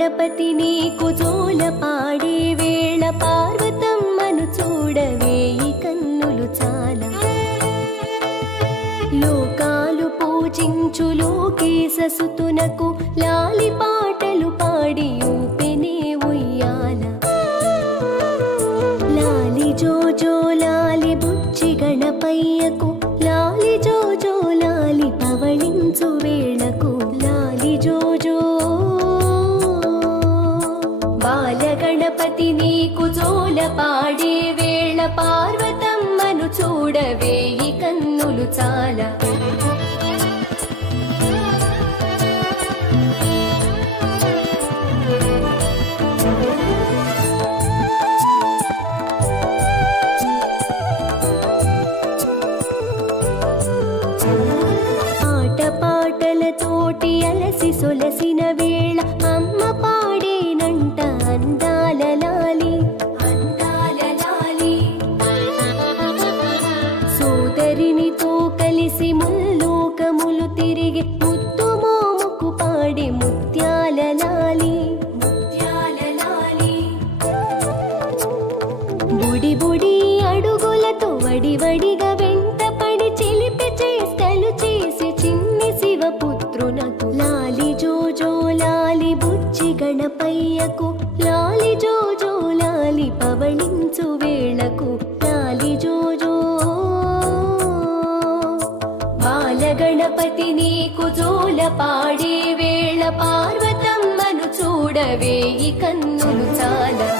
గణపతి నీకు జోల పాడే వేళ పార్వతమ్మను చూడవేయి కన్నులు చాలా. లోకాలు పూజించు లోకేశసుతునకు లాలి పాటలు పాడి ఊపెనే ఉయ్యాల. లాలి జోజో లాలి బుచ్చి గణపయ్యకు లాలి జోజో లాలి పవళించు వేళకు లాలి జోజో. బాలగణపతి నీకు జోల పాడే వేళ పార్వతమ్మను చూడవేయి కన్నులు చాలా. తోటి అలసి సొలసిన వేళ అమ్మ పాడేనంట అందాల లాలి అందాల లాలి. సోదరినితో కలిసి ముల్లోకములు తిరిగి ముత్తు మోముకు పాడే ముత్యాల లాలి ముత్యాల లాలి. బుడి బుడి అడుగులతో వడివడిగా వెంట పడి చిలిపి చేష్టలు చేసి చిన్ని శివపుత్రునకు లాలి జోజో లాలి బుచ్చి గణపయ్యకు లాలి జోజో లాలి పవళించు వేళకు లాలి జోజో. బాలగణపతి నీకు జోల పాడే వేళ పార్వతమ్మను చూడవేయి కన్నులు చాలా.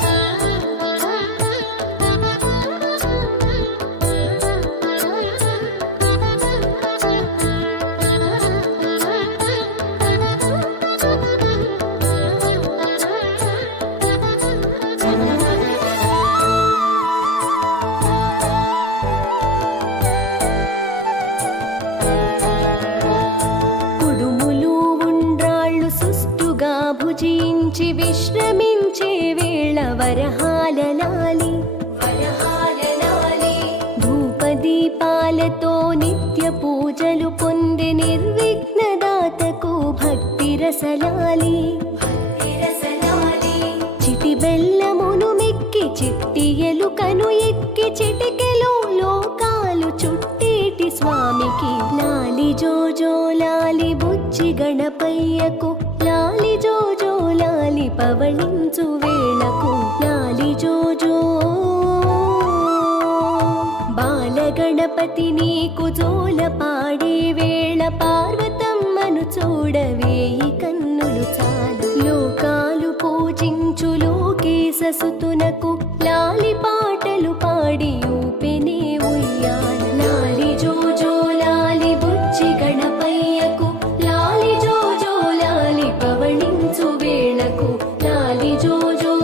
భుజించి విశ్రమించే వేళ వరహాల లాలి వరహాల లాలి. ధూపదీపాలతో నిత్య పూజలు పొందే నిర్విఘ్నదాతకు భక్తి రసలాలి భక్తి రసలాలి. చిటి బెల్లమును మెక్కి చిట్టి ఎలుకను ఎక్కి చిటికెలో లోకాలు చుట్టేటి స్వామికి లాలి జోజో లాలి బుచ్చి గణపయ్యకు లాలి జోజో లాలి పవళించు వేళకు లాలి జోజో. బాలగణపతి నీకు జోల పాడే వేళ పార్వతమ్మను చూడవేయి కన్నులు చాలు. లోకాలు పూజించు లోకేశసుతునకు లాలి పాటలు పాడి ఊపెనే ఉయ్యాల. లాలి జోజో లాలి బుచ్చి గణపయ్యకు లాలి జోజో లాలి పవళించు వేళకు లాలి జోజో.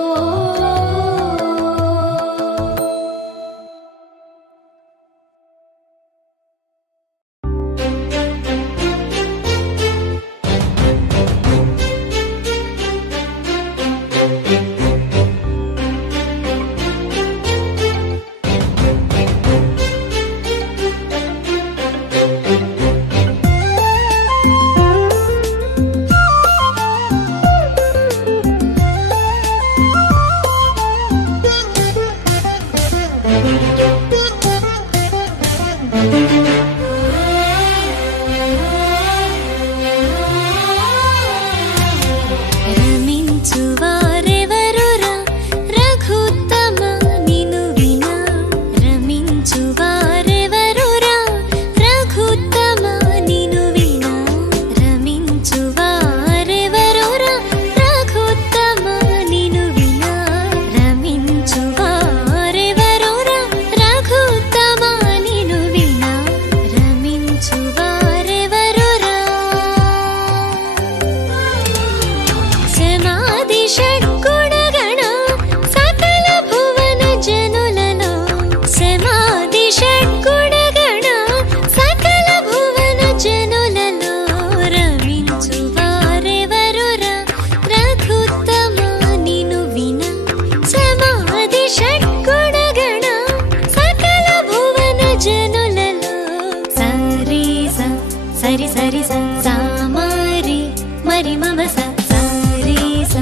సరి సరి స సామారి మరి మమ స సారి స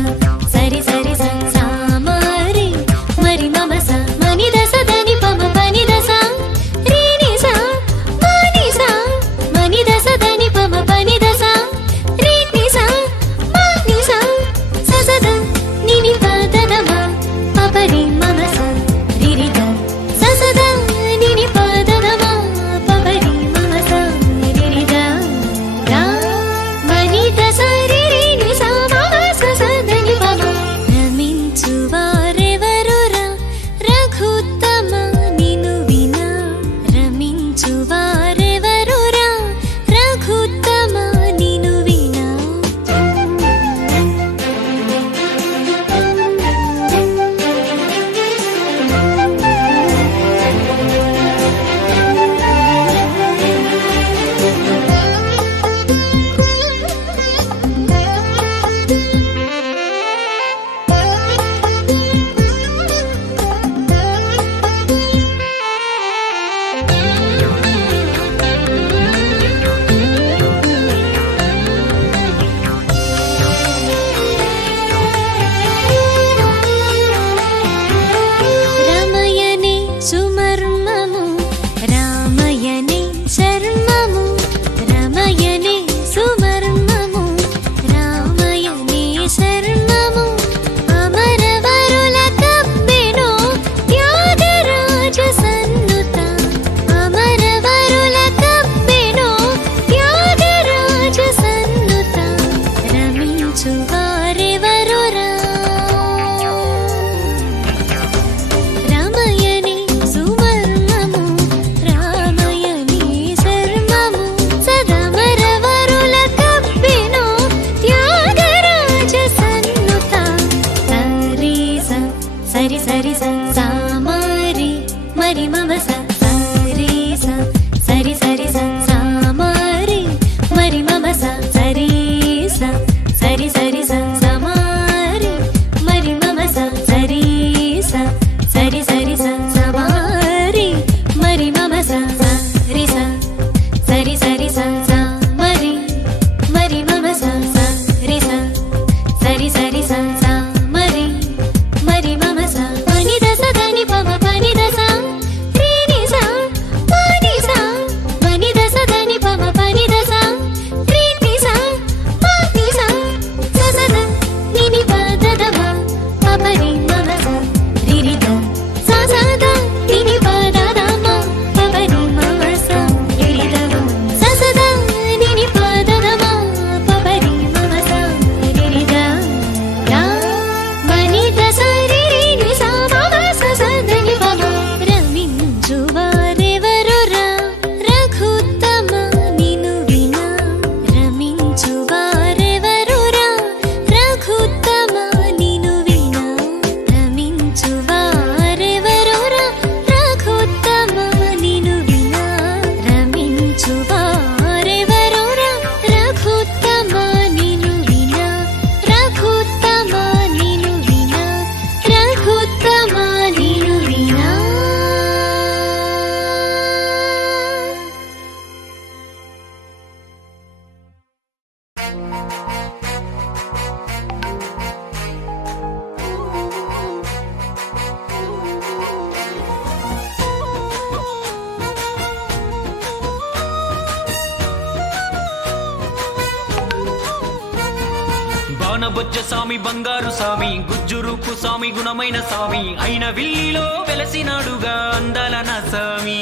బాణబొజ్జ స్వామి బంగారు స్వామి గుజ్జురూపు స్వామి గుణమైన స్వామి అయిన విల్లిలో వెలసినాడుగా అందాల నా స్వామి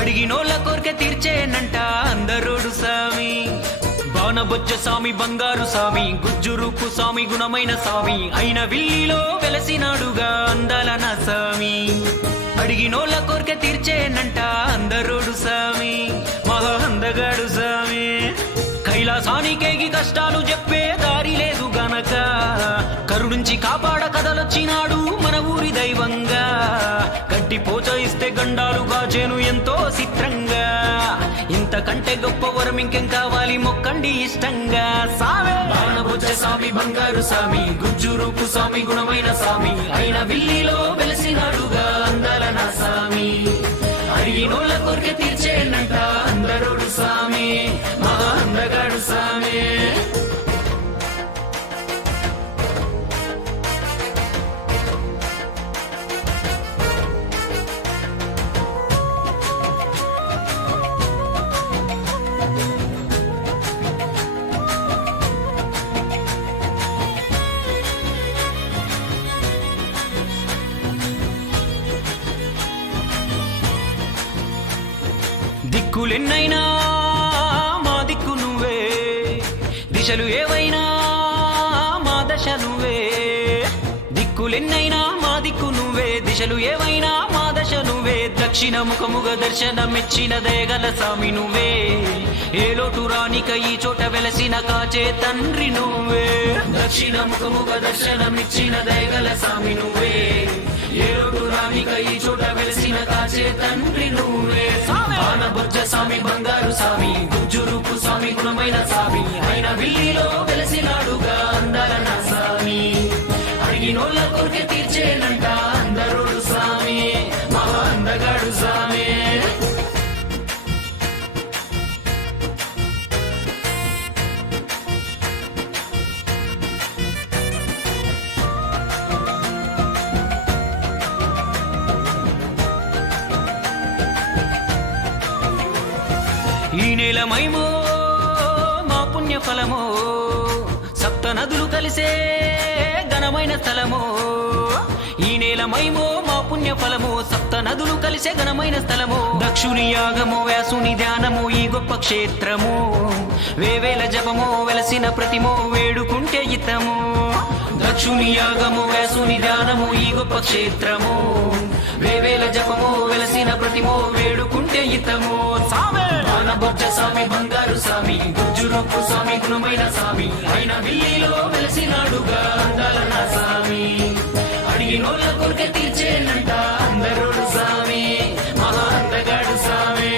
అడిగినోళ్ళ కోరిక తీర్చేనంట అందరోడు స్వామి బాణబొజ్జ స్వామి బంగారు స్వామి గుజ్జురూపు స్వామి గుణమైన స్వామి అయిన విల్లిలో వెలసినాడుగా అందాల నా స్వామి అడిగినోళ్ళ కోరిక తీర్చేనంట అందరోడు స్వామి మహా అందగాడు స్వామి కైలాసానికేగి కష్టాలు చెప్పే దారి లేదు గనక కరుణించి కాపాడ కదలొచ్చినాడు మన ఊరి దైవంగా గడ్డి పోచ ఇస్తే గండాలు గాచేను ఎంతో చిత్రంగా ఇంతకంటే గొప్ప వరం ఇంకేం కావాలి మొక్కండి ఇష్టంగా సామే బాణబొజ్జ స్వామి బంగారు స్వామి గుజ్జురూపు స్వామి గుణమైన స్వామి అయిన విల్లిలో వెలసినాడుగా అందాల నా స్వామి అడిగినోళ్ళ కోరిక తీర్చేనంట అందరోడు స్వామి మహా అందగాడు స్వామి దిక్కులెన్నైనా మా దిక్కు నువ్వే దిశలు ఏవైనా మా దశ నువ్వే దిక్కులెన్నైనా మా దిక్కు నువ్వే దిశలు ఏవైనా మా దశ నువ్వే దక్షిణ ముఖముగ దర్శనమిచ్చిన దయగల స్వామి నువ్వే ఏ లోటు రానిక ఈ చోట వెలసిన కాచే తండ్రి నువ్వే దక్షిణ ముఖముగ దర్శనమిచ్చిన దయగల స్వామి నువ్వే ఏ లోటు రానిక ఈ చోట వెలసిన కాచే తండ్రి నువ్వే బాణబొజ్జ స్వామి బంగారు స్వామి గుజ్జురూపు స్వామి గుణమైన స్వామి అయిన విల్లిలో వెలసినాడుగా అందాల నా స్వామి అడిగినోళ్ళ కోరిక తీర్చేనంట అందరోడు స్వామి మహా అందగాడు స్వామి ఈ నేలమైమో మా పుణ్య ఫలమో సప్త నదులు కలిసే ఘనమైన స్థలమో ఈ నేలమైమో మా పుణ్య ఫలమో సప్త నదులు కలిసే ఘనమైన స్థలమో దక్షుని యాగమో వ్యాసుని ధ్యానము ఈ గొప్ప క్షేత్రము వేవేల జపమో వెలసిన ప్రతిమో వేడుకుంటే ఇతము దక్షుని యాగము వ్యాసుని ధ్యానము ఈ గొప్ప క్షేత్రము వేవేల జపమో వెలసిన ప్రతిమో వేడుకుంటే ఇతము బాణబొజ్జ స్వామి బంగారు స్వామి గుజ్జురూపు స్వామి గుణమైన స్వామి అయిన విల్లిలో వెలసినాడుగా అందాల నా స్వామి అడిగినోళ్ళ కోరిక తీర్చేనంట అందరోడు స్వామి మహా అందగాడు స్వామి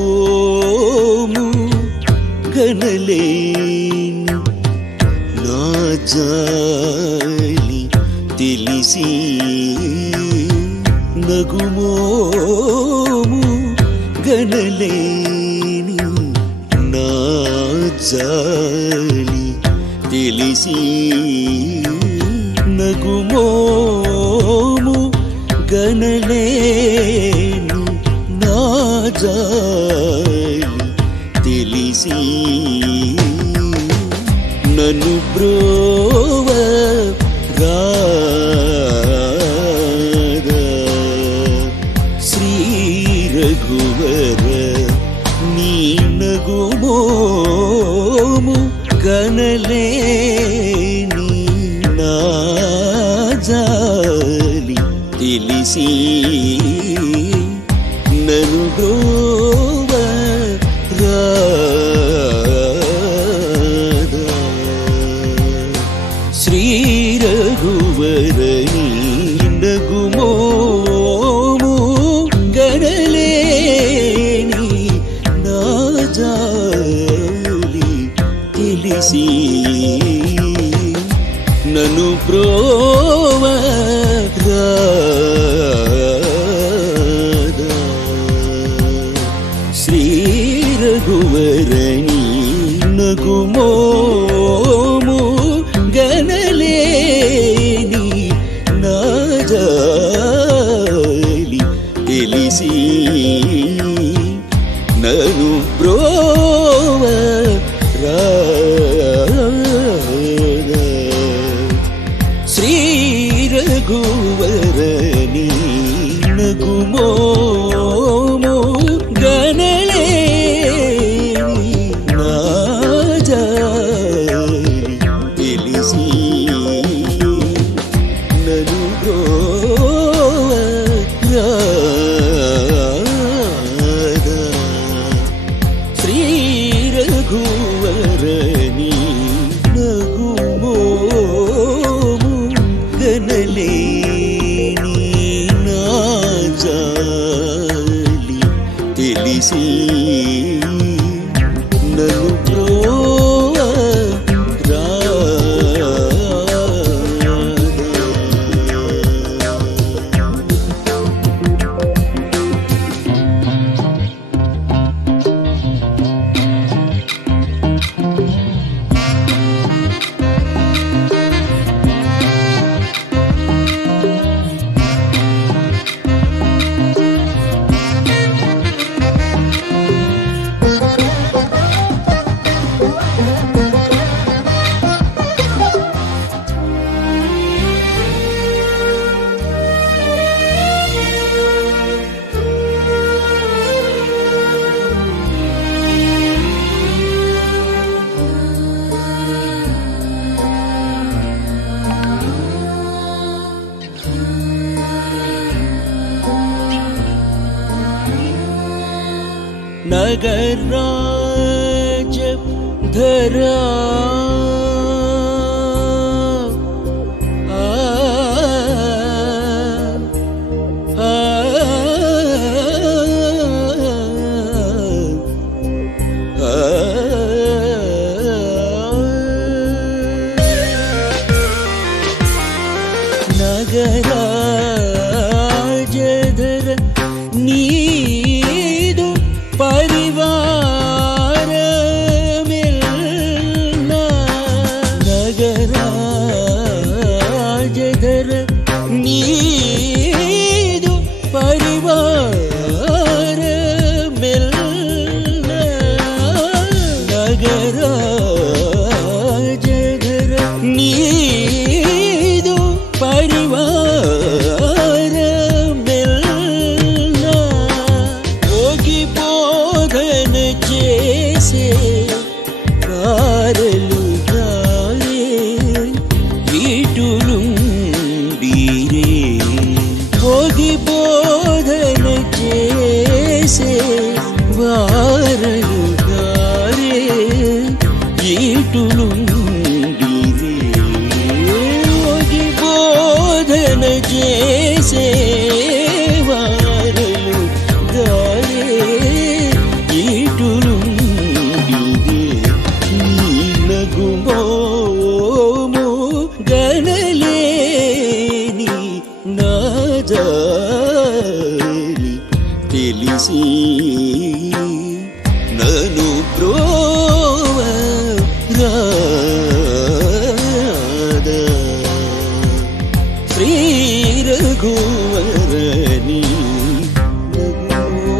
నగుమోము గనలేని నా జాలి తెలిసి నగుమోము గనలేని నా జాలి తెలిసి నగుమోము గనలేని నా జాలి తెలిసి నన్ను బ్రోవ రారా శ్రీ రఘువర నీ నగుమోము గనలేని నా జాలి తెలిసి నన్ను బ్రోవ తెలిసి నను బ్రోవరాదా శ్రీ రఘువరణి నగుమోము గనలేని నాజాలి తెలిసి నను బ్రోవరాదా శ్రీ రఘువరణి నగుమోము గనలేని నాజాలి తెలిసి నను బ్రోవరాదా శ్రీ రఘువరణి నగుమోము గనలేని నాజాలి తెలిసి నన్ను नगराज धरा नगराज धर नीदु परिवार मिलना नगराज धर नीदु परिवार मिलना नगराज धर नीदु परिवार मिलना होगी बोधन जैसे कारलु गाले वीटुलुंडीरे होगी बोधन जैसे वारलु गाले वीटुलुंडीरे होगी बोधन जैसे वारलु गाले ఈటులుండిదే నీ నగుమోము గనలేని నాజాలి తెలిసి నను బ్రోవరాదా శ్రీ రఘువరణి నగుమోము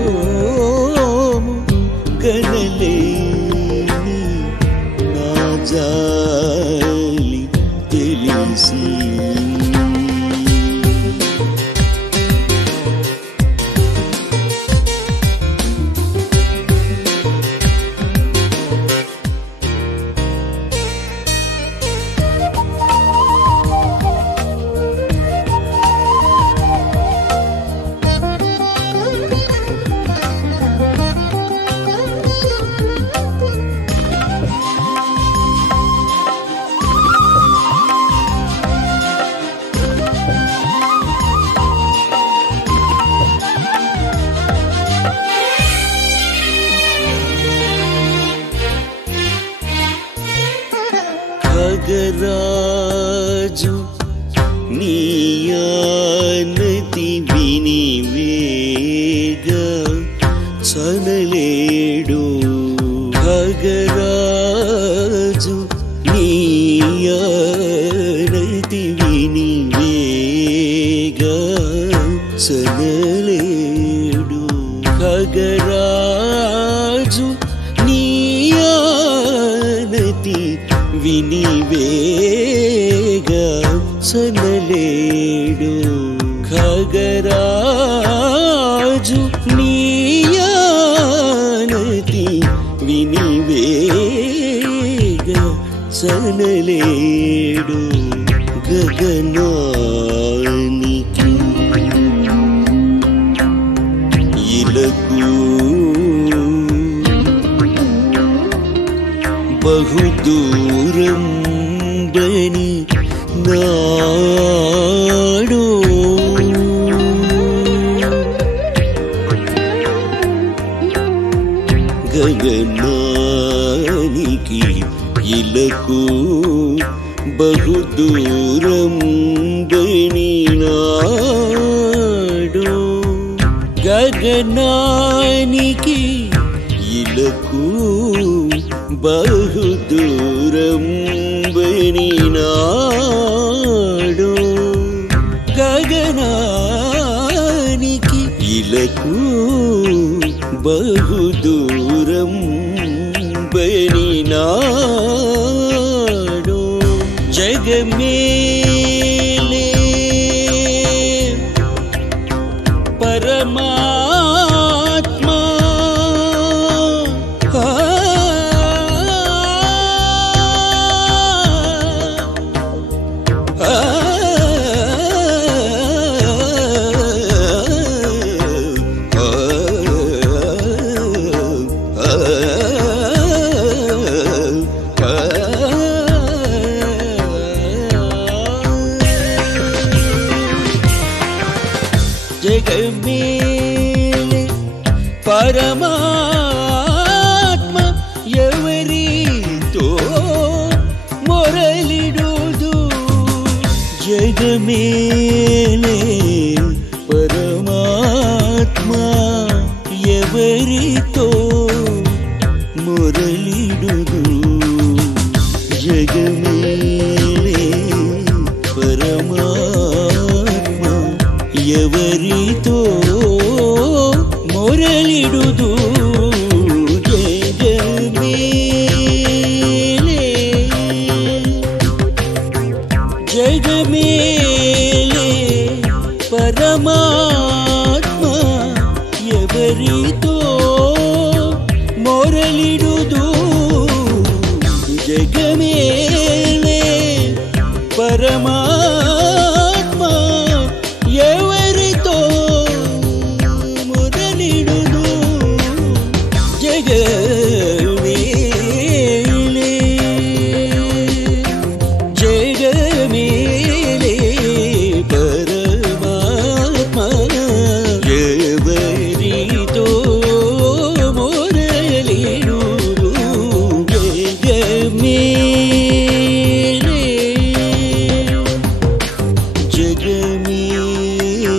గనలేని నాజాలి తెలిసి ఖగరాజు నీయానతి వినివేగ చనలేడు ఖగరాజు నీయానతి వినివేగ చనలేడు ఖగరాజు నీయానతి వినివేగ చనలేడు ఖగరాజు నీయానతి వినివేగ చనలేడు గగనానికి ఇలకు బహుదూరం బని నాడు గగనానికి ఇలకు బహుదూరం బని నాడు గగనానికి ఇలకు బహుదూరం బని నాడు గగనానికి ఇలకు బహుదూరం బని నాడు జగమేలే పరమాత్మా జగమేలే పరమాత్మ ఎవరితో మొరలిడుదు జగమేలే పరమాత్మ ఎవరితో మొరలిడుదు జగమేలే పరమాత్మ ఎవరితో మొరలిడుదు జగమేలే జగమేలే పరమాత్మ ఎవరితో మొరలిడుదు జగమేలే పరమాత్మ ఎవరితో మొరలిడుదు జగమేలే జగమేలే పరమాత్మ ఎవరితో మొరలిడుదు జగమేలే జగమేలే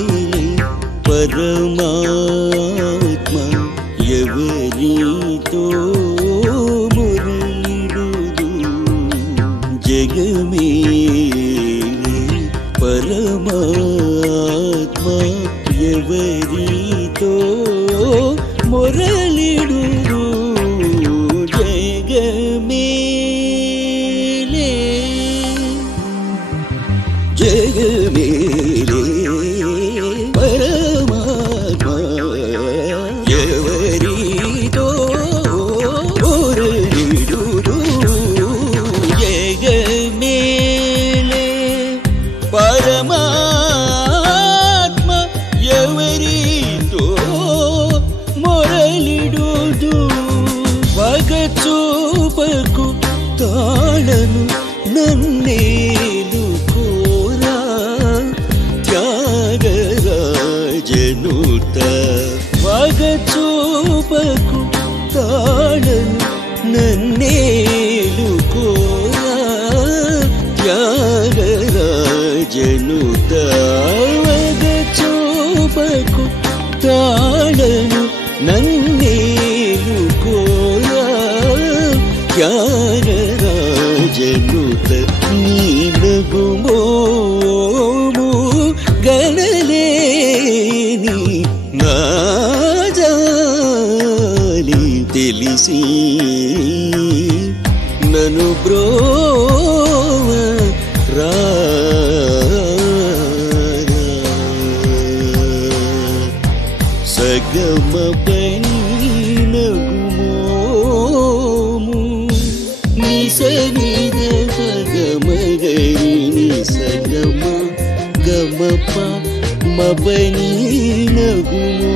పరమాత్మ ఎవరితో మొరలిడుదు జగమేలే పరమాత్మ ఎవరితో మొరలిడుదు జగమేలే జగమేలే పరమాత్మ ఎవరితో మొరలిడుదు జగమేలే పరమాత్మ ఎవరితో మొరలిడుదు వగచూపకు తాళను నన్నేలు కోరా త్యాగరాజనుత వగచూపకు తాళను నన్నేలు కోరా ತ್ಯಾಗರಾಜನುತ ನೀನಗುಮೋಮು ಗಣಲೇನಿ ನಾಜಾಲಿ ತಿಳಿಸಿ నను బ్రోవ సగమ పని నగుమోము నిసని గమ గరి నిసగమ గమ ప మబని నగుమోము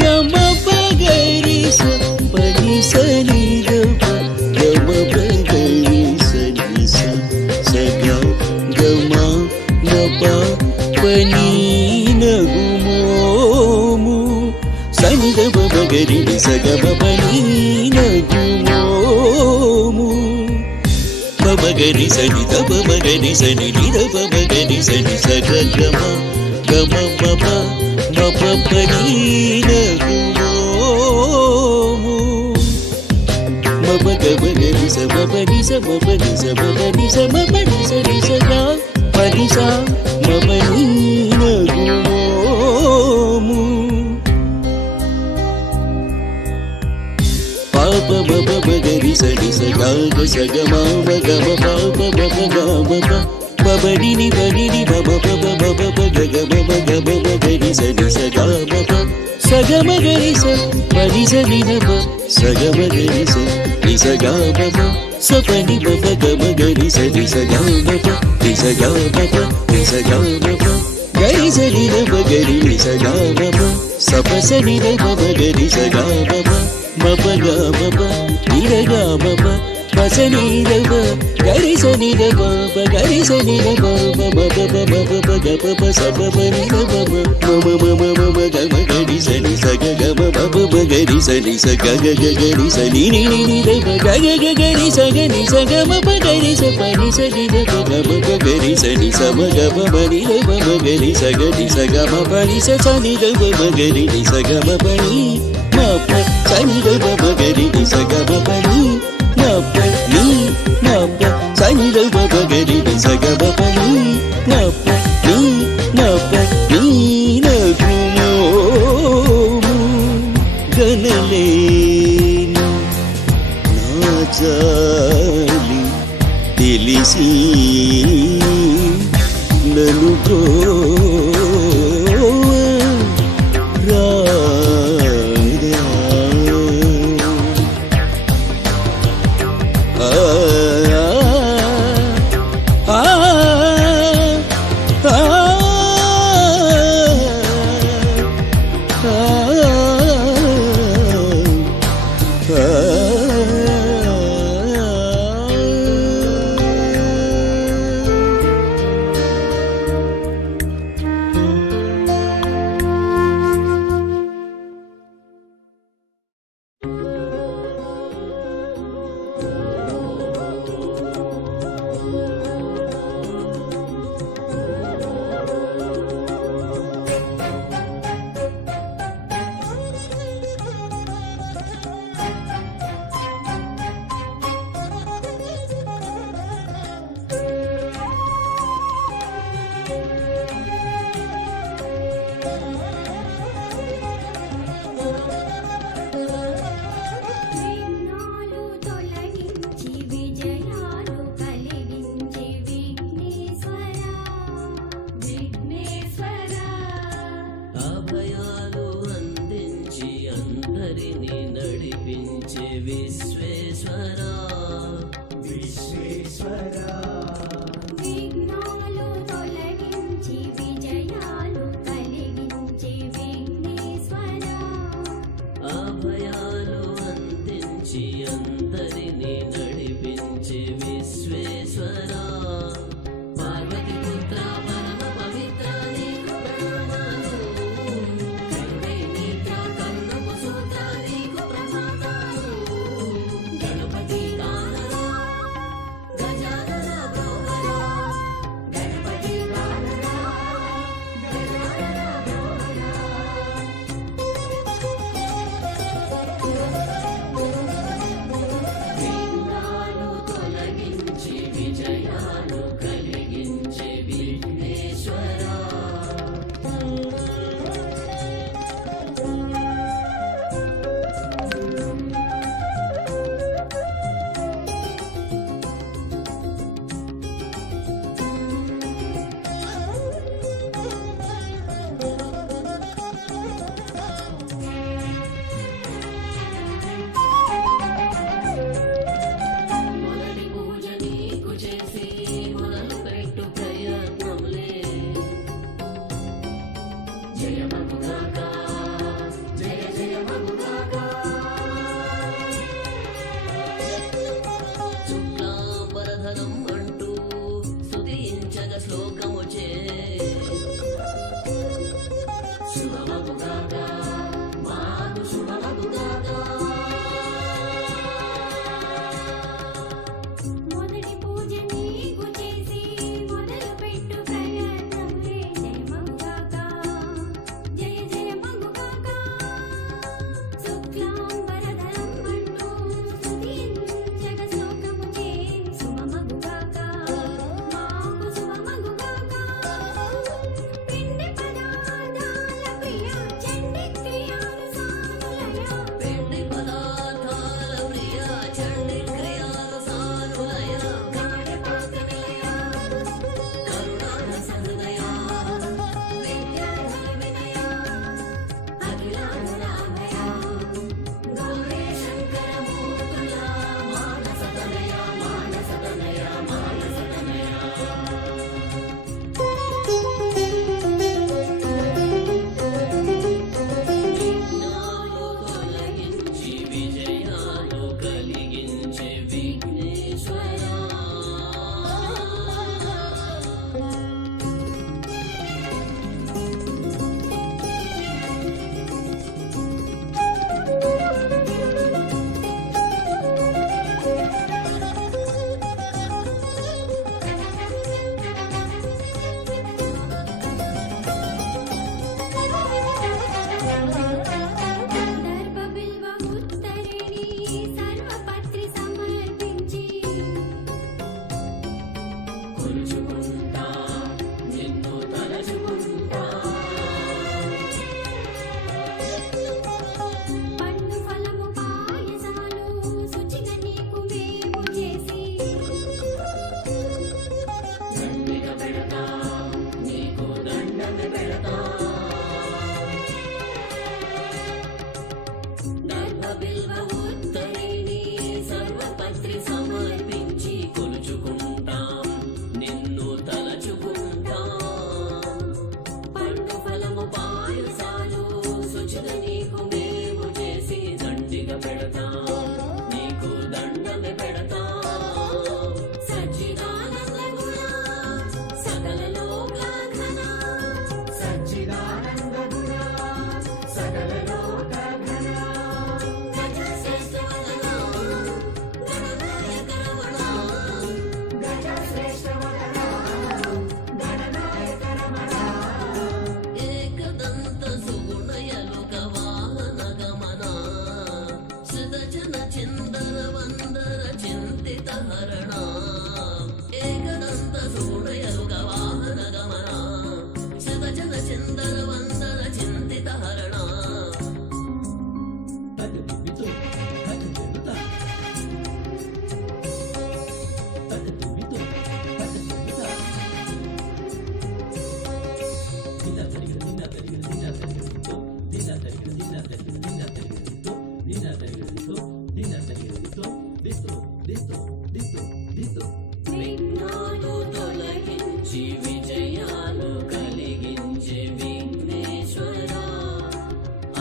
గమ పగరి పని సని గమ పగరి సని సగ గమ నప పని నగుమోము సని గమ పగరి సగమ పని నగుమోము పమగరి సని తప మగరి సని నిద పమగరి సని సగ గమ గమ మప మప పని నగుమోము మప గమ గరి సమ పని సమ పని సమ పని సమ పని సరి సగా పని సా మమని నగుమోము పాప మప గరి సరి సగా సగ మామ గమ పాప మప గమ బబడిని బడిని బబ బబ బబ గగ బబ గబ గరి సరి సగా బబ సగమ గరి స పని సని నబ సగమ గరి స ని సగా బబ సపని బబ గమ గరి సరి సగా బబ ని సగా బబ ని సగా బబ గరి సని నబ గరి ని సగా బబ సప సని నబ గరి సగా బబ మప గా బబ ని గా బబ పసని నబ గరి సని నబ గరి సని నబ బబ బబ బబ గబ బ సబ బని నబ మమ మమ మమ గమ గరి సని సగ గమ బబ గరి సని సగ గ గరి సని ని ని ని నబ గగ గరి సగ ని సగ మప గరి స పని సని నబ గమ గరి సని సమ గమ బని నబ గరి సగ ని సగ మ పని స సని నబ గరి ని సగ మ పని మప సని నబ గరి ని సగ మ పని మప ని మప సని నబ గరి ని సగ మ పని మప ని మప ని నగుమోము గణలేని నా జాలి తెలిసి నన్ను విఘ్నాలు తొలగించి విజయాలు కలిగించే విఘ్నేశ్వర,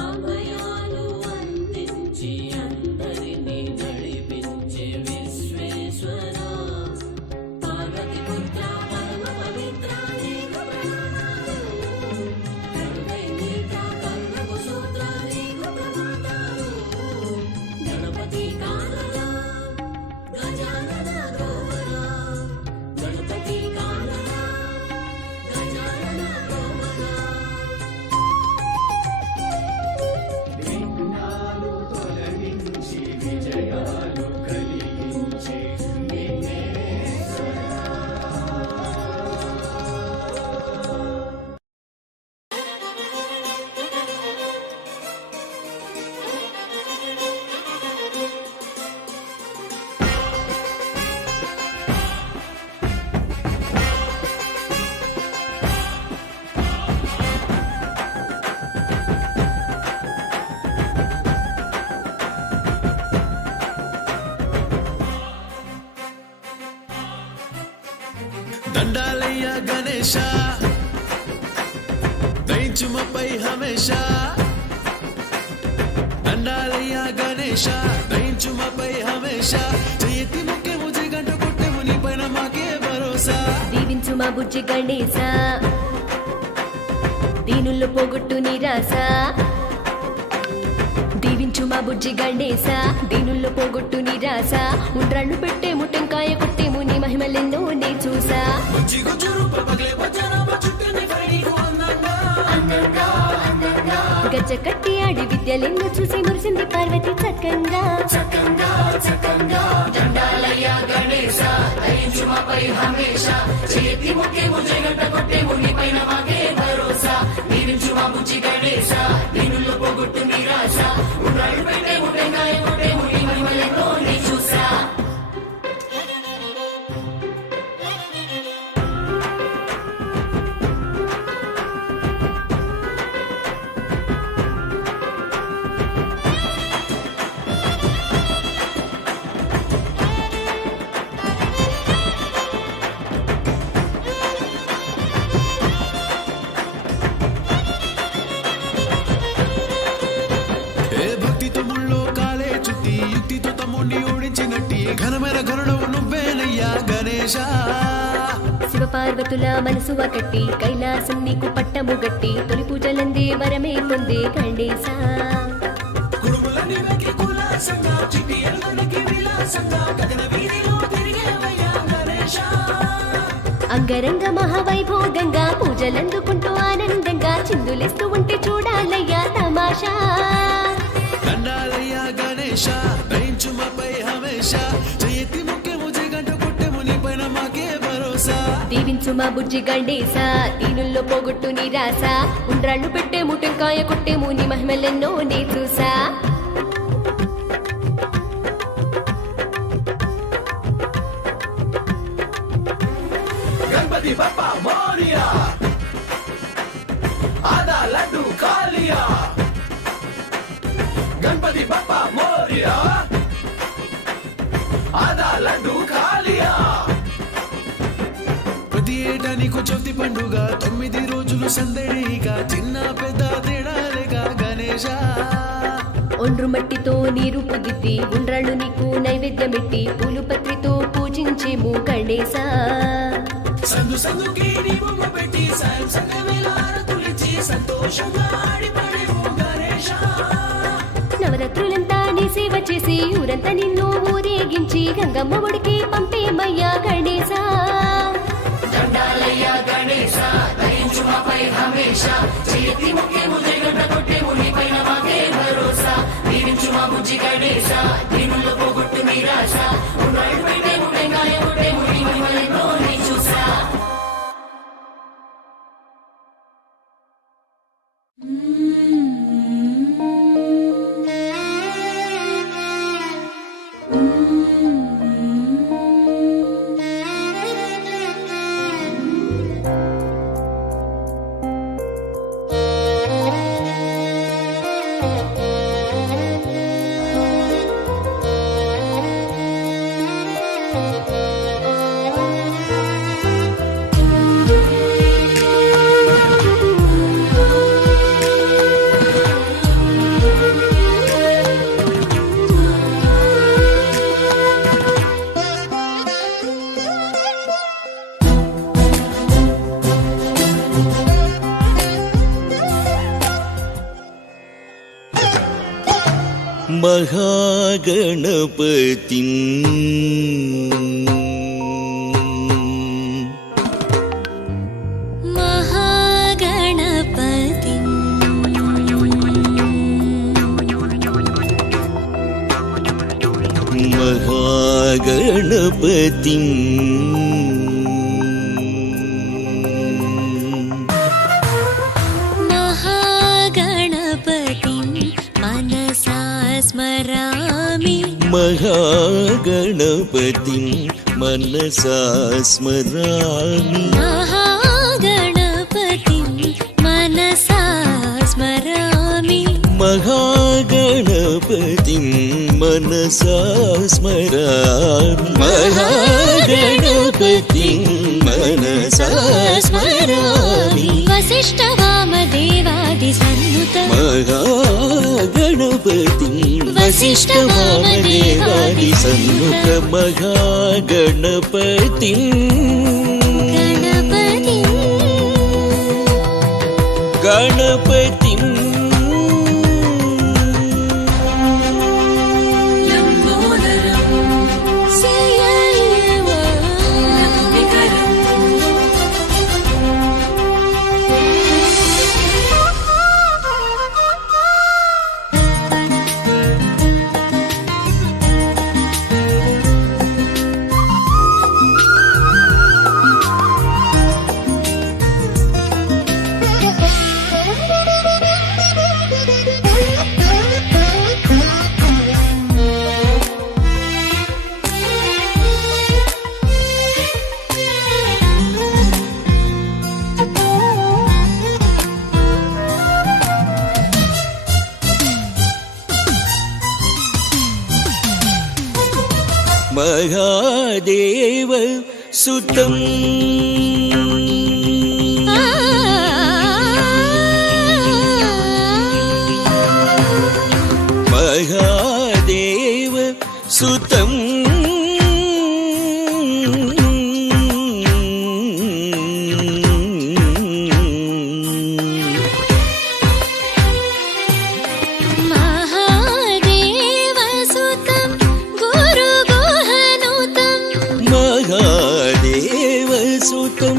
అభయాలు అందించి అందరినీ నడిపించే విశ్వేశ్వర, పార్వతి పుత్ర పరమ పవిత్ర నీకు ప్రణామాలు, కరుణైనేత్ర కరుణకు సూత్ర నీకు ప్రమాణాలు, గణపతి కానన గజానన గోవర, గణపతి కానన గజానన గోవర. విఘ్నాలు తొలగించి విజయాలు కలిగించే విఘ్నేశ్వర. దండాలయ్య గణేశ దైంచుమపై హమేష, దండాలయ్య గణేశ దైంచుమపై హమేష, చేయతి ముఖ్య ముజి గంట కొట్టెము నీ పైన మాకే భరోసా. దీవించు మా బుజ్జి గణేశ, దీనుల్లో పోగొట్టు నిరాశ. దీవించు మా బుజ్జి గణేశ, దీనుల్లో పోగొట్టు నిరాశ. ఉండ్రాళ్ళు పెట్టేము టెంకాయ కొట్టేము నీ మహిమలెన్నో నే చూసా. బుజ్జి గుజ్జురు పగలే బజారమ్మ చుట్టని పైనీకు అందంగా అందంగా అందంగా గజ్జ కట్టి ఆడి విద్యలెన్నో చూసి మురిసింది పార్వతి చక్కంగా చక్కంగా చక్కంగా. దండాలయ్య గణేశ దయించుమపై హమేష, చేతి ముఖ్య ముజగంట కొట్టేము నీ పైన మాకే భరోసా. దీవించు మా బుజ్జి గణేశ, దీనుల్లో పోగొట్టు నిరాశ. ఉండ్రాళ్ళు పెట్టేము టెంకాయ కొట్టేము నీ మహిమలెన్నో నీ చూసా. ఏ భక్తితో ముళ్ళో కాలే చుట్టి యుక్తితో తమ్ముడిని ఓడించినట్టి ఘనమైన గరుడవు నువ్వేనయ్యా గణేశ. శివపార్వతుల మనసు ఒకటి కైలాసం నీకు పట్టము గట్టి తొలి పూజలందే వరమే పొందే గణేశ. కుడుములన్నీ వెక్కి కులాసంగా చిట్టి ఎలుగులకి విలాసంగా గగన వీధిలో తిరిగేవయ్యా గణేశ. అంగరంగ మహావైభోగంగా పూజలందుకుంటూ ఆనందంగా చిందులేస్తూ ఉంటే చూడాలయ్యా తమాషా. దండాలయ్య గణేశ దయించుమపై హమేష, చేయతి ముఖ్య ముజి గంట కొట్టెము నీ పైన మాకే భరోసా. దీవించు మా బుజ్జి గణేశ, దీనుల్లో పోగొట్టు నిరాశ. ఉండ్రాళ్ళు పెట్టేము టెంకాయ కొట్టేము నీ మహిమలెన్నో నే చూసా. గణపతి బప్పా మోరియా, ఆదా లడ్డు కాలియా. గణపతి బప్పా మోరియా, ఆదా లడ్డు కాలియా. ప్రతి ఏటా నీకు చవితి పండుగ 9 రోజులు సందడిగా, చిన్న పెద్ద తేడాలేగా గణేశ. ఒండ్రు మట్టితో నీరు పుదిద్ది ఉండ్రాళ్ళు నీకు నైవేద్యమెట్టి పూలు పత్రితో పూజించేము గణేశ. సందు సందుకి నీ బొమ్మ పెట్టి సాయం సంగమేళ హారతులిచ్చి సంతోషంగా ఆడిపడేము గణేశ. నవరాత్రులంతా నీ సేవ చేసి ఊరంతా నిన్ను ఊరేగించి గంగమ్మ ఒడికి పంపేమయ్యా గణేశ. దండాలయ్య గణేశ దయించుమపై హమేష, చేతి ముఖ్య ముజగంట కొట్టేము నీ పైన మాకే భరోసా. దీవించు మా బుజ్జి గణేశ, దీనుల్లో పోగొట్టు నిరాశ. ఉండ్రాళ్ళు పెట్టేము టెంకాయ కొట్టేము నీ మహిమలెన్నో నీ చూసా. महागणपतिम् महागणपतिं मनसा स्मरामि महागणपतिं मनसा स्मरामि महागणपतिं मनसा स्मरामि महागणपतिं मनसा स्मरामि वसिष्ठवामदेवादिसन्नुत महागणपतिं वसिष्ठवामदेवादिसन्नुत महागणपतिं गणपतिं महादेव सुतं महादेव सुतं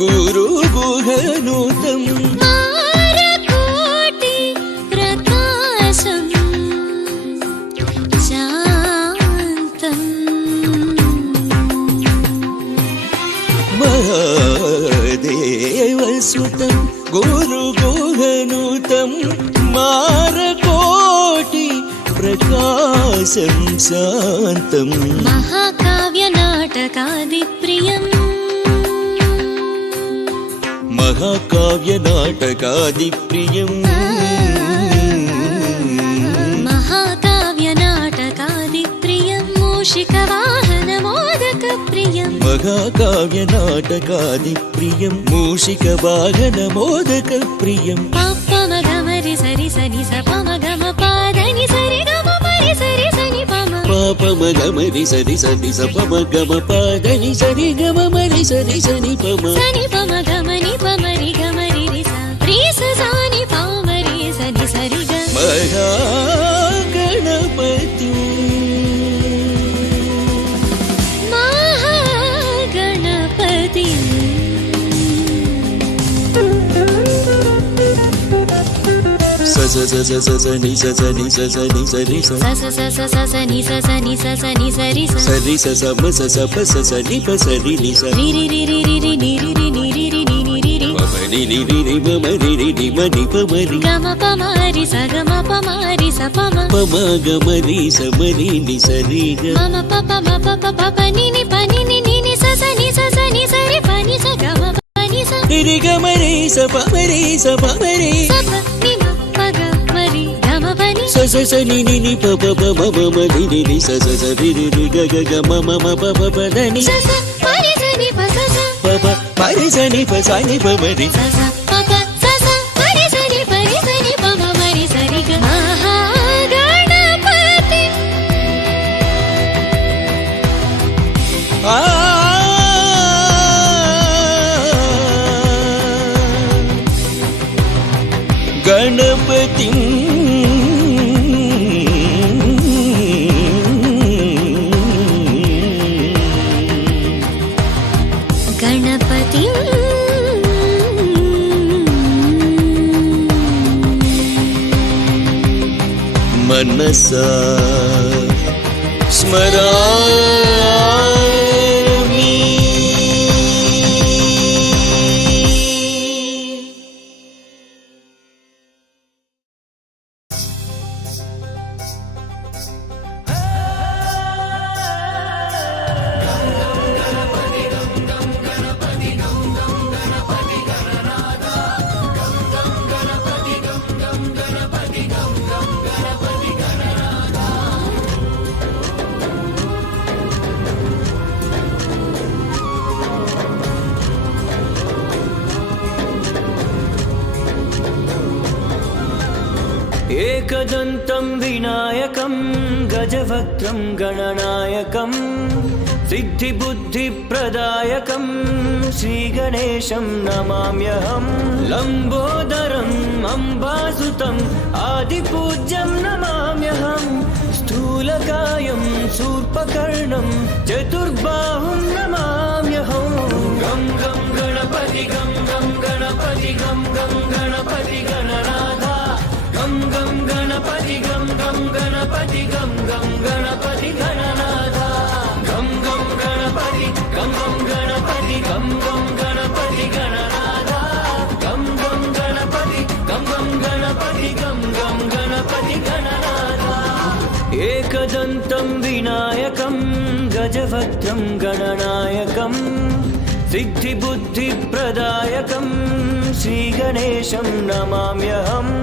गुरुगुहनुतं मारकोटि प्रकाशं शान्तं महादेवसुतं गुरुगुहनुतं मारकोटि प्रकाशं शान्तं महाकाव्यनाटकादिप्रियम् महाकाव्यनाटकादिप्रियम् महाकाव्यनाटकादिप्रियं मूषिकवाहनमोदकप्रियम् महाकाव्यनाटकादिप्रियं मूषिकवाहनमोदकप्रियं पापमगमरि सरि सनि स पमगम पादनि सरि गम परि सरि सनि पम पापमगमरि सरि सनि स पमगम पादनि सरि गम मरि सरि सनि पम सनि पम गमनि पमरि गमरि रि स रि स सानि पमरि सनि सरि ग महागणपति महागणपति स स स स स स नि स स नि स स नि स रि स स स स स स नि स स नि स स नि स रि स स रि स स म स स प स स नि प स रि नि स रि रि रि रि रि रि नि रि रि नि रि रि नि नि रि रि प म रि रि रि रि म म रि रि रि म नि प म रि ग म प म रि स ग म प म रि स प म प म ग म रि स म रि नि स रि ग म म प प म प प प प नि नि प नि नि नि नि स स नि स रि प नि स ग म प नि स रि रि ग म रि स प म रि स प म रि स प नि म प ग म रि ग म प नि स स स नि नि नि प प प म म म रि रि रि स स स रि रि रि ग ग ग म म म प प प द नि स स प रि स नि प स स प प प रि स नि प स नि प म रि स स प प स स प रि स नि प म म रि स रि ग महागणपति गणपतिं మనసా స్మరామి. एकदन्तं विनायकं गजवक्त्रं गणनायकं सिद्धिबुद्धिप्रदायकं श्रीगणेशं नमाम्यहं. लम्बोदरम् अम्बासुतम् आदिपूज्यं नमाम्यहं. स्थूलकायं शूर्पकर्णं चतुर्बाहुं नमाम्यहं. गं गं गणपति गं गं गणपति गं गं गणपति गणनाथा. गं गं गणपति गं गं गणपति गं गं गणपति गणनाथा. गं गं गणपति गं गं गणपति गं गं गणपति गणनाथा. गं गं गणपति गं गं गणपति गं गं गणपति गणनाथा. एकदन्तं विनायकं गजवक्त्रं गणनायकं सिद्धिबुद्धिप्रदायकं श्रीगणेशं नमाम्यहम्.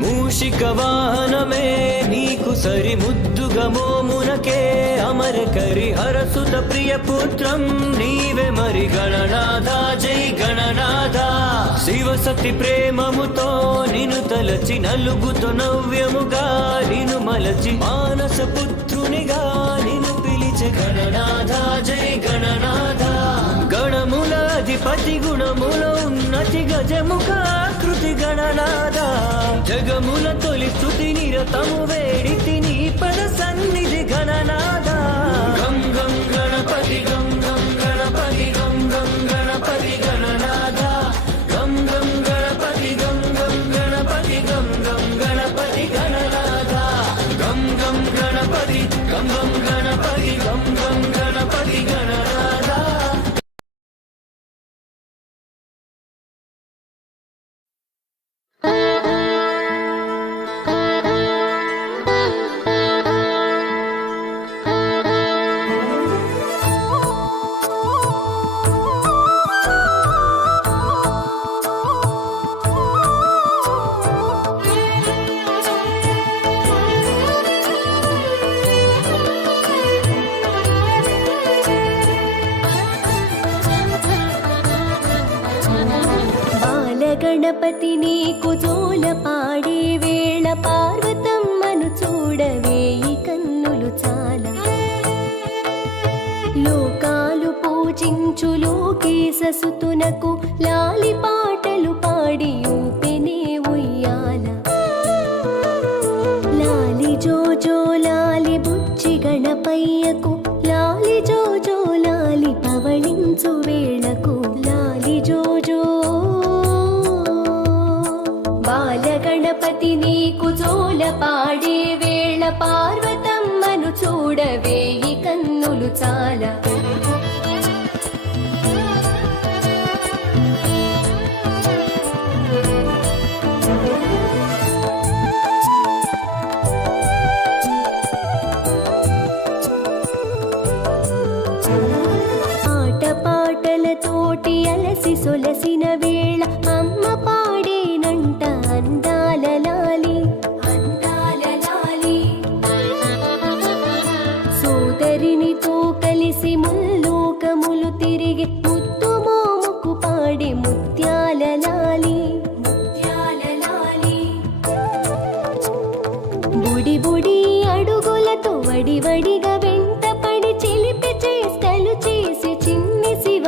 మూషికవాహనమే నీకు సరి ముద్దుగా మోమునకే అమరకరి హరసుత ప్రియ పుత్రం నీవే మరి గణనాథ జై గణనాథ. శివసతి ప్రేమముతో నిను తలచి నలుగుతో నవ్యముగా నిను మలచి మానస పుత్రునిగా నిను పిలిచే గణనాథ జై గణనాథ. గణముల అధిపతి గుణముల ఉన్నతి గజముఖాకృతి గణనాథ. జగముల తొలి స్తుతి నిరతము వేడితి నీ పద సన్నిధి గణనాథ. గం గం గణపతి గం గం గణపతి గం గం గణపతి గణనాథ. గం గం గణపతి గం గం గణపతి గం గం గణపతి గణనాథ. గం గం గణపతి గం గం గణపతి గం గం గణపతి గణనాథ. గణపతి నీకు జోల పాడే వేళ పార్వతమ్మను చూడవేయి కన్నులు చాలా. లోకాలు పూజించు లోకేశసుతునకు లాలి పాటలు పాడి ఊపినే ఉయ్యాల. లాలి జోజో లాలి బుచ్చి గణపయ్యకు లాలి జోజో లాలి పవళించు వేళకు లాలి జోజో. బాలగణపతి నీకు జోల పాడే వేళ పార్వతమ్మను చూడవేయి కన్నులు చాలా. ఆటపాటలతోటి అలసి సొలసిన వేళ అమ్మ పాడేనంట అందాల లాలి అందాల లాలి. సోదరినితో కలిసి ముల్లోకములు తిరిగి ముద్దు మోముకు పాడే ముత్యాల లాలి ముత్యాల లాలి. బుడి బుడి అడుగులతో వడివడిగా వెంట పడి చిలిపి చేష్టలు చేసి చిన్ని శివ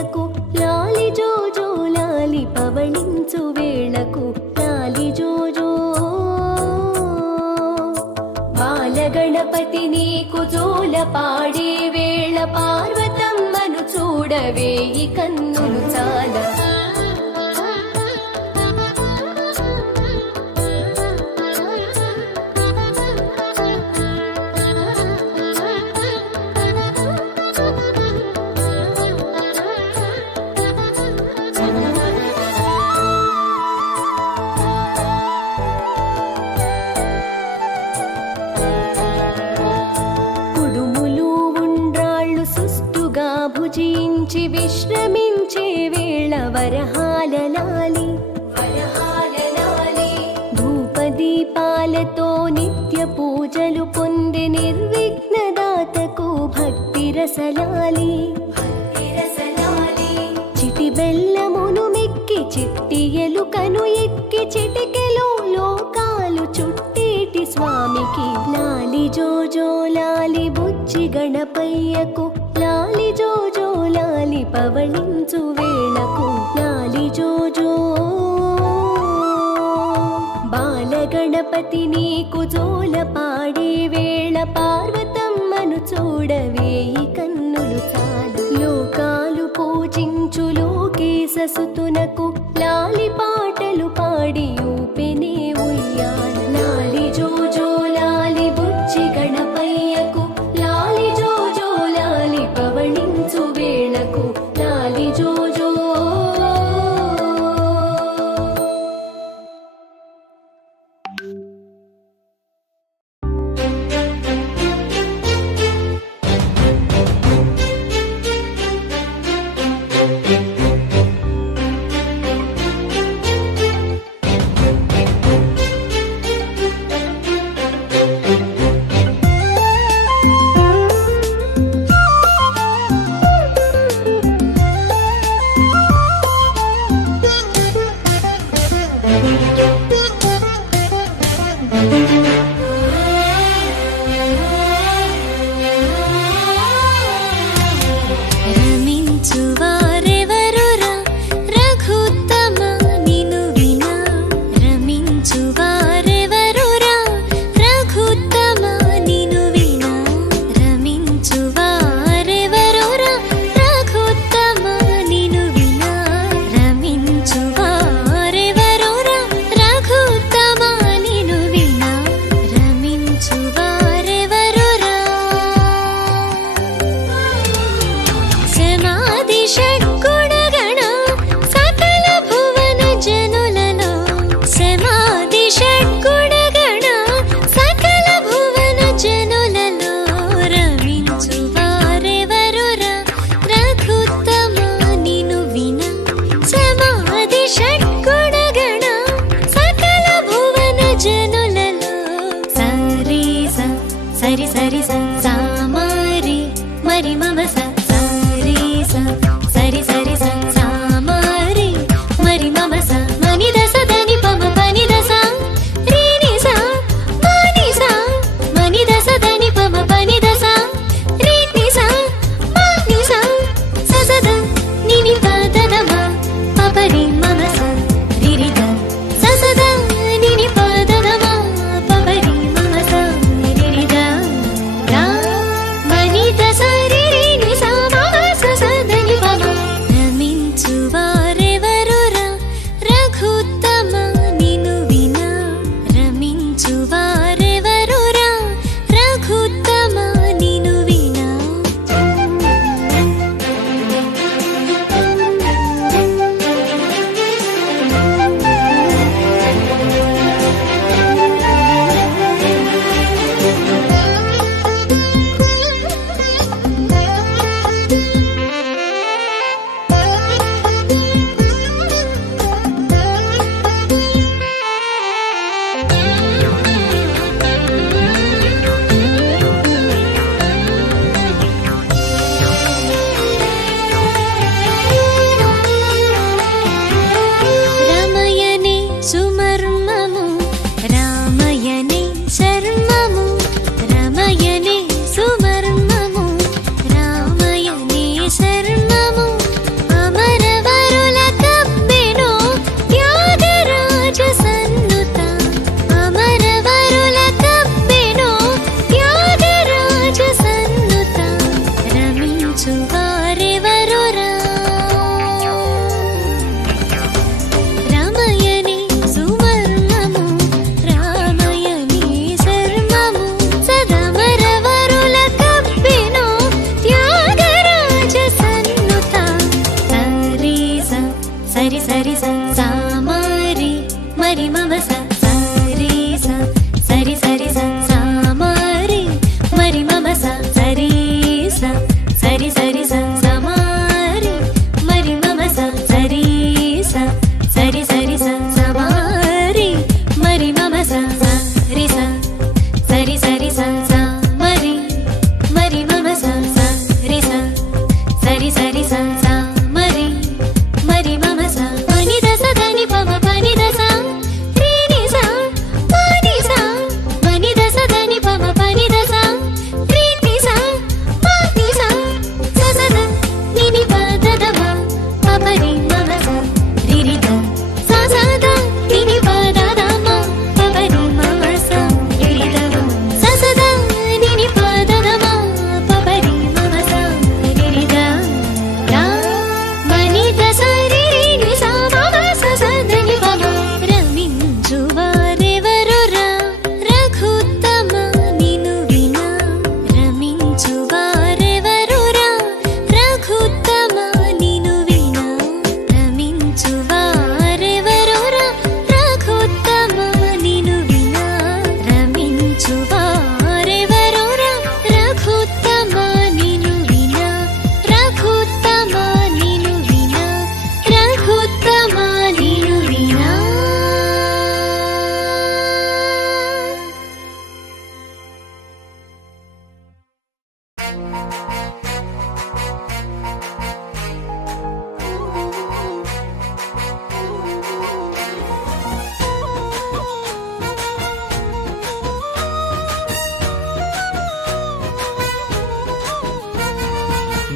పయ్యకు లాలి జోజో లాలి పవళించు వేళకు లాలి జోజో. బాలగణపతి నీకు జోల పాడే వేళ పార్వతమ్మను చూడవే ఈ కన్నులు చాలా. భుజించి విశ్రమించే వేళ వరహాల లాలి ధూపదీపాలతో నిత్య పూజలు పొందే నిర్విఘ్నదాతకు భక్తి రసలాలి. చిటి బెల్లమును మెక్కి చిట్టి ఎలుకను ఎక్కి చిటికెలో లోకాలు చుట్టేటి స్వామికి లాలి జోజో లాలి బుజ్జి గణపయ్యకు లాలి జోజో లాలి పవళించు వేళకు లాలి జోజో. బాలగణపతి నీకు జోల పాడే వేళ పార్వతమ్మను చూడవే ఈ కన్నులు చాలు. లోకాలు పూజించు లోకేశ సుతునకు లాలి పాటలు పాడి ఊపెనే ఉయ్యాల. లాలి జోజో లాలి బుజ్జి గణపయ్యకు లాలి జోజో లాలి పవళించు వేళకు లాలి జోజో.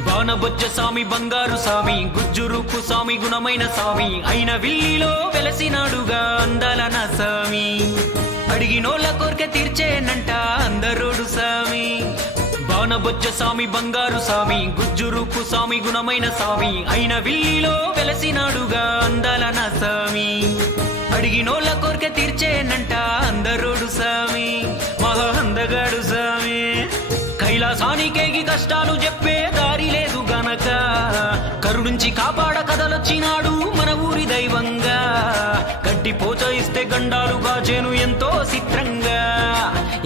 బాణబొజ్జ స్వామి బంగారు స్వామి గుజ్జురూపు స్వామి గుణమైన స్వామి అయిన విల్లిలో వెలసినాడుగా అందాల నా స్వామి అడిగినోళ్ళ కోరిక తీర్చేనంట అందరోడు స్వామి బాణబొజ్జ స్వామి బంగారు స్వామి గుజ్జురూపు స్వామి గుణమైన స్వామి అయిన విల్లిలో వెలసినాడుగా అందాల నా స్వామి అడిగినోళ్ళ కోరిక తీర్చేనంట అందరోడు స్వామి మహా అందగాడు స్వామి కైలాసానికేగి కష్టాలు చెప్పే దారి లేదు గనక కరుణించి కాపాడ కదలొచ్చినాడు మన ఊరి దైవంగా గడ్డి పోచ ఇస్తే గండాలు గాచేను ఎంతో చిత్రంగా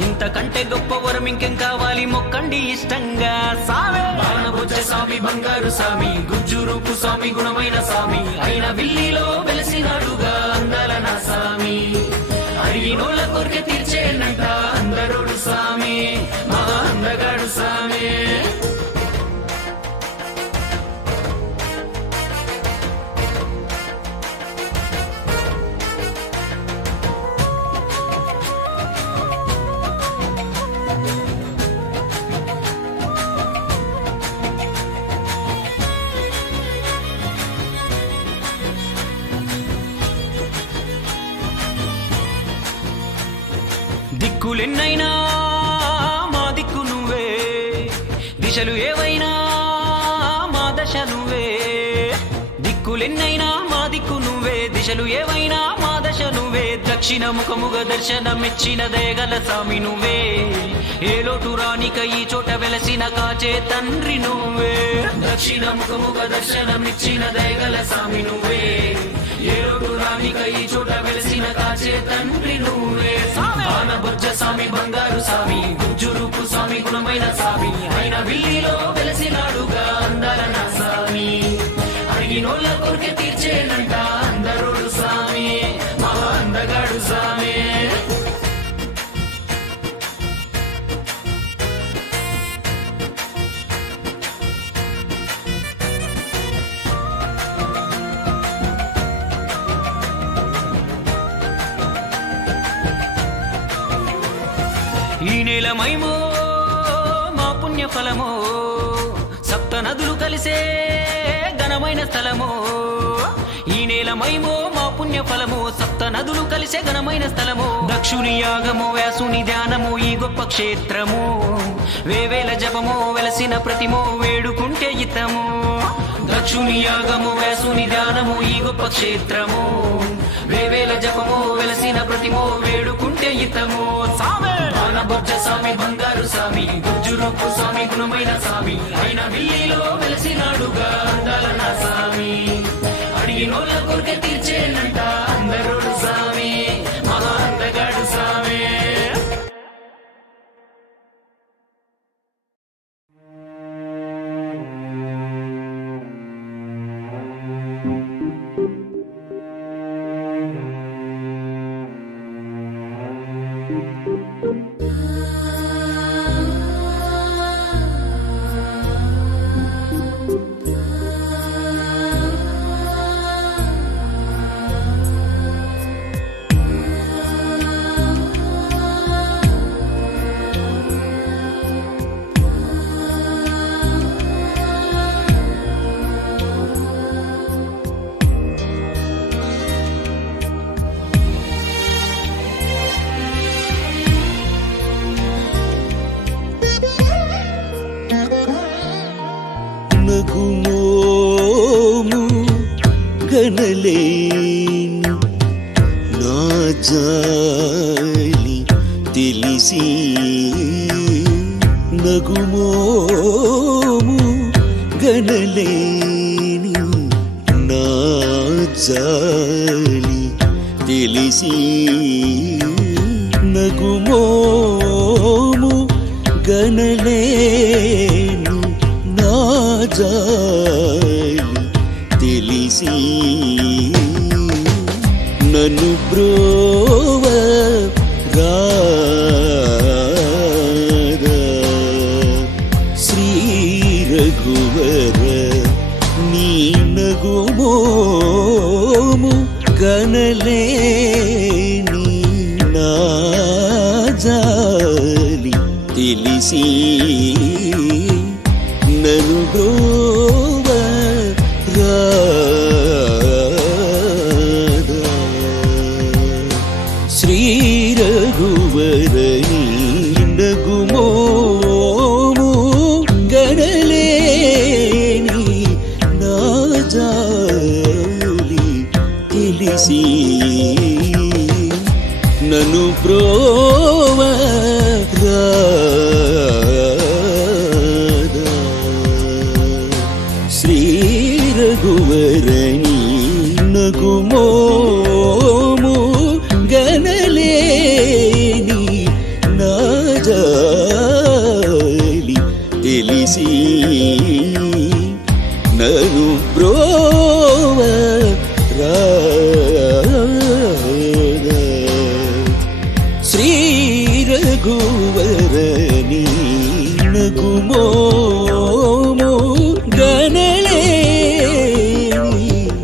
ఇంతకంటే గొప్ప వరం ఇంకేం కావాలి మొక్కండి ఇష్టంగా సామే బాణబొజ్జ స్వామి బంగారు స్వామి గుజ్జురూపు స్వామి గుణమైన స్వామి అయిన విల్లిలో వెలసినాడుగా అందాల నా స్వామి అడిగినోళ్ళ కోరిక తీర్చేనంట అందరోడు స్వామి మహా అందగాడు స్వామి దిక్కులెన్నైనా మా దిక్కు నువ్వే దిశలు ఏవైనా మా దశ నువ్వే దిక్కులెన్నైనా మా దిక్కు నువ్వే దిశలు ఏవైనా మా దశ నువ్వే దక్షిణ ముఖముగ దర్శనమిచ్చిన దయగల స్వామి నువ్వే ఏ లోటు రానిక ఈ చోట వెలసిన కాచే తండ్రి నువ్వే దక్షిణ ముఖముగ దర్శనమిచ్చిన దయగల స్వామి నువ్వే ఏ లోటు రానిక ఈ చోట వెలసిన కాచే తండ్రి నువ్వే బాణబొజ్జ స్వామి బంగారు స్వామి గుజ్జురూపు స్వామి గుణమైన స్వామి అయిన విల్లిలో వెలసినాడుగా అందాల నా స్వామి అడిగినోళ్ళ కోరిక తీర్చేనంట అందరోడు స్వామి మహా అందగాడు స్వామి ఈ నేలమైమో మా పుణ్య ఫలమో సప్త నదులు కలిసే ఘనమైన స్థలమో ఈ నేలమైమో మా పుణ్య ఫలమో సప్త నదులు కలిసే ఘనమైన స్థలమో దక్షుని యాగము వ్యాసుని ధ్యానము ఈ గొప్ప క్షేత్రము వేవేల జపమో వెలసిన ప్రతిమో వేడుకుంటే ఇతము దక్షుని యాగము వ్యాసుని ధ్యానము ఈ గొప్ప క్షేత్రము వేవేల జపమో వెలసిన ప్రతిమో వేడుకుంటే ఇతము సామే బాణబొజ్జ స్వామి బంగారు స్వామి గుజ్జురూపు స్వామి గుణమైన స్వామి అయిన విల్లిలో వెలసినాడుగా అందాల నా స్వామి అడిగినోళ్ళ కోరిక తీర్చేనంట అందరోడు స్వామి మహా అందగాడు స్వామి నగుమోము గనలేను నా జాలి తెలిసి నగుమోము గనలేని నా జాలి తెలిసి నగుమోము గనలేను నా జాలి తెలిసి నన్ను బ్రోవ రాధా శ్రీ తెలిసి నను బ్రోవ రాధా శ్రీ రఘువరని నగుమోము గణలేని నా జాలి తెలిసి నను బ్రోవ రాధా శ్రీ రఘువరని నగుమోము గణలేని నా జాలి తెలిసి నను బ్రోవ రాధా శ్రీ రఘువరని నగుమోము గణలేని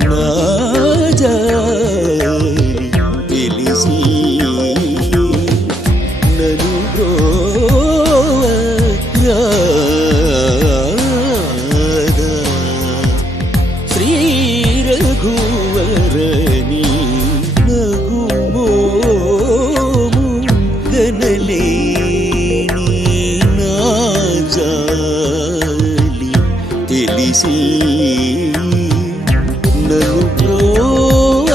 నా జాలి తెలిసి నను బ్రోవ రాధా శ్రీ రఘువరని నగుమోము గణలేని నా జాలి తెలిసి నను బ్రోవ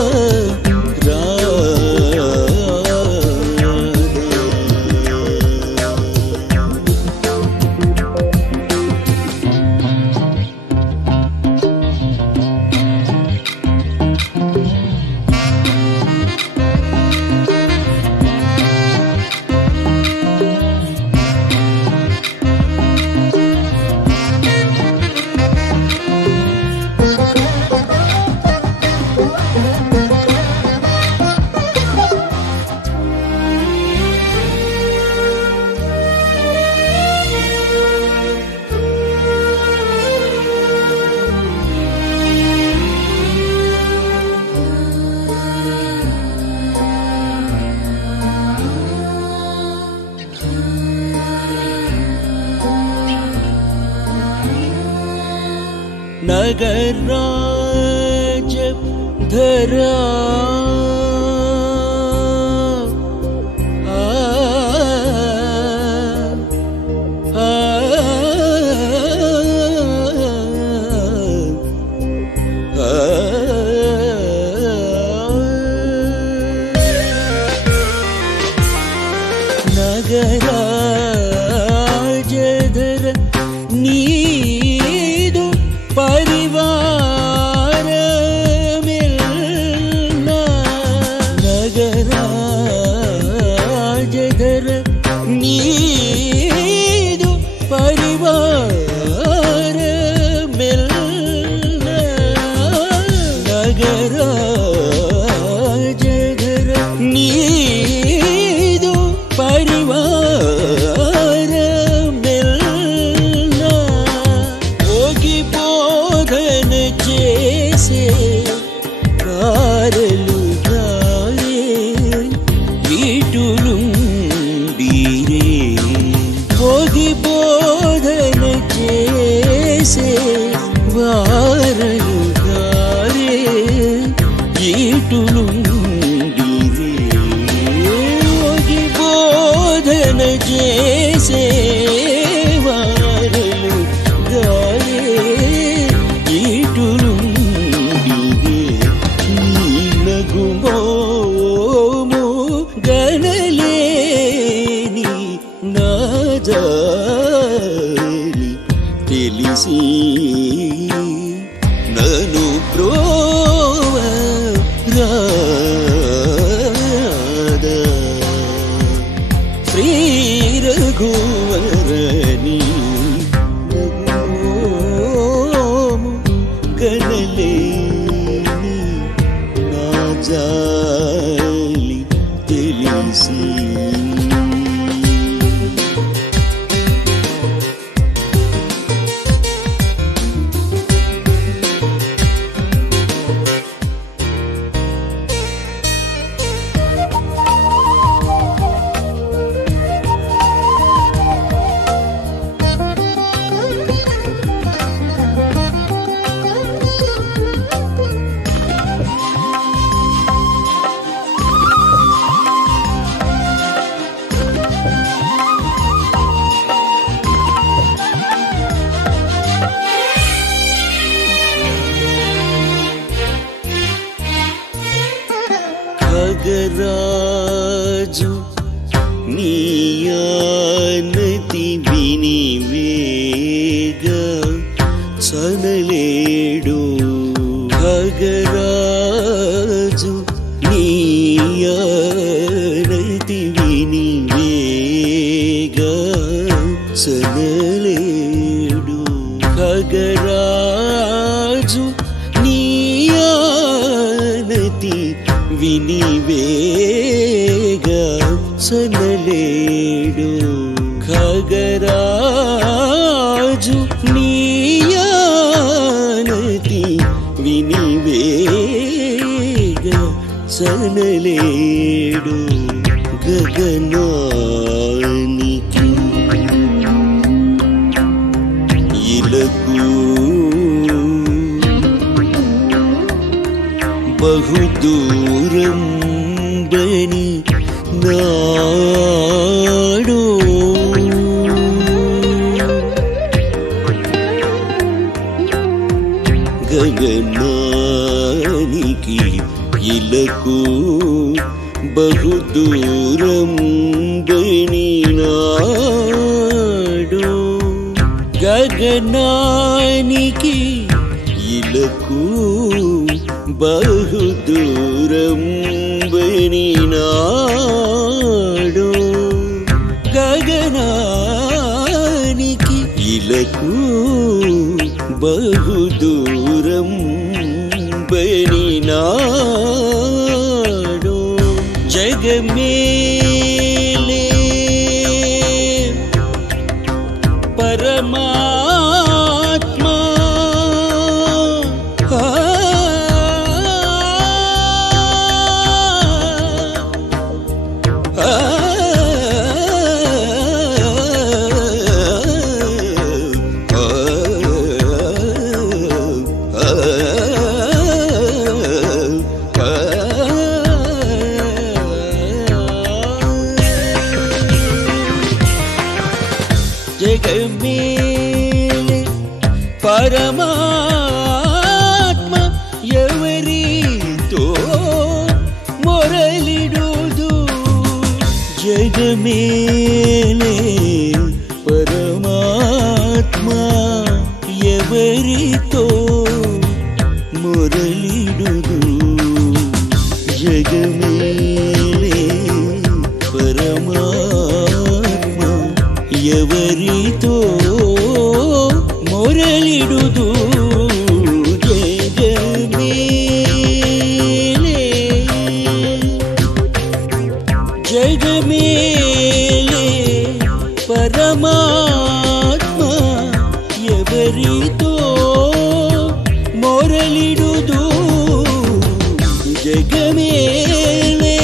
नगराज धरा नगराज धर नीदु परिवार मिलना नगराज धर नीदु परिवार मिलना नगराज धर नीदु परिवार मिलना होगी बोधन जैसे कारलु गाये वीटुलुंडीरे होगी बोधन जैसे वारलु गाये वीटुलुंडीरे होगी बोधन जैसे वारलु गाये ఈటులుండిదే నీ నగుమోము గణలేని నా జాలి తెలిసి నను బ్రోవ రాధా శ్రీ రఘువరని నగుమోము గణలేని నా జాలి తెలిసి సనలేడు ఖగరాజు నీయానతి వినివేగా సనలేడు ఖగరాజు నీయానతి వినివేగా సనలేడు గగనానికి ఇలకు బహుదూరం బని నాడు గగనానికి ఇలకు బహుదూరం బనినాడు గగనానికి ఇలకు బహుదూరం బనినాడు గగనానికి ఇలకు బహుదూరం బనినాడు జగమేలే పరమాత్మా జగమేలే పరమాత్మ ఎవరితో మొరలిడుదు జగమేలే పరమాత్మ ఎవరితో మొరలిడుదు జగమేలే పరమాత్మ ఎవరితో మొరలిడుదు జగమేలే జగమేలే పరమాత్మ ఎవరితో మొరలిడుదు జగమేలే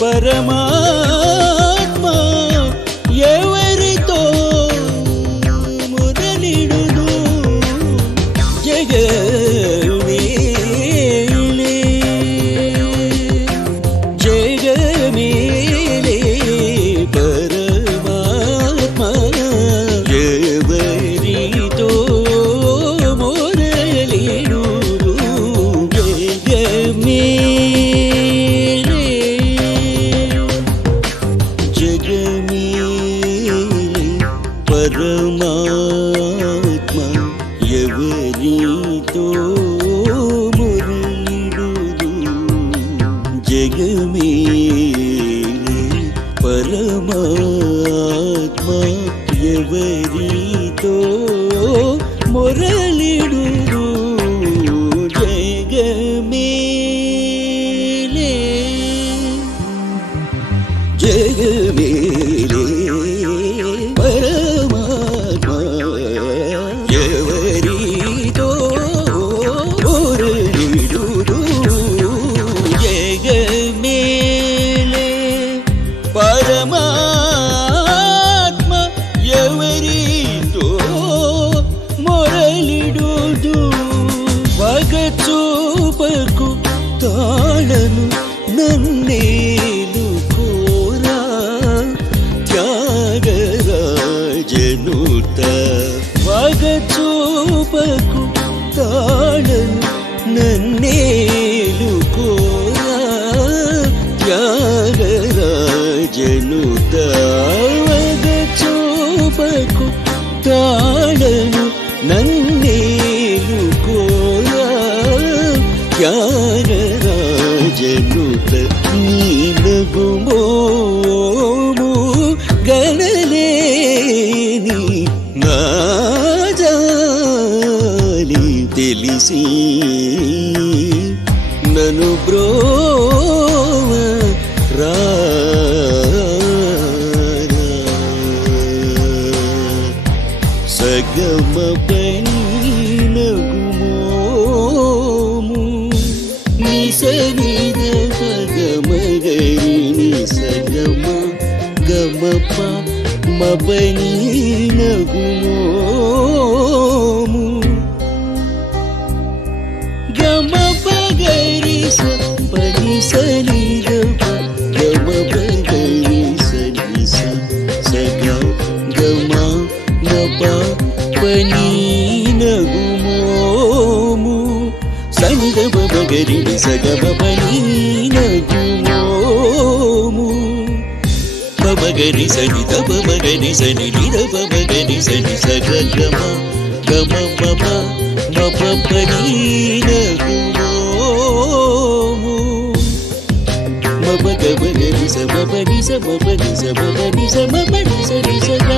పరమాత్మ ఎవరితో మొరలిడుదు జగమేలే జగమేలే పరమాత్మ ఎవరితో మొరలిడుదు జగమేలే జగమేలే పరమాత్మ ఎవరితో మొరలిడుదు జగమేలే పరమాత్మ ఎవరితో మొరలిడుదు జగమేలే జగమేలే పరమాత్మ ఎవరితో మొరలిడుదు జగమేలే పరమాత్మ ఎవరితో మొరలిడుదు వగచూపకు తాళను నన్నేలు కోరా త్యాగరాజనుత వగచూపకు తాళను నన్నేలు కోరా త్యాగరాజనుత వగచూపకు తాళను నన్నేలు కోరా త్యాగరాజనుత నీలగుమోము గణలేని జాలి తెలిసి నన్ను బ్రోవ సగమ పని నగుమోము నిసనిద గమ గరి నిసగమ గమప మబని నగుమోము గమప గరి స పని సనిద గమప గరి సని స సగ గమ మప పని నగుమోము సనిద బగరి సగమ పని నగుమోము బగరి సని దబ మగరి సని నిరబ మగరి సని సగ గమ గమ మప మప పని నగుమోము మప గమ గరి స మపని స మపని స మపని స మపని స ని స గ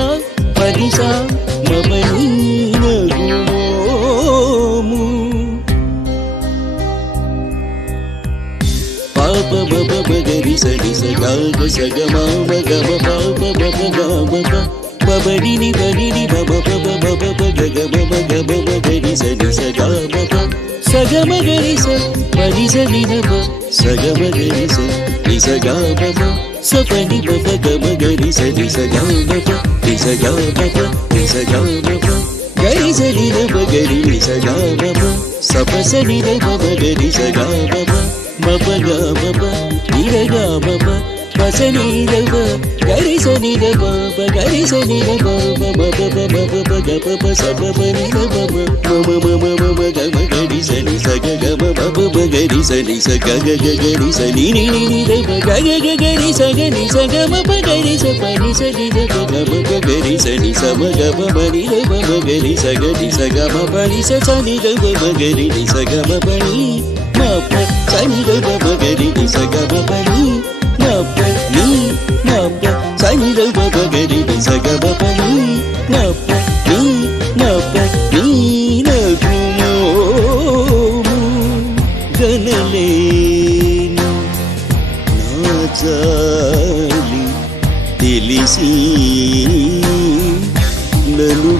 పని స మపని నగుమోము పాప మప మగరి సని స గ గ స గ మ మ గ మ పాప మప గ మ ప పబడి ని బడి ని మమ పబ మప ప గ గ మ మ గ మ మ గరి సని స గ మ ప స గ మ గరి స పని స ని న ప స గ మ గరి స ని స గ మ ప స పని మ ప గ మ గరి స ని స గ మ ప ని స గ మ ప ని స గ మ ప గరి స ని న ప గరి ని స గ మ ప స ప స ని న ప మ గరి స గ మ ప మ ప గ మ ప ని ర గ మ ప ప స ని ర ప గరి స ని ర ప ప గరి స ని ర ప ప మ ప ప మ ప ప గ ప ప స ప ప ని ర ప మ మ మ మ మ మ గ మ గరి స ని స గ గ మ మ ప ప గరి స ని స గ గ గ గరి స ని ని ని ని ర ప గ గ గ గరి స గ ని స గ మ ప గరి స ప ని స ని ర ప గ మ ప గరి స ని స మ గ మ మ ని ర ప మ గరి స గ ని స గ మ ప ని స స ని ర ప మ గరి ని స గ మ ప ని మ ప స ని ర ప మ గరి ని స గ మ ప ని మ ప ని మ ప స ని ర ప మ గరి ని స గ మ ప ని మ ప ని మ ప ని నగుమోము గనలేను నా జాలి తెలిసి నన్ను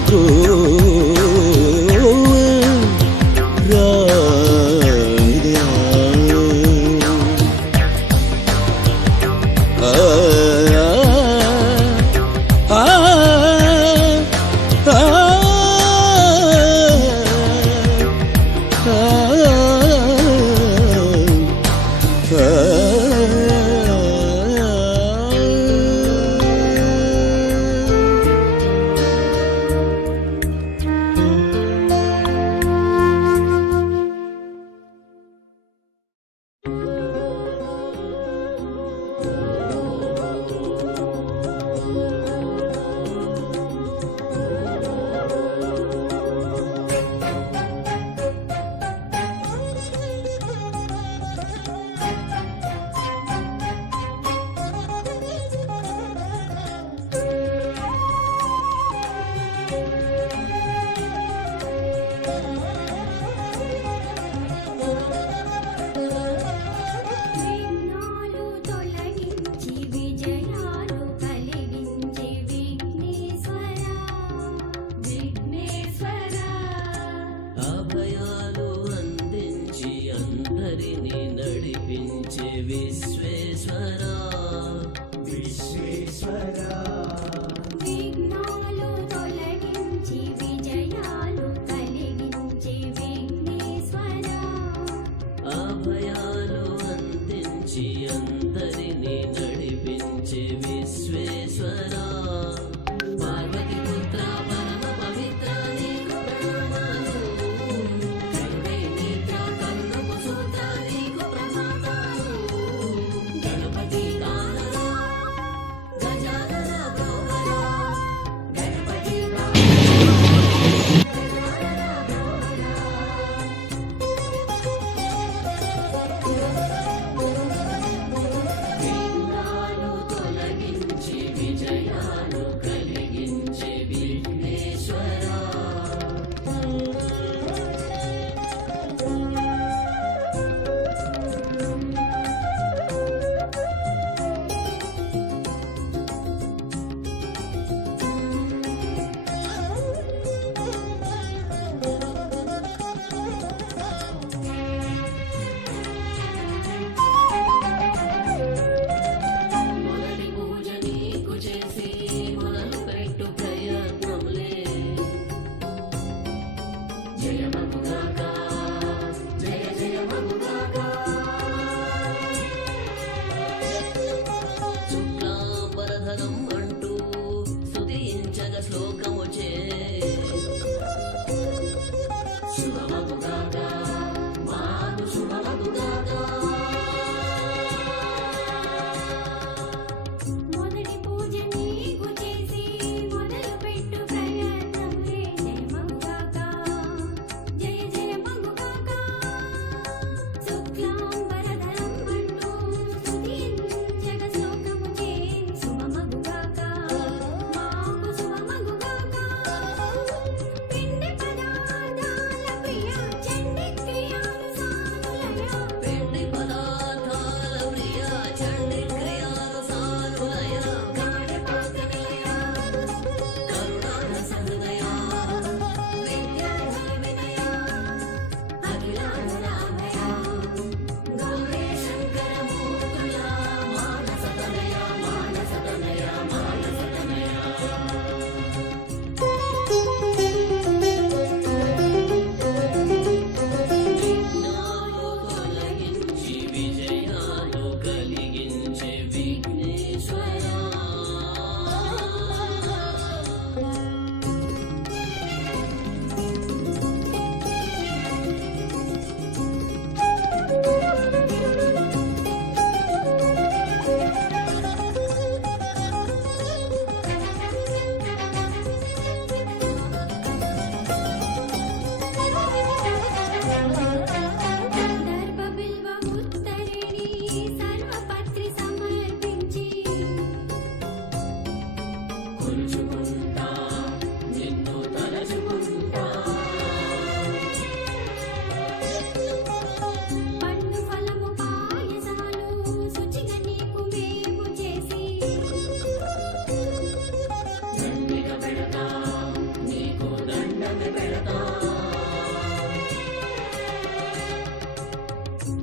దండమే పెడతా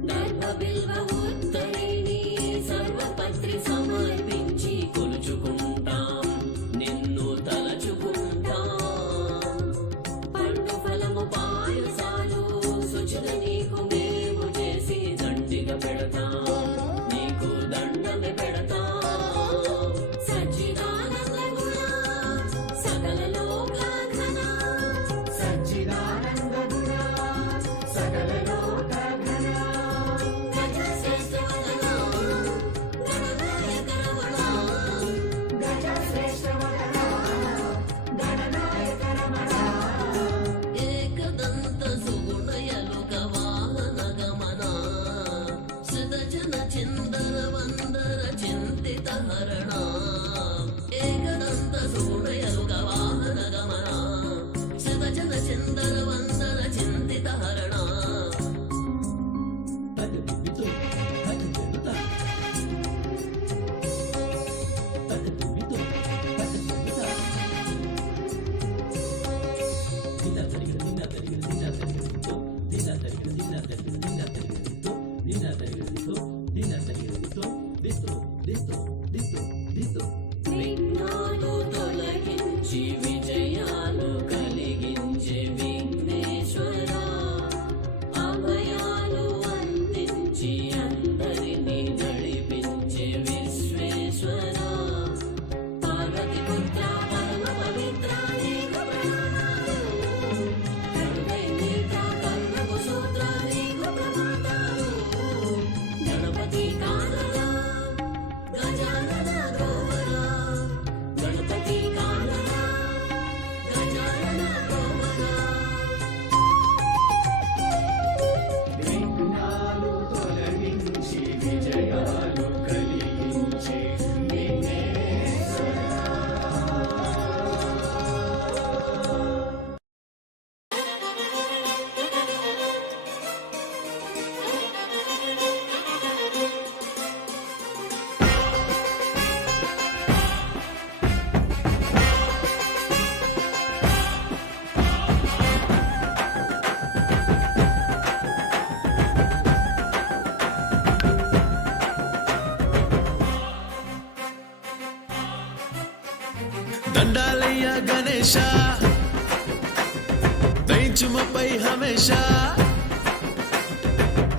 దర్భ బిల్వ ఉత్తరిణి సర్వపత్రి సమర్పించి కొలుచుకుంటాం నిన్ను తలచుకుంటాం పండు ఫలము పాయసాలు శుచిగా నీకు మేము చేసి దండిగా పెడతాం నీకు దండమే పెడతాం సచ్చిదానంద గుణ సకల లోకాఘన సచ్చిదానంద గుణ సకల లోక ఘన గజ శ్రేష్ఠ వదన గణనాయక రమణ గజ శ్రేష్ఠ వదన గణనాయక రమణ ఏకదంత సుగుణయలుక వాహన గమన సుదజన చిందర వందర చింతిత హరణ ఏకదంత సుగుణయలుక వాహన గమన సుదజన చిందర వందర చింతిత హరణ విఘ్నాలు తొలగించి విజయాలు కలిగించే విఘ్నేశ్వర అభయాలు అందించి అందరినీ నడిపించే విశ్వేశ్వర పార్వతి పుత్ర పరమ పవిత్ర నీకు ప్రణామాలు కరుణైనేత కర్ణపు సూత్ర నీకు ప్రమాదాలు గణపతి కానన గజానన గోవర గణపతి కానన గజానన గోవర విఘ్నాలు తొలగించి విజయాలు కలిగించే విఘ్నేశ్వర దండాలయ్య గణేశ దయించుమపై హమేష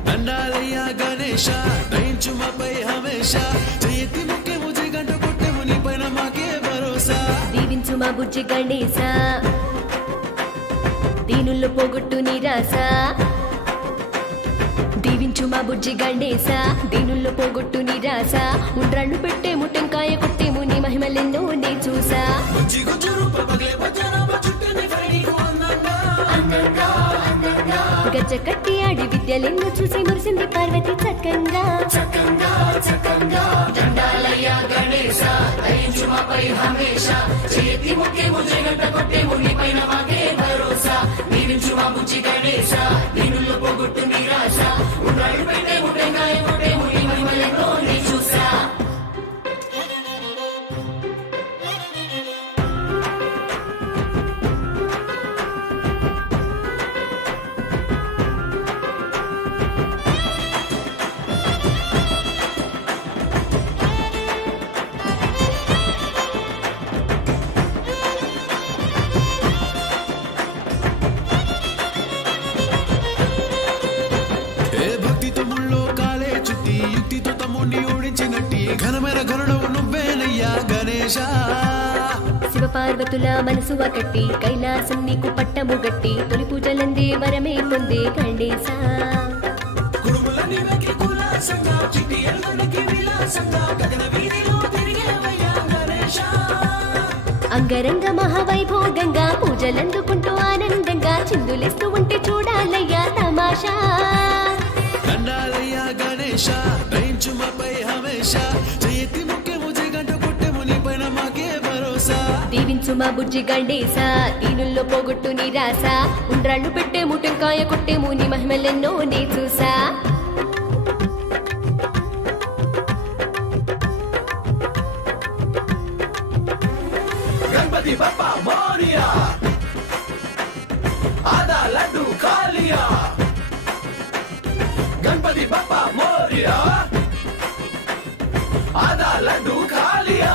దండాలయ్య గణేశ దయించుమపై హమేష చేతి ముఖ్య ముజి గంట కొట్టెము నీ పైన మాకే భరోసా దీవించు మా బుజ్జి గణేశ దీనుల్లో పోగొట్టు నిరాశ దీవించు మా బుజ్జి గణేశ దీనుల్లో పోగొట్టు నిరాశ ఉండ్రాళ్ళు పెట్టేము టెంకాయ కొట్టేము నీ మహిమలెన్నో నే చూసా బుజ్జి గుజ్జు రూప పగలే బజనప చుట్టని ఫైనీకు అందంగా గజ్జ కట్టి ఆడి విద్యలెన్నో చూసి మురిసింది పార్వతి చక్కంగా చక్కంగా చక్కంగా దండాలయ్య గణేశ దయించుమపై హమేష చేతి ముఖ్యము జగంట కొట్టేము నీ పైన మాకే భరోసా నీవించు మా బుజ్జి గణేశ దీనుల్లో పోగొట్టు నిరాశ ఉండ్రాళ్ళు పెట్టేము టెంకాయ కొట్టేము నీ మహిమలెన్నో నీ చూసా ఏ భక్తితో ముళ్ళో కాలే చుట్టి యుక్తితో తమ్ముడిని ఓడించినట్టి ఘనమైన గరుడవు నువ్వేనయ్యా గణేశ శివ పార్వతుల మనసు ఒకటి కైలాసం నీకు పట్టము గట్టి తొలి పూజలందే వరమే పొందే గణేశ కుడుములని వెక్కి కులాసంగా చిట్టి ఎల్లునికి విలాసంగా గగన వీధిలో తిరిగేవయ్యా గణేశ అంగరంగ మహావైభోగంగా పూజలందుకుంటూ ఆనందంగా చిందులేస్తూ ఉంటే చూడాలయ్యా తమాషా దండాలయ్య గణేశ దయించుమపై హమేష చేతి ముఖ్య ముజి గంట కొట్టెము నీ పైన మాకే భరోసా దీవించు మా బుజ్జి గండేశ దీనుల్లో పోగొట్టు నిరాశ ఉండ్రాళ్ళు పెట్టేము టెంకాయ కొట్టేము నీ మహిమలెన్నో నే చూసా గణపతి బప్పా మోరియా కియా ఆదా లడ్డు ఖాలియా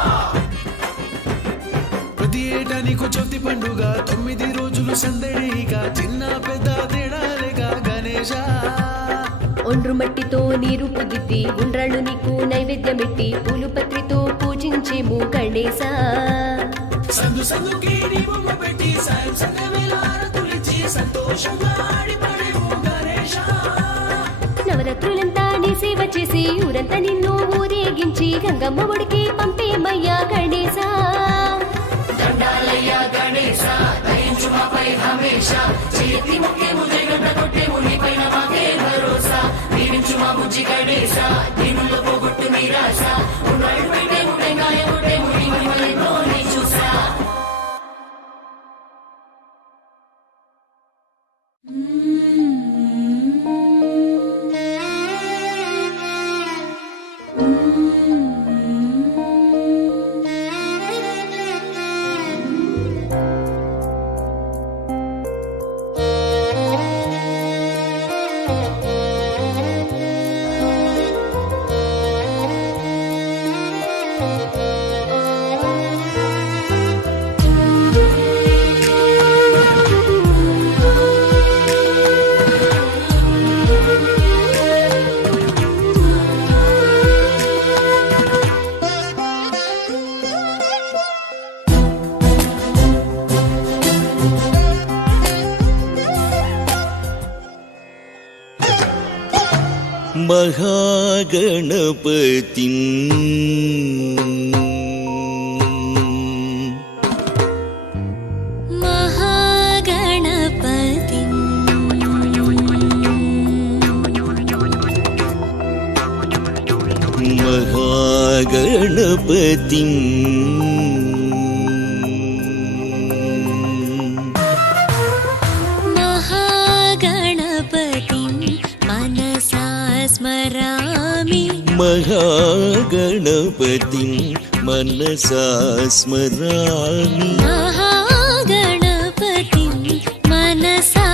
ప్రతి ఏటా నీకు చవితి పండుగ 9 రోజులు సందడిగా చిన్న పెద్ద తేడాలేగా గణేశ ఒండ్రు మట్టితో నీరు పుదిద్ది ఉండ్రాళ్ళు నీకు నైవేద్యమెట్టి పూలు పత్రితో పూజించేము గణేశ సందు సందుకి నీ బొమ్మ పెట్టి సాయం సంగమేళ హారతులిచ్చి సంతోషంగా ఆడిపడేము గణేశ నవరాత్రులంతా నీ సేవ చేసి ఊరంతా నిన్ను ఊరేగించి గంగమ్మ ఒడికి పంపేమయ్యా గణేశ దండాలయ్యా గణేశ దయించు మాపై హమేష చేతి మొక్కేము జగంట కొట్టేము నీపైన మాకే భరోసా దీవించు మా బుజ్జి గణేశ దీనుల్లో పోగొట్టు నిరాశ ఉండ్రాళ్ళు పెట్టేము టెంకాయ కొట్టేము నీ మహిమలెన్నో నీ చూసా महागणपतिं महागणपतिं मनसा स्मरामि महागणपतिं मनसा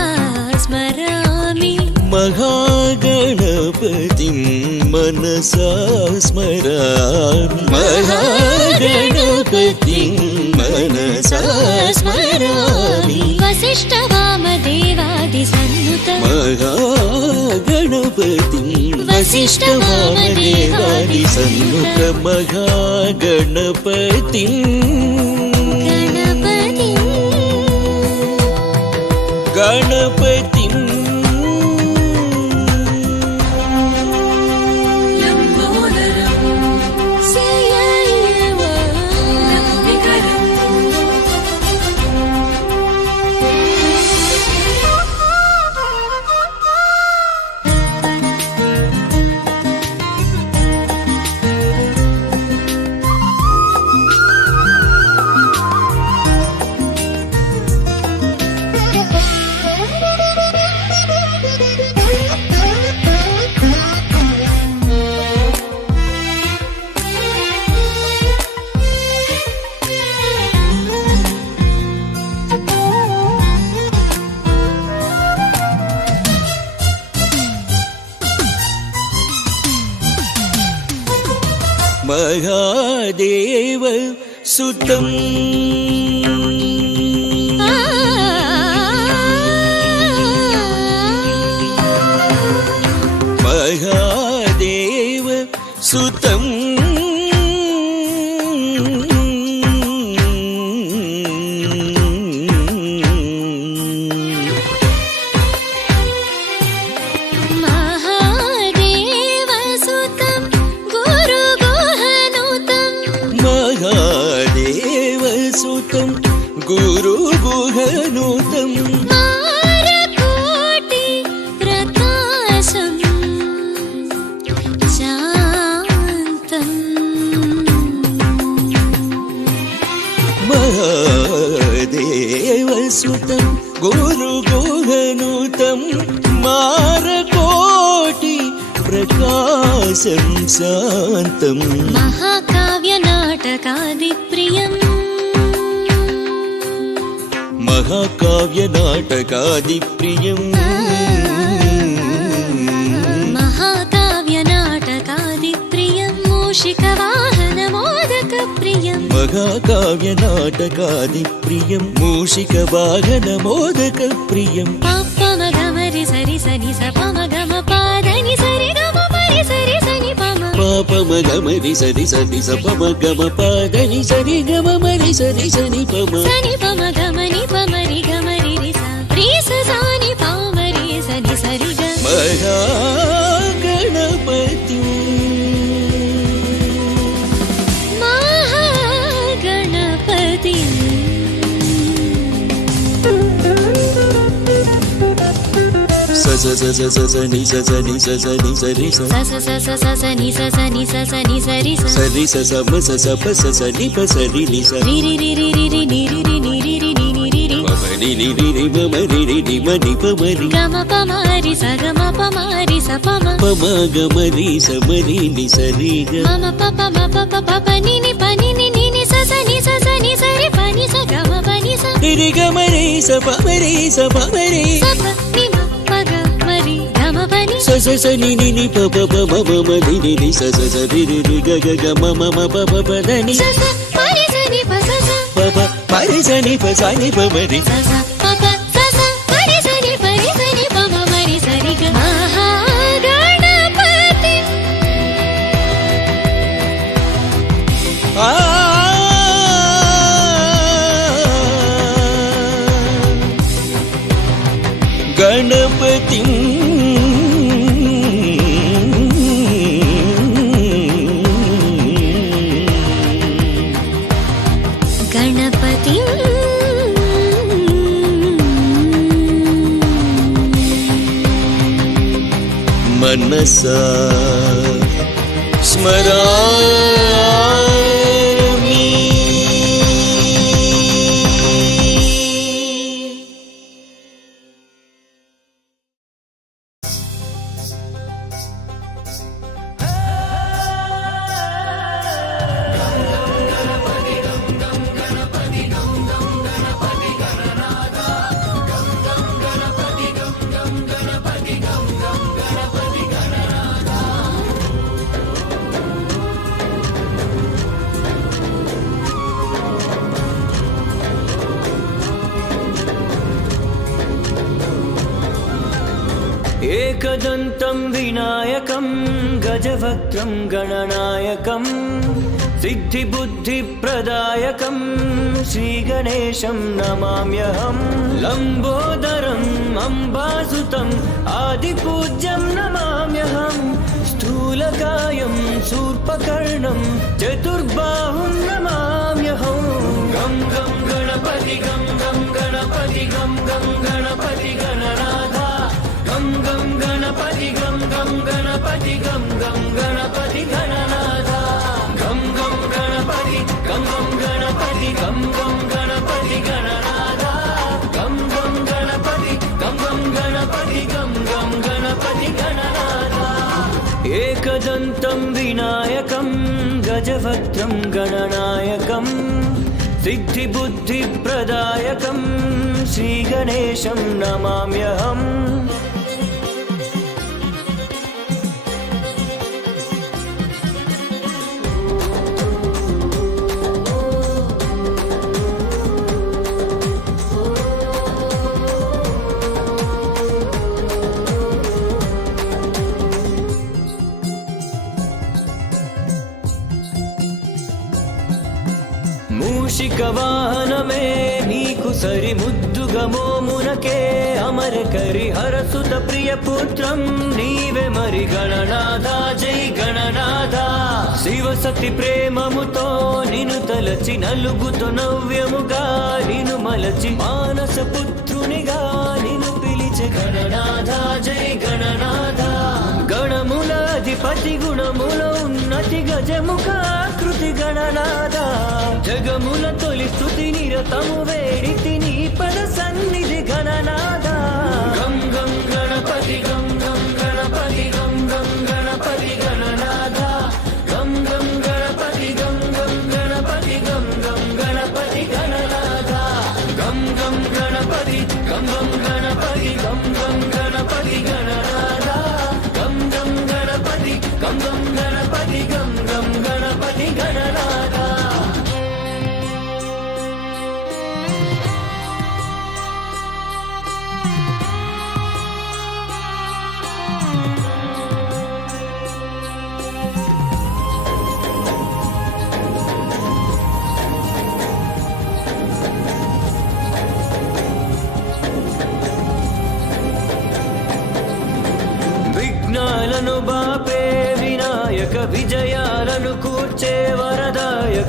स्मरामि महागणपतिं मनसा स्मरामि महागणपतिं मनसा स्मरामि वसिष्ठवामदेवादिसन्नुतं महागणपतिं वसिष्ठवामदेवादिसन्नुतं महागणपतिं गणपतिं महादेव सुतं महादेव सुतं महादेवसुतं गुरुगुहनुतं मारकोटि प्रकाशं शान्तम् महादेवसुतं गुरुगुहनुतं मारकोटि प्रकाशं शान्तम् महाकाव्यनाटकादिप्रियम् महाकाव्यनाटकादिप्रियम् महाकाव्यनाटकादिप्रियम् మూషిక వాహన మోదక ప్రియం మహాకావ్య నాటకాది ప్రియం మూషిక వాహన మోదక ప్రియం పమ గమరి సరి సని స పమ గమ పాదని సరి గమ పరి సరి సని పమ పాపమ గమరి సరి సని స పమ గమ పాదని సరి గమ మరి సరి సని పమ సని పమ గమని పమరి గమరి రి స రి స సాని పమరి సని సరి గ మహాగణపతి మహాగణపతి స స స స స స ని స స ని స స ని స రి స స స స స స స ని స స ని స స ని సరి స స రి స స మ స స ప స స ని ప స రి ని స రి రి రి రి రి రి ని రి రి ని రి రి ని ని రి రి ప మ ని ని రి రి మ మ రి రి ని మ ని ప మ రి గమ పమారి స గమ పమారి స పమ ప మ గ మ రి స మ రి ని స రి గ మమ పప మ పప పప ని ని ప ని ని ని ని స స ని స స ని స రి ప ని స గమ ప ని స రి రి గ మ రి స ప మ రి స ప మ రి స ప ని మ ప గ మ రి గమ ప ని స స స ని ని ని ప ప ప మ మ మ రి రి రి స స స రి రి రి గ గ గ మ మ మ ప ప ప ద ని స స ప ని స ని ప స స ప ప ప రి స ని ప స ని ప మ రి స స ప ప స స ప ని స ని ప ని స ని ప మ మ రి స రి గ మహాగణపతి ఆ గణపతి గణపతి మనసా స్మరామి ఏకదంతం వినాయకం గజవక్త్రం గణనాయకం సిద్ధిబుద్ధిప్రదాయకం శ్రీగణేశం నమామ్యహం లంబోదరం అంబాసుతం ఆదిపూజ్యం నమామ్యహం స్థూలకాయం శూర్పకర్ణం చతుర్బాహుం నమామ్యహం గం గం గణపతి గం గం గణపతి గం గం గణపతి గణనాథ గం గం గణపతి గం గం గణపతి గం గం గణపతి గణనాథ గం గం గణపతి గం గం గణపతి గం గం గణపతి గణనాథ గం గం గణపతి గం గం గణపతి గం గం గణపతి గణనాథ ఏకదంతం వినాయకం గజవక్త్రం గణనాయకం సిద్ధిబుద్ధిప్రదాయకం శ్రీగణేశం నమామ్యహం మూషిక వాహనమే నీకు సరి ముద్దుగా మోమునకే అమర కరి హరసుత ప్రియ పుత్రం నీవే మరి గణనాథ జై గణనాథ శివ సతి ప్రేమముతో నిను తలచి నలుగుతో నవ్యముగా నిను మలచి మానస పుత్రునిగా నిను పిలిచే గణనాథ జై గణనాథ గణముల అధిపతి గుణముల ఉన్నతి గజముఖాకృతి గణనాథ జగముల తొలి స్తుతి నిరతము వేడితి నీ పద సన్నిధి గణనాథ గం గం గణపతి గం గం గణపతి గం గం గణపతి గణనాథ గం గం గణపతి గం గం గణపతి గం గం గణపతి గణనాథ గం గం గణపతి గం గం గణపతి గం గం గణపతి గణనాథ గం గం గణపతి గం గం గణపతి గం గం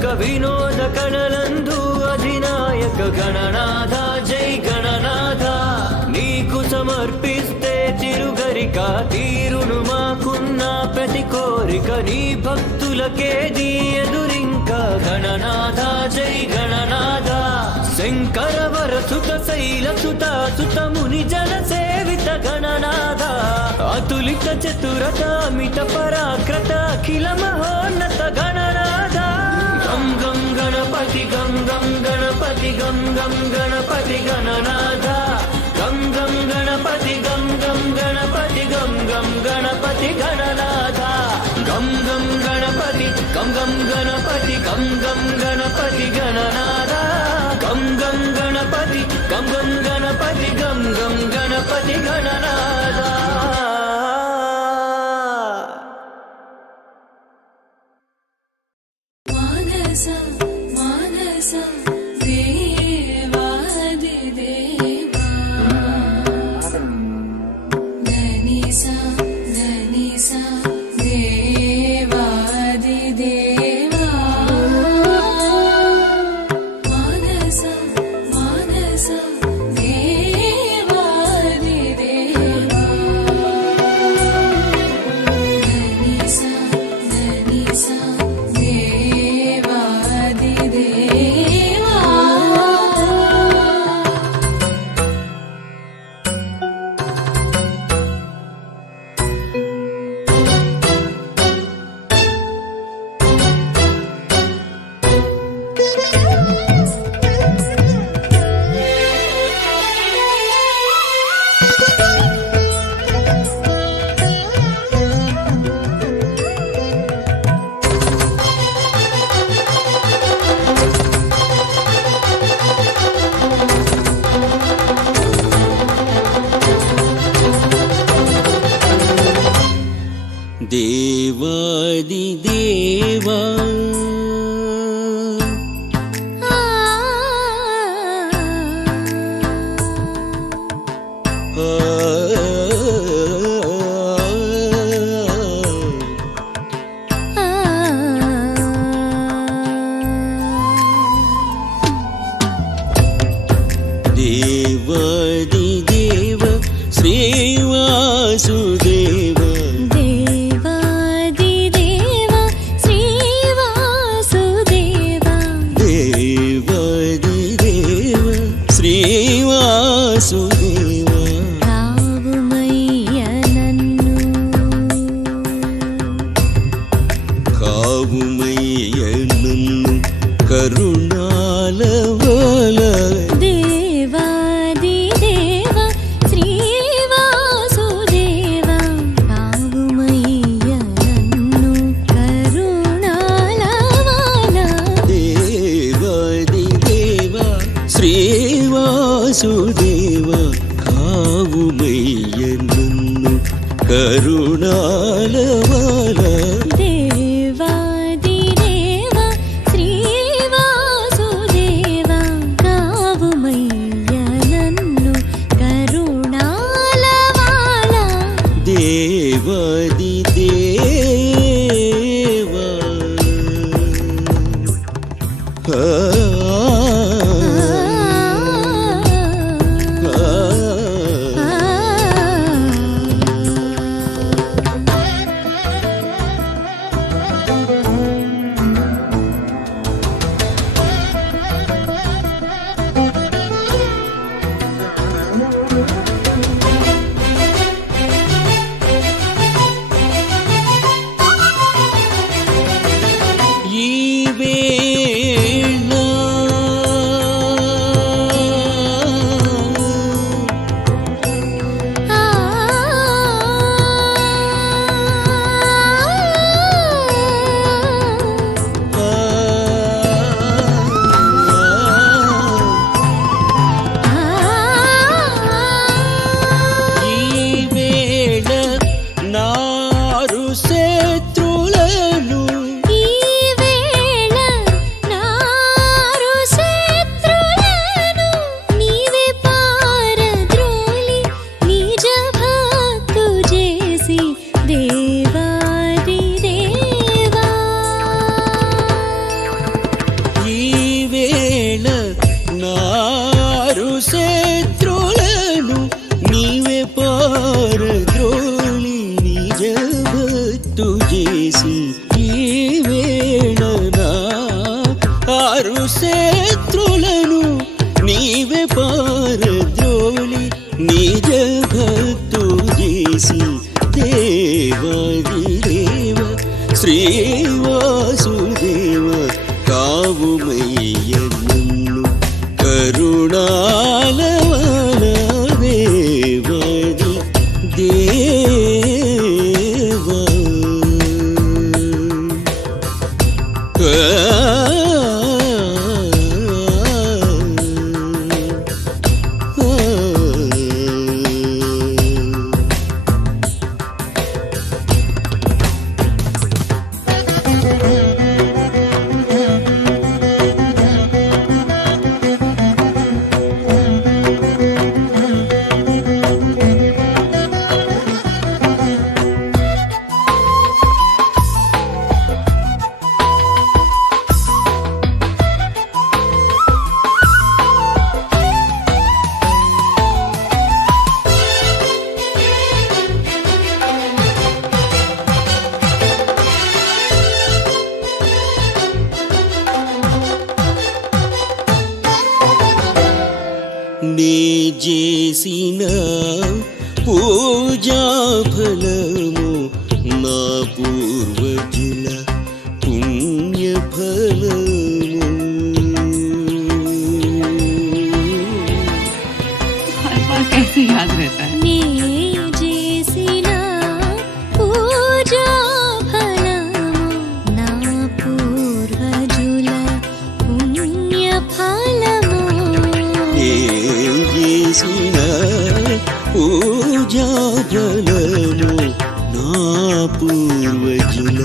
రసిక వినోద కళలందు అధినాయక గణనాథ జై గణనాథ నీకు సమర్పిస్తే చిరుగరిక తీరును మాకున్న ప్రతి కోరిక నీ భక్తులకేది ఎదురింక గణనాథ జై గణనాథ శంకర వరసుత శైలసుత సుత ముని జన సేవిత గణనాథ అతులిత చతురత అమిత పరాక్రత అఖిల మహోన్నత గణనాథ గం గం గణపతి గం గం గణపతి గం గం గణపతి గణనాథ గం గం గణపతి గం గం గణపతి గం గం గణపతి గణనాథ గం గం గణపతి గం గం గణపతి గం గం గణపతి గణనాథ గం గం గణపతి గం గం గణపతి గం గం గణపతి గణనాథ మానస మానస దేవాది దేవా గణేశ గణేశ దేవాది దేవా మానస మానస దేవాది దేవా గణేశ గణేశ దేవాది దేవా దేవాది దేవా దేవాది దేవ శ్రీవాసుదేవ దేవాది దేవా శ్రీవాసుదేవా దేవాది దేవ శ్రీవాసుదేవ కావుమయ్య నన్ను కావుమయ్య నన్ను కరుణాలవల దేవాది దేవా శ్రీవాసుదేవా కావుమయ్య నన్ను కరుణాలవాల దేవాది దేవ శ్రీవాసుదేవ కావుమయ్య నన్ను కరుణాలవల దేవాది దేవా శ్రీవాసుదేవా కావుమయ్య నన్ను కరుణాలవాల దేవాది దేవా చేసిన పూజా ఫలము నా పూర్వజుల పుణ్య ఫలము. हर बार कैसे याद रहता है? నే చేసిన పూజా ఫలము నా పూర్వజుల పుణ్య ఫలము. ఏ చేసిన పూజా ఫలము నా పూర్వజుల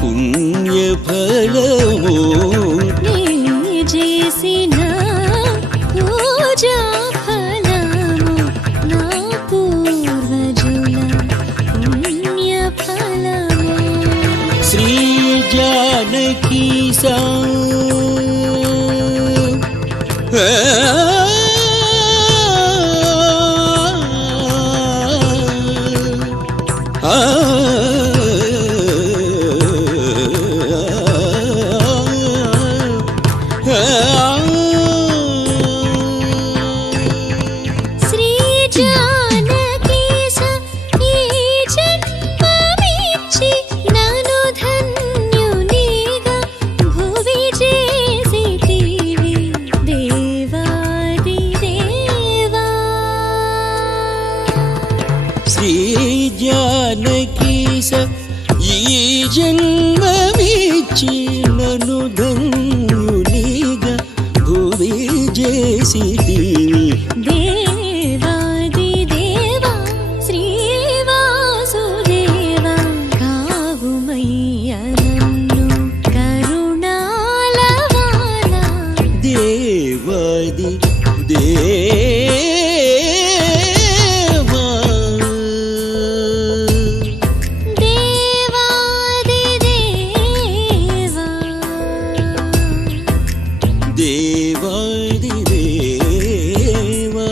పుణ్య ఫలము. నే చేసిన పూజా ఫలము నా పూర్వజుల పుణ్య ఫలము. శ్రీ జానకి సా శ్రీ జానకీశ ఈ జన్మమిచ్చి నన్ను ధన్యునిగా భువి చేసితివి దేవాది దేవా. శ్రీ జానకీశ ఈ జన్మమిచ్చి నన్ను ధన్యునిగా భువి చేసితివి దేవాది దేవా శ్రీ వాసుదేవా. కావుమయ్య నన్ను కరుణాలవాలా. దేవాది దేవా దేవాది దేవా. దేవాది దేవా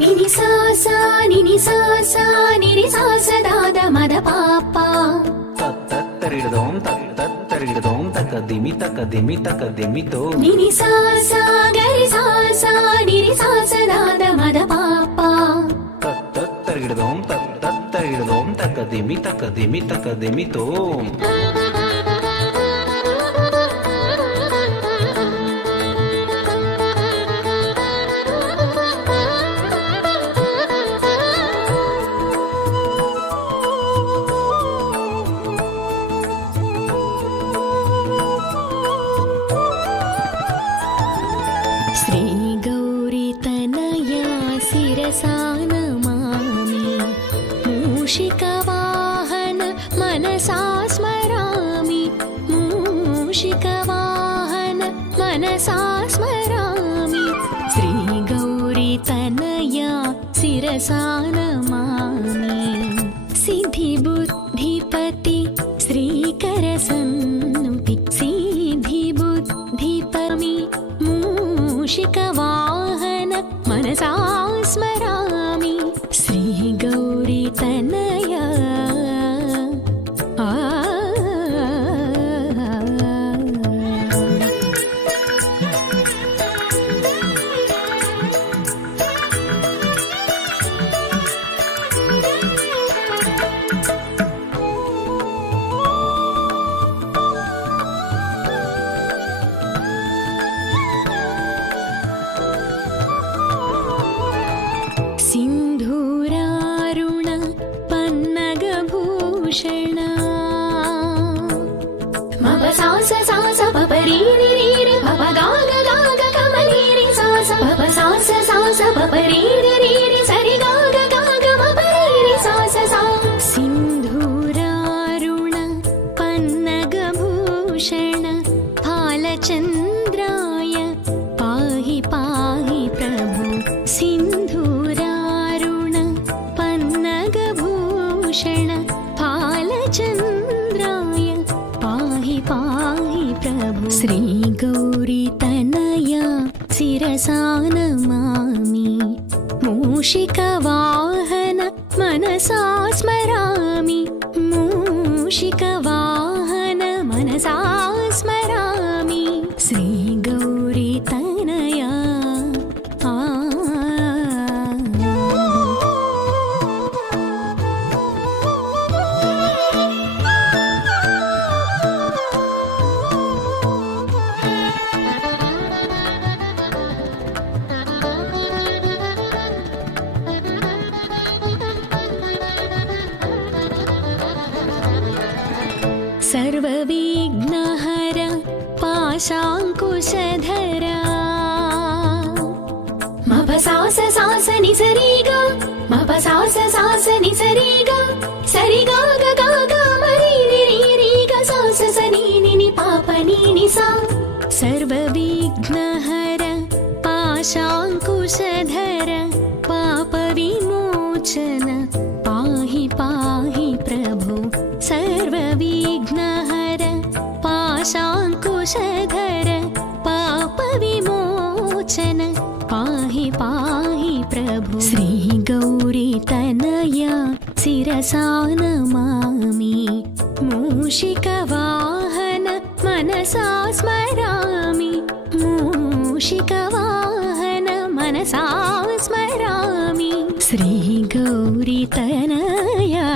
నిని సాసా నిని సాసా నిరి సాస దాద మద పాప. తత్తరిడదోం తత్తరిడదోం తకదిమి తకదిమి తకదిమితో నిని సాసా గరి సాసా నిరి సాస దాద మద పాప. తత్తరిడదోం తత్తరిడదోం తకదిమి తకదిమి తకదిమితో శ్రీ గౌరీ తనయా శిరసా నమామి. మూషిక వాహన మనసా స్మరామి. మూషిక వాహన మనసా స్మరామి. శ్రీ గౌరీ తనయా శిరసా నమామి. సిద్ధి బుద్ధిపతి శ్రీకర సన్నుతి. సిద్ధి బుద్ధిపమి మూషిక వాహన మనసా స్మరామి. శ్రీ గౌరీ తనయా सिन्धूरारुण पन्नगभूषण. मप सास सास पप री रि रि रि पप गाग गाग कमली रि सास पप सास सास पप री रि रि रि सरि गाग गाग मप री रि सास सा. सिन्धूरारुण पन्नगभूषण फालचन्द्राय पाहि पाहि प्रभु. सिन्धूरारुण भूषण फालचन्द्राय पाहि पाहि प्रभु श्रीगौरी तनया शिरसा नमामि मूषिकवाहन मनसा स्मरामि मूषिकवाहन मनसा स्मरामि श्रीगौरी तनया सर्वविघ्नहर पाशाङ्कुशधरा मपसास सास निसरिगा मपसास सास निसरिगा सरिगा गा गा गा मरि रि रि गा सास सनि नि पाप नि सा सर्वविघ्नहर पाशाङ्कुशधर पापविमोचन पाहि पाहि प्रभु सर्वविघ्नहर पाशाङ्कुशधर पापविमोचन पाहि पाहि प्रभु श्रीगौरी तनया शिरसा नमामि मूषिकवाहन मनसा स्मरामि मूषिकवाहन मनसा स्मरामि श्रीगौरी तनया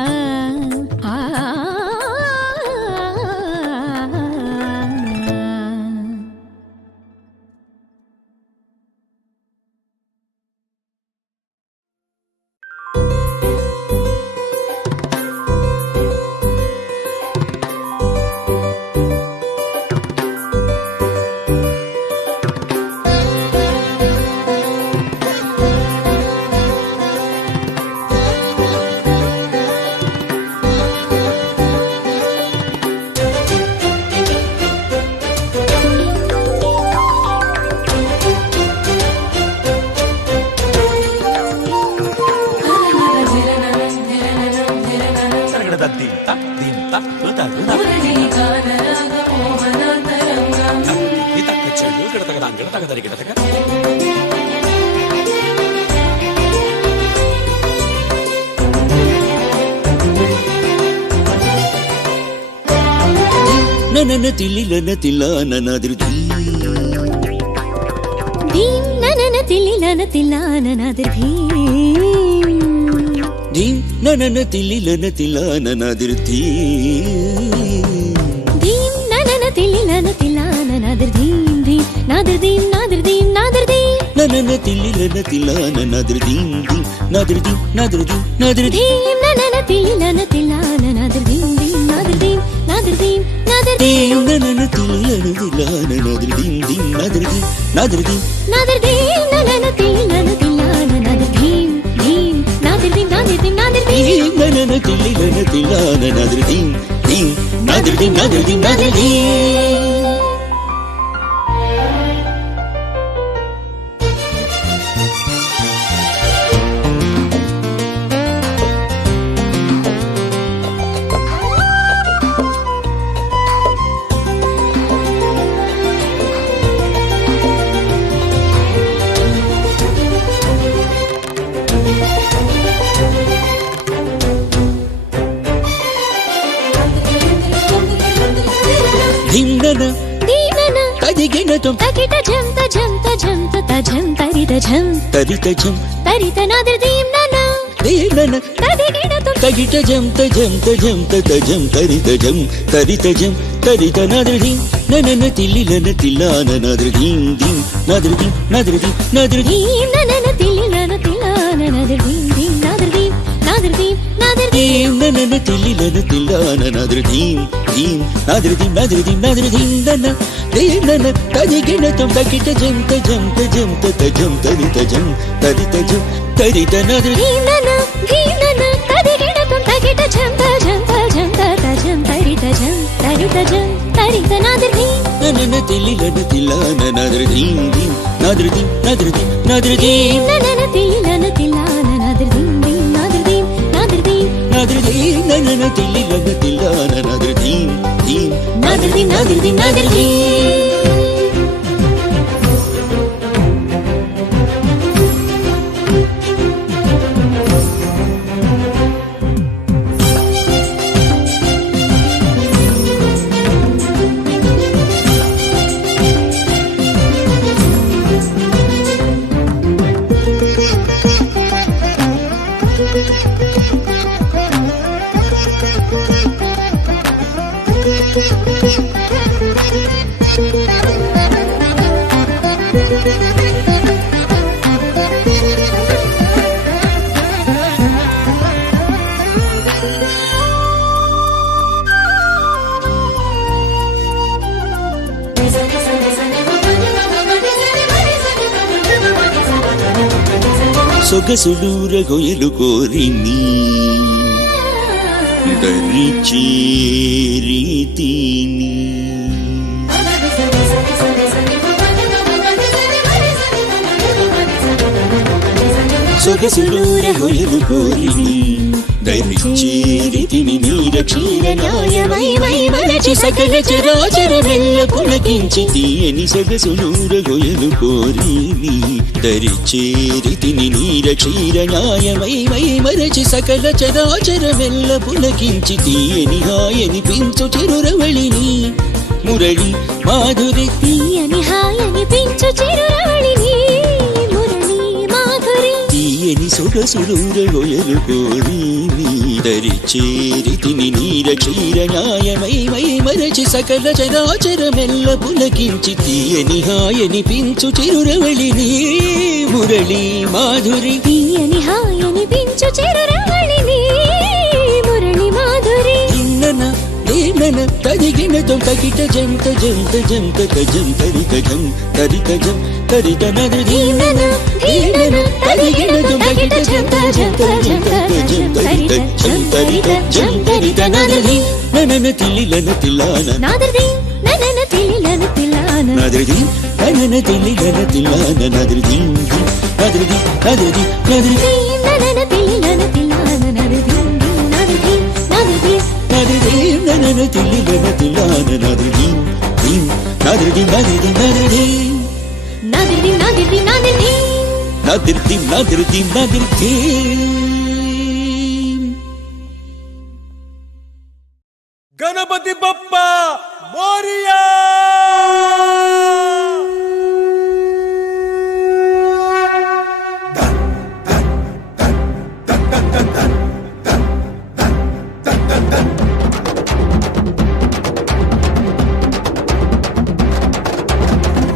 ననన తిల్లిలన తిల్లాననాదిర్ధీ ధీం ననన తిల్లిలన తిల్లాననాదిర్ధీ ధీం ననన తిల్లిలన తిల్లాననాదిర్ధీ ధీం ననన తిల్లిలన తిల్లాననాదిర్ధీం ధీం నాదిర్ధీం నాదిర్ధీం నాదిర్ధీం ననన తిల్లిలన తిల్లాననాదిర్ధీం ధీం నాదిర్ధీం నాదిర్ధీం నాదిర్ధీం ధీం ననన తిల్లిలన తిల్లాననాదిర్ధీం ధీం నాదిర్ధీం నాదిర్ధీం నాదిర్ధీం ననన తిల్లిలన తిల్లాననాదిర్ధీం ధీం నాదిర్ధీం నాదిర్ధీం నాదిర్ధీం ననన తిల్లిలన తిల్లాననాదిర్ధీం ధీం నాదిర్ధీం నాదిర్ధీం నాదిర్ధీం ననన తిల్లిలన తిల్లాననాదిర్ధీం ధీం నాదిర్ధీం నాదిర్ధీం నాదిర్ధీం ధింగన దీనన తదిగినతం తకిట జంత జంత జంత తజం తరిత జం తరిత జం తరిత నాదిర్ధీం నన దీనన తదిగినతం తగిట జం తజం తజం తజం తరిత జం తరిత జం తరిత నాదిర్ధీం ననన తిల్లిలన తిల్లాననాదిర్ధీం ధీం నాదిర్ధీం నాదిర్ధీం నాదిర్ధీం దీం ననన తిల్లిలన తిల్లాననాదిర్ధీం ధీం నాదిర్ధీం నాదిర్ధీం నాదిర్ధీం ననన తిల్లిలన తిల్లాననాదిర్ధీం ధీం నాదిర్ధీం నాదిర్ధీం నాదిర్ధీం నన దీనన తదిగినతం తగిట జం తజం తజం తరిత జం తరిత జం తరిత నాదిర్ధీం దీనన దీనన తదిగినతం తకిట జంత జంత జంత తజం తరిత జం తరిత జం తరిత నాదిర్ధీం ననన తిల్లిలన తిల్లాననాదిర్ధీం ధీం నాదిర్ధీం నాదిర్ధీం నాదిర్ధీం ననన తిల్లిలన తిల్లాననాదిర్ధీం ధీం నాదిర్ధీం నాదిర్ధీం నాదృది ననన తిల్లిలన తిల్లాన నాదృది ధీం నాదృది నాదృది నాదృది సొగసులూర గొయలు కోరిని దరిచే రీతిని సొగసులూర గొయలు కోరిని దరిచే రీతిని నీరక్షీర న్యాయమై మరచి సకల చరాచర వెల్ల పులకించి తీయని సొగసులూర గొయలు కోరిని దరిచే రీతిని నీరక్షీర న్యాయమై మరచి సకల చరాచర వెల్ల పులకించి తీయని హాయని పించు చిరురవళిని మురళి మాధురి తీయని హాయని పించు చిరురవళిని మురళి మాధురి తీయని సొగసులూర గొయలు కోరిని దరిచే రీతిని నీరక్షీర న్యాయమై మరచి సకల చరాచర మెల్ల పులకించి తీయని హాయని పించు చిరురవళిని మురళి మాధురి తీయని హాయని పించు చిరురవళిని మురళి మాధురి ఇన్నన ఏమన తదిగిన తొంతకిట జంత జంత జంత కజం తరిక జం తరిక జం తరిక నదరి హీనన హీనన తదిగిన తొంతకిట జంత జంత జంత కజం తరిక జం తరిక జం తరిక నదరి ననన తిల్లిలన తిల్లాన నాదరి ననన తిల్లిలన తిల్లాన నాదరి ననన తిల్లిలన తిల్లాన నాదరి నాదరి నాదరి నాదరి ననన తిల్లిలన తిల్లాన నాదరి నాదరి నాదరి నాదరి ననన తిల్లిలన తిల్లాన నాదరి ధీం నాదరి నాదరి నాదరి నాదరి నాదరి నాదరి నాదరి నాదరి నాదరి గణపతి బప్ప మోరియా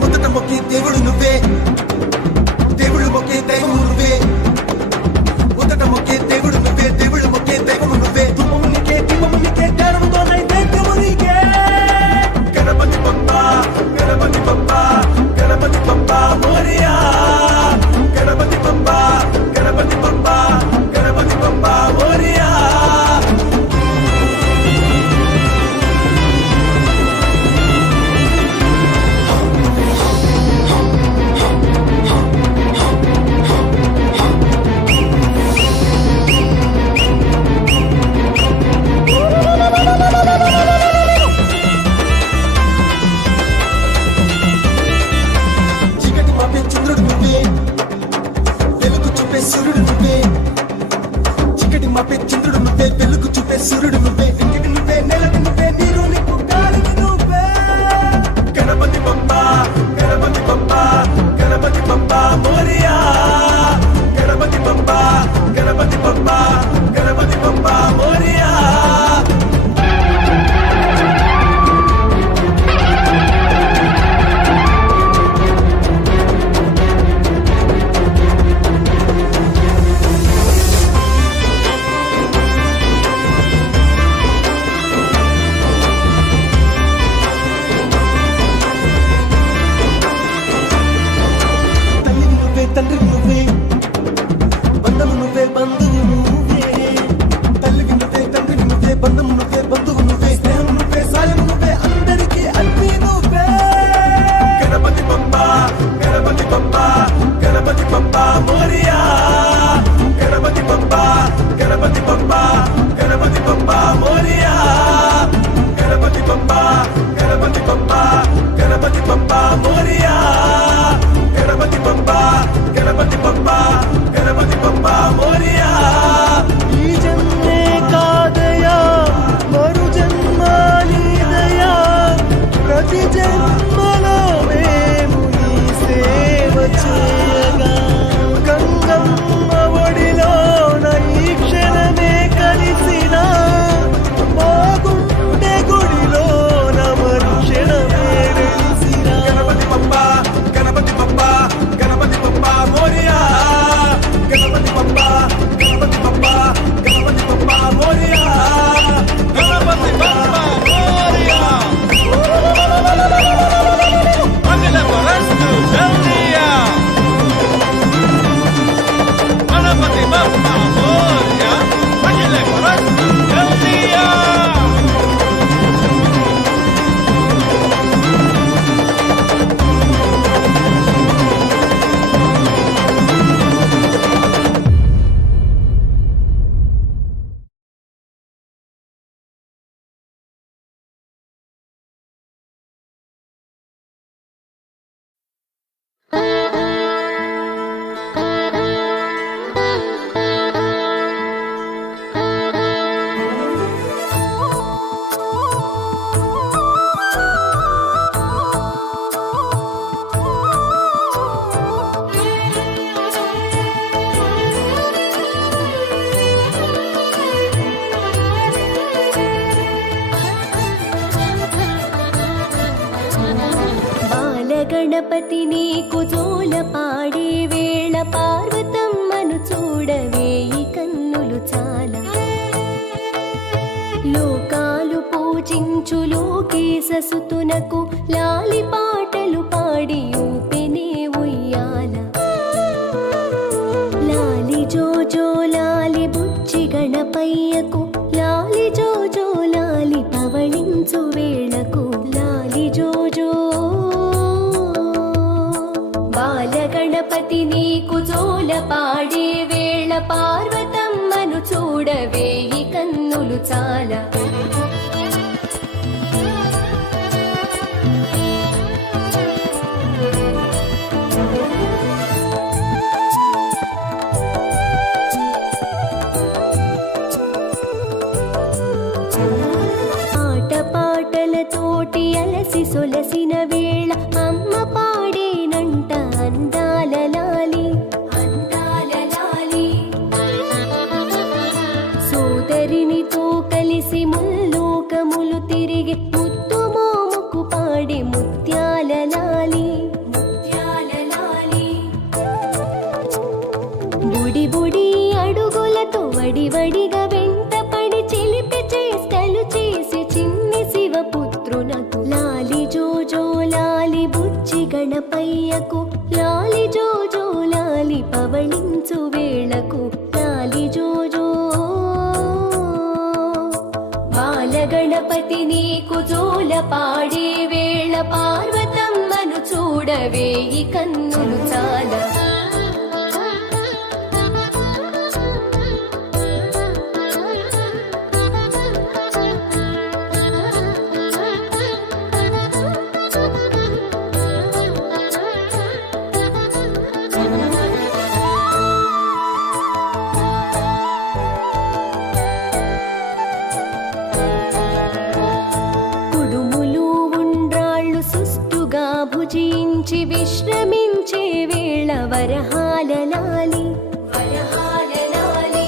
మొదట మొక్కే దేవుడు నువ్వే దేవుళ్ళు మొక్కే దైవము నువ్వే మొదట మొక్కే దేవుడు నువ్వే దేవుళ్ళు మొక్కే దైవము నువ్వే ధూపము నీకే దీపము నీకే జ్ఞానముతో నైవేద్యము నీకే గణపతి బప్ప గణపతి బప్ప గణపతి బప్ప మోరియా గణపతి బప్ప గణపతి బప్ప గణపతి బప్ప మోరియా చీకటి మాపే చంద్రుడు నువ్వే వెలుగు చూపే సూర్యుడు నువ్వే చీకటి మాపే చంద్రుడు నువ్వే వెలుగు చూపే సూర్యుడు నువ్వే వెంకటి నువ్వే నెలటి నువ్వే నీరు నీకు గాలిని నువ్వే గణపతి బప్ప గణపతి బప్ప గణపతి బప్ప మోరియా గణపతి బప్ప గణపతి బప్ప గణపతి బప్ప మోరియా తల్లివి నువ్వే తండ్రివి నువ్వే బంధము నువ్వే బంధువు నువ్వే గణపతి నీకు జోల పాడే వేళ పార్వతమ్మను చూడవేయి కన్నులు చాలా లోకాలు పూజించు లోకేశసుతునకు లాలి పాటలు పాడి ఊపినే ఉయ్యాల లాలి జోజో లాలి బుచ్చి గణపయ్యకు లాలి జోజో లాలి పవళించు వేళకు లాలి జోజో బాల గణపతి నీకు జోల పాడే వేళ పార్వతమ్మను చూడవేయి కన్నులు చాలా పాటలతోటి అలసి సొలసిన వేళ అమ్మ పాడేనంట అందాల లాలి అందాల లాలి సోదరినితో కలిసి ముల్లోకములు తిరిగి ముత్తు మోముకు పాడే ముత్యాల లాలి ముత్యాల లాలి బుడి బుడి అడుగులతో వడివడిగా వెంటపడి చిలిపి చేష్టలు చేసి చిన్ని శివపుత్రునకు లాలి జోజో లాలి బుచ్చి గణపయ్యకు లాలి జోజో లాలి పవళించు వేళకు లాలి జోజో బాల గణపతి నీకు జోల పాడే వేళ పార్వతమ్మను చూడవేయి కన్నులు చాలా కుడుములు ఉండ్రాళ్ళు సుష్టుగా భుజించి విశ్రమించే వేళ వరహాల లాలి వరహాల లాలి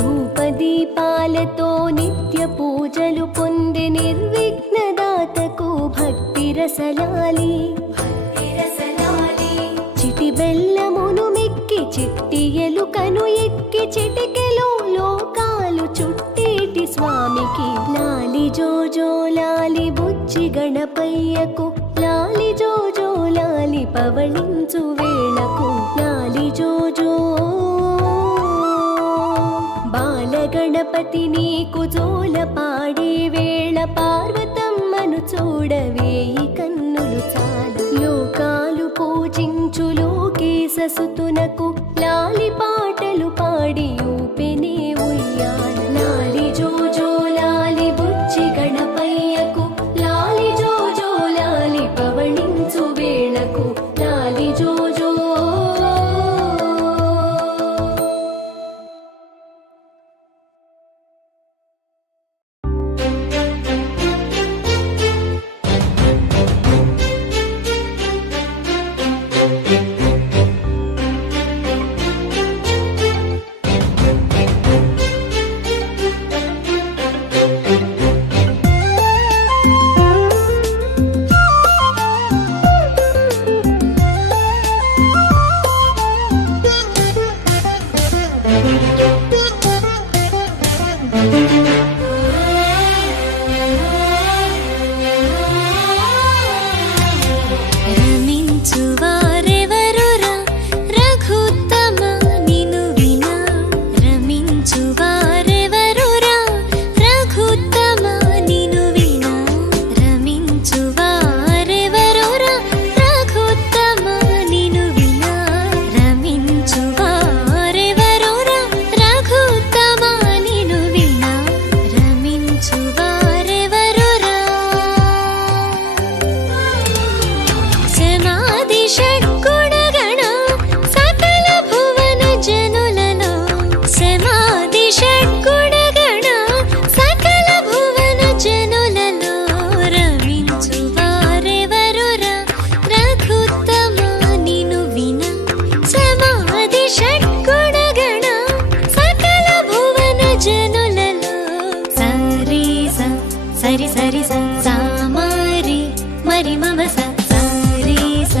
ధూపదీపాలతో నిత్య పూజలు పొంది నిర్విఘ్నదాతకు భక్తి రసలాలి భక్తి రసలాలి చిటి బెల్లమును మెక్కి చిట్టి ఎలుకను ఎక్కి చిటికెలో లోకాలు చుట్టేటి స్వామికి లాలి జోజో లాలి బుచ్చి గణపయ్యకు లాలి జోజో లాలి పవళించు వేళకు లాలి జోజో బాల గణపతి నీకు జోల పాడే వేళ పార్వతమ్మను చూడవేయి కన్నులు చాలు లోకాలు పూజించు లోకేశసుతునకు లాలి పాటలు పాడి ఊపినే ఉయ్యాల లాలి జోజో లాలి బుచ్చి గణపయ్యకు లాలి జోజో లాలి పవళించు వేళకు లాలి జోజో రమించువారెవరురా రఘుత్తమ నిను వినా రమించువారెవరురా రఘుత్తమ నిను వినా రమించువారెవరురా రఘుత్తమ నిను వినా రమించువారెవరురా రఘుత్తమ నిను వినా రమించువారెవరురా సమాధి షడ్గుణగణ సకల భువన జనులలో సమాధి షడ్గుణగణ సకల భువన జనులలో రమించువారెవరురా రఘుత్తమ నిను వినా సమాధి షడ్గుణగణ సకల భువన జనులలో సరి సరి సరి సామారి మరి మమ సరి స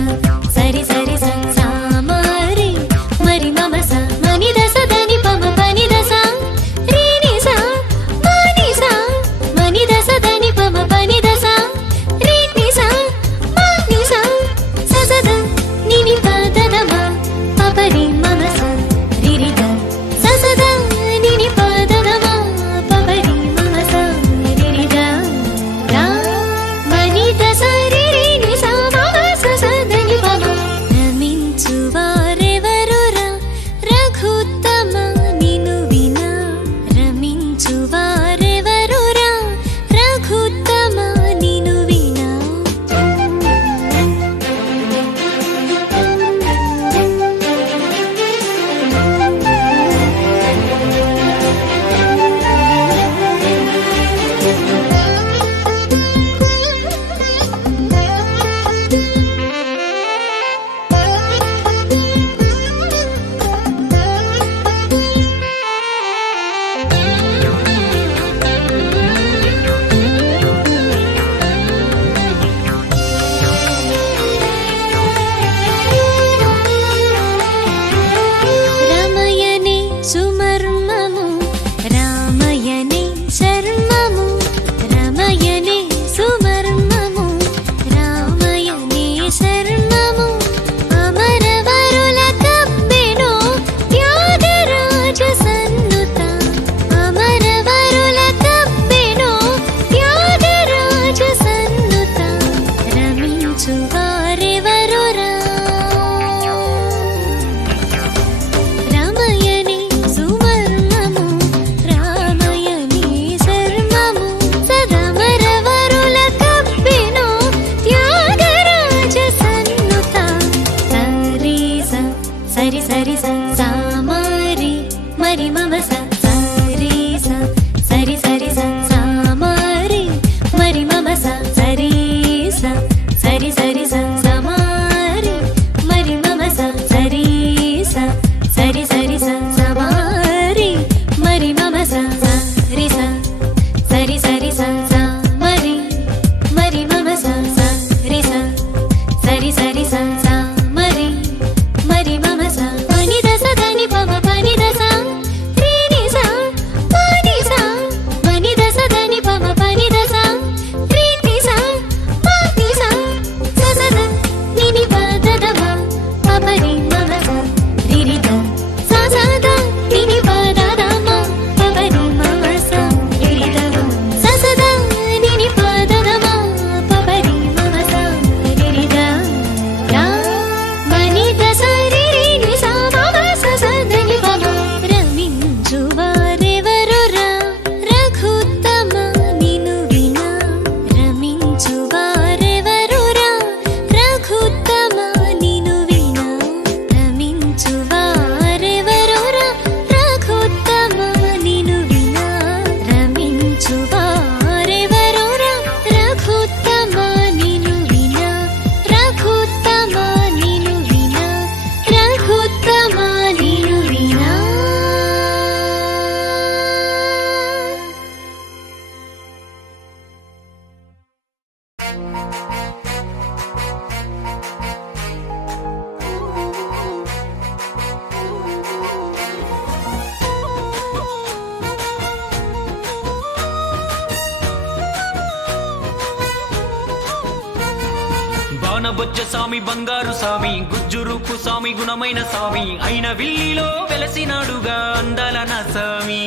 బాణబొజ్జ స్వామి బంగారు స్వామి గుజ్జురుకు స్వామి గుణమైన స్వామి అయిన విల్లిలో వెలసినాడుగా అందాల నా స్వామి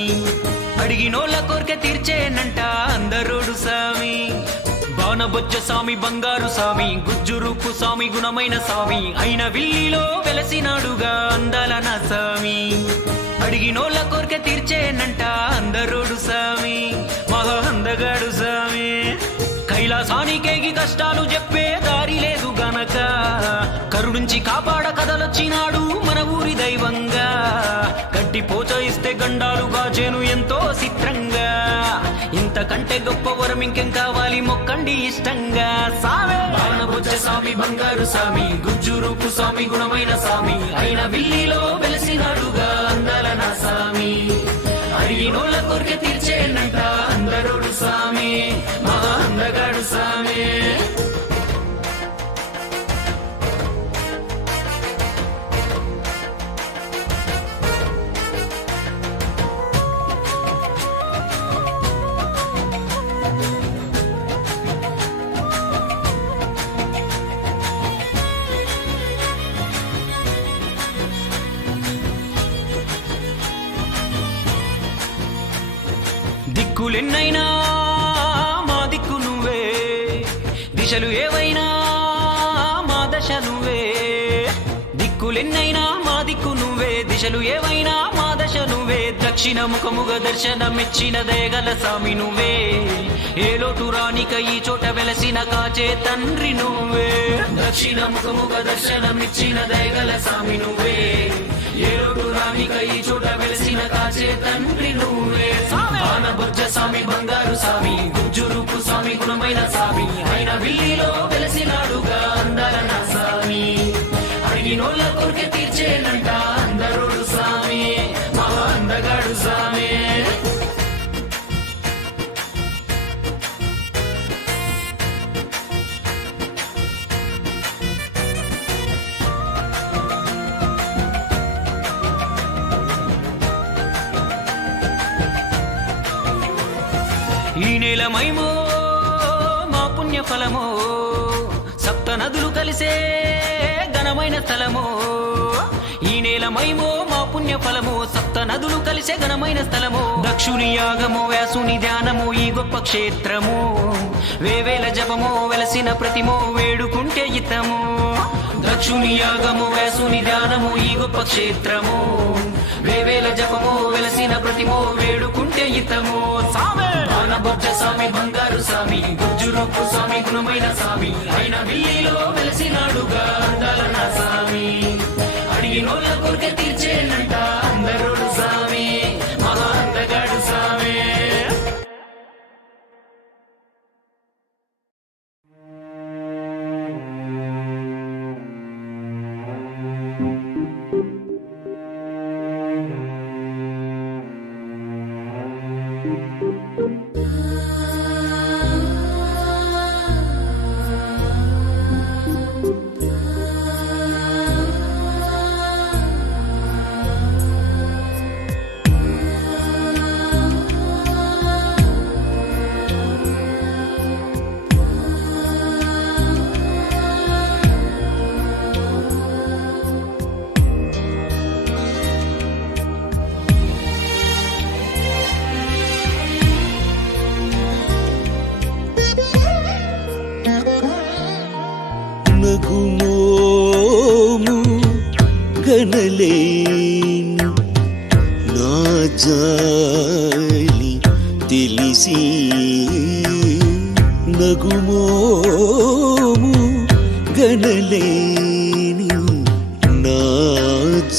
అడిగినోళ్ళ కోరిక తీర్చేనంట అందరోడు స్వామి బాణబొజ్జ స్వామి బంగారు స్వామి గుజ్జురుకు స్వామి గుణమైన స్వామి అయిన విల్లిలో వెలసినాడుగా అందాల నా స్వామి అడిగినోళ్ళ కోరిక తీర్చేనంట అందరోడు స్వామి మహా అందగాడు స్వామి కైలాసానికేగి కష్టాలు చెప్పే దారి లేదు గనక కరుణించి కాపాడ కదలొచ్చినాడు మన ఊరి దైవంగా గడ్డి పోచ ఇస్తే గండాలు గాజేను ఎంతో చిత్రంగా ఇంతకంటే గొప్ప వరం ఇంకేం కావాలి మొక్కండి ఇష్టంగా సామే బాణబొజ్జ స్వామి బంగారు స్వామి గుజ్జురుకు స్వామి గుణమైన స్వామి అయిన విల్లిలో వెలసినాడుగా అందాల నా స్వామి అడిగినోళ్ళ కోరిక తీర్చేనంట అందరోడు స్వామి మహా అందగాడు స్వామి దిక్కులెన్నైనా మా దిక్కు నువ్వే దిశలు ఏవైనా మా దశ నువ్వే దిక్కులెన్నైనా మా దిక్కు నువ్వే దిశలు ఏవైనా మా దశ నువ్వే దక్షిణ ముఖముగ దర్శనమిచ్చిన దయగల స్వామి నువ్వే ఏ లోటు రానిక ఈ చోట వెలసిన కాచే తండ్రి నువ్వే దక్షిణ ముఖముగ దర్శనమిచ్చిన దయగల స్వామి నువ్వే ఏ లోటు రానిక ఈ చోట వెలసిన కాచే తండ్రి నువ్వే బాణబొజ్జ స్వామి బంగారు స్వామి గుజ్జురుకు స్వామి గుణమైన స్వామి అయిన విల్లిలో వెలసినాడుగా అందాల నా స్వామి అడిగినోళ్ళ కోరిక తీర్చేనంట అందరోడు స్వామి మహా అందగాడు స్వామి ఈ నేల మైమో మా పుణ్య ఫలమో సప్త నదులు కలిసే ఘనమైన స్థలమో ఈ నేల మైమో మా పుణ్య ఫలమో సప్త నదులు కలిసే ఘనమైన స్థలమో దక్షుని యాగము వ్యాసుని ధ్యానము ఈ గొప్ప క్షేత్రము వేవేల జపమో వెలసిన ప్రతిమో వేడుకుంటే ఇతము దక్షుని యాగము వ్యాసుని ధ్యానము ఈ గొప్ప క్షేత్రము వేవేల జపమో వెలసిన ప్రతిమో వేడుకుంటే ఇతము సామే బాణబొజ్జ స్వామి బంగారు స్వామి గుజ్జురుకు స్వామి గుణమైన స్వామి అయిన విల్లిలో వెలసినాడుగా అందాల నా స్వామి అడిగినోళ్ళ కోరిక తీర్చేనంట అందరోడు స్వామి మహా అందగాడు స్వామి నగుమోము గనలేని నా జాలి తెలిసి నగుమోము గనలేని నా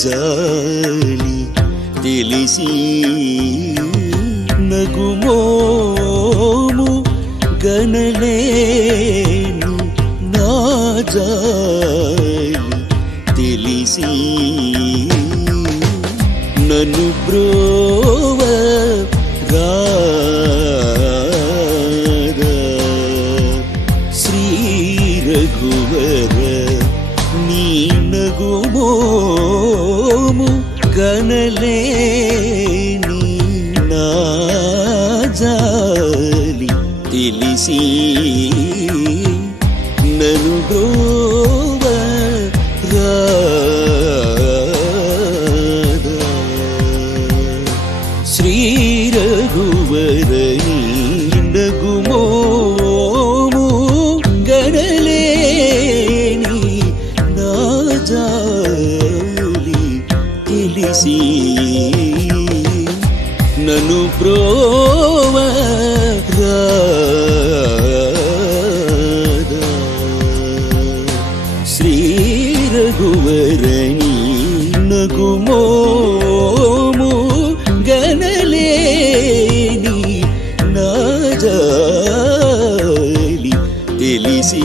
జాలి తెలిసి నగుమోము గనలేను నా జాలి తెలిసి నన్ను బ్రోవ శ్రీ రఘువర నీ నగుమోము గనలేని నా జాలి తెలిసి నన్ను రఘువరణి నగుమోము గణలేని నా జాలి తెలిసి నన్ను బ్రోవరా శ్రీ రఘువరణి నగుమోము గణలేని నా జాలి తెలిసి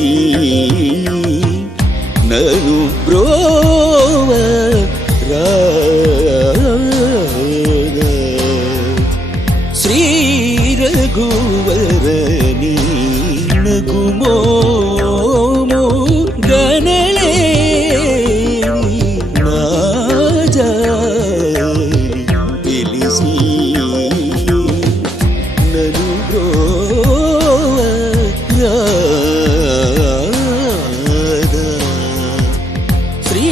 నన్ను బ్రోవరా శ్రీ రఘువరణి నగుమోము గణలేని నా జాలి తెలిసి నన్ను బ్రోవరా శ్రీ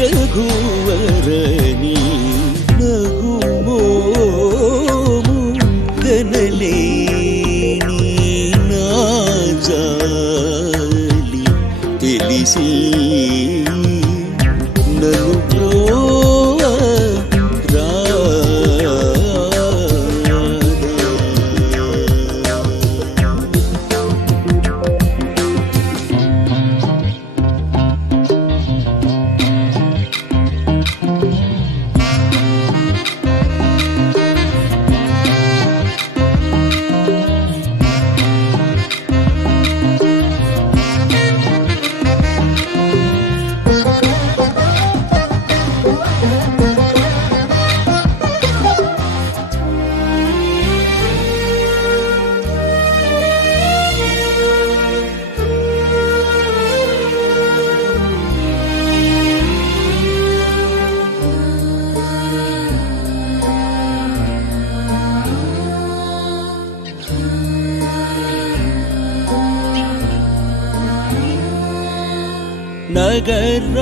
రఘువరణి నగుమోము గణలేని నా జాలి తెలిసి నన్ను బ్రోవరా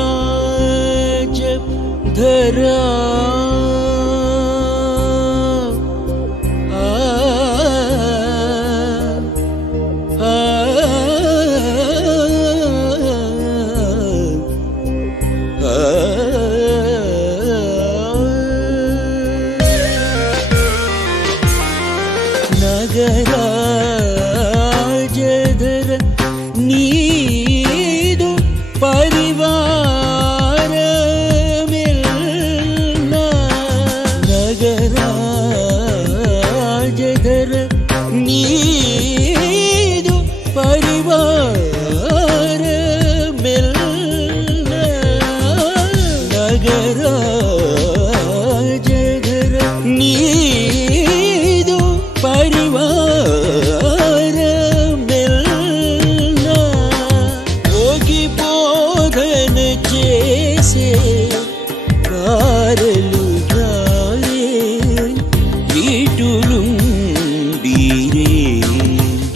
नगराज धरा नगराज धर नीदु परिवार मिलना नगराज धर नीदु परिवार मिलना नगराज धर नीदु परिवार मिलना होगी बोधन जैसे कारलु जाए ईटुलुंडीरे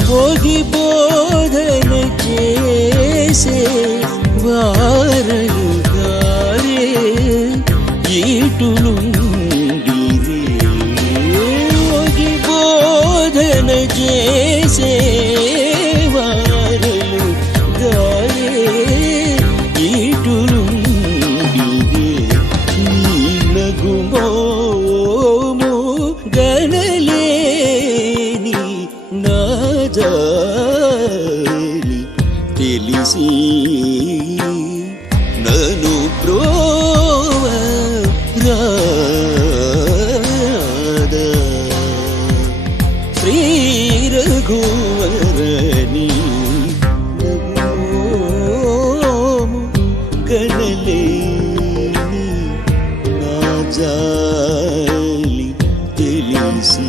होगी बोधन जैसे वारलु गारे ईटुलुंडीरे होगी बोधन जैसे वारलु गारे ఈటులుండిదే నీ నగుమోము గణలేని నా జాలి తెలిసి నన్ను బ్రోవరా శ్రీ రఘువరణి నగుమోము గణలేని నా జాలి తెలిసి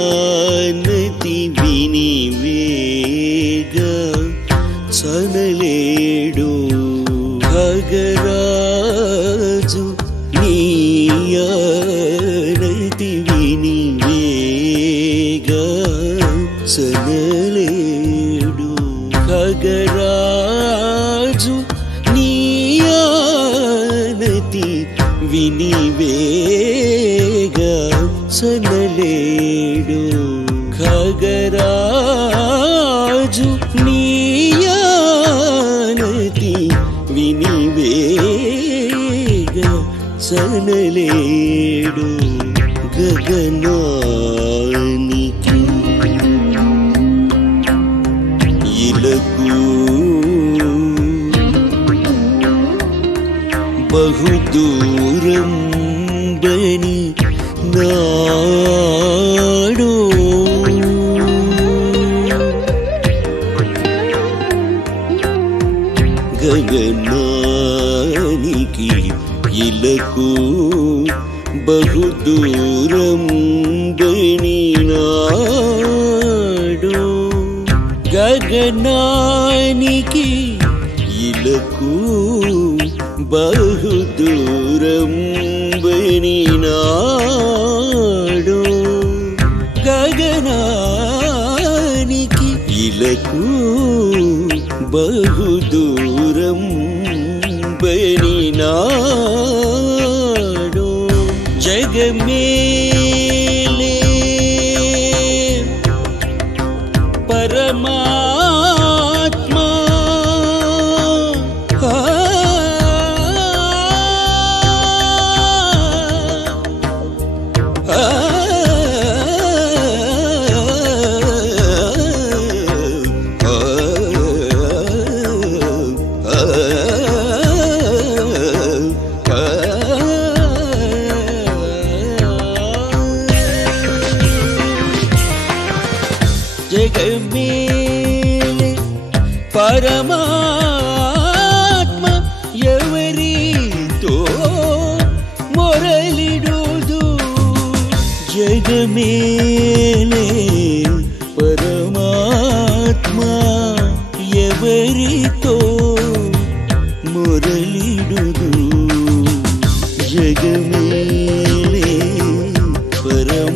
నీయానతి వినివేగ చనలేడు ఖగరాజు నీయానతి వినివేగ చనలేడు ఖగరాజు నీయానతి వినివేగ చనలేడు ఖగరాజు నీయానతి వినివేగ చనలేడు గగనానికి ఇలకు బహుదూరం బని నాడు గగనానికి ఇలకు బహుదూరం బని నాడు గగనానికి ఇలకు బహుదూరం బని నాడు గగనానికి ఇలకు బహుదూరం బని నాడు జగమేలే పరమాత్మా జగమేలే పరమాత్మ ఎవరితో మొరలిడుదు జగమేలే పరమాత్మ ఎవరితో మొరలిడుదు జగమేలే పరమాత్మ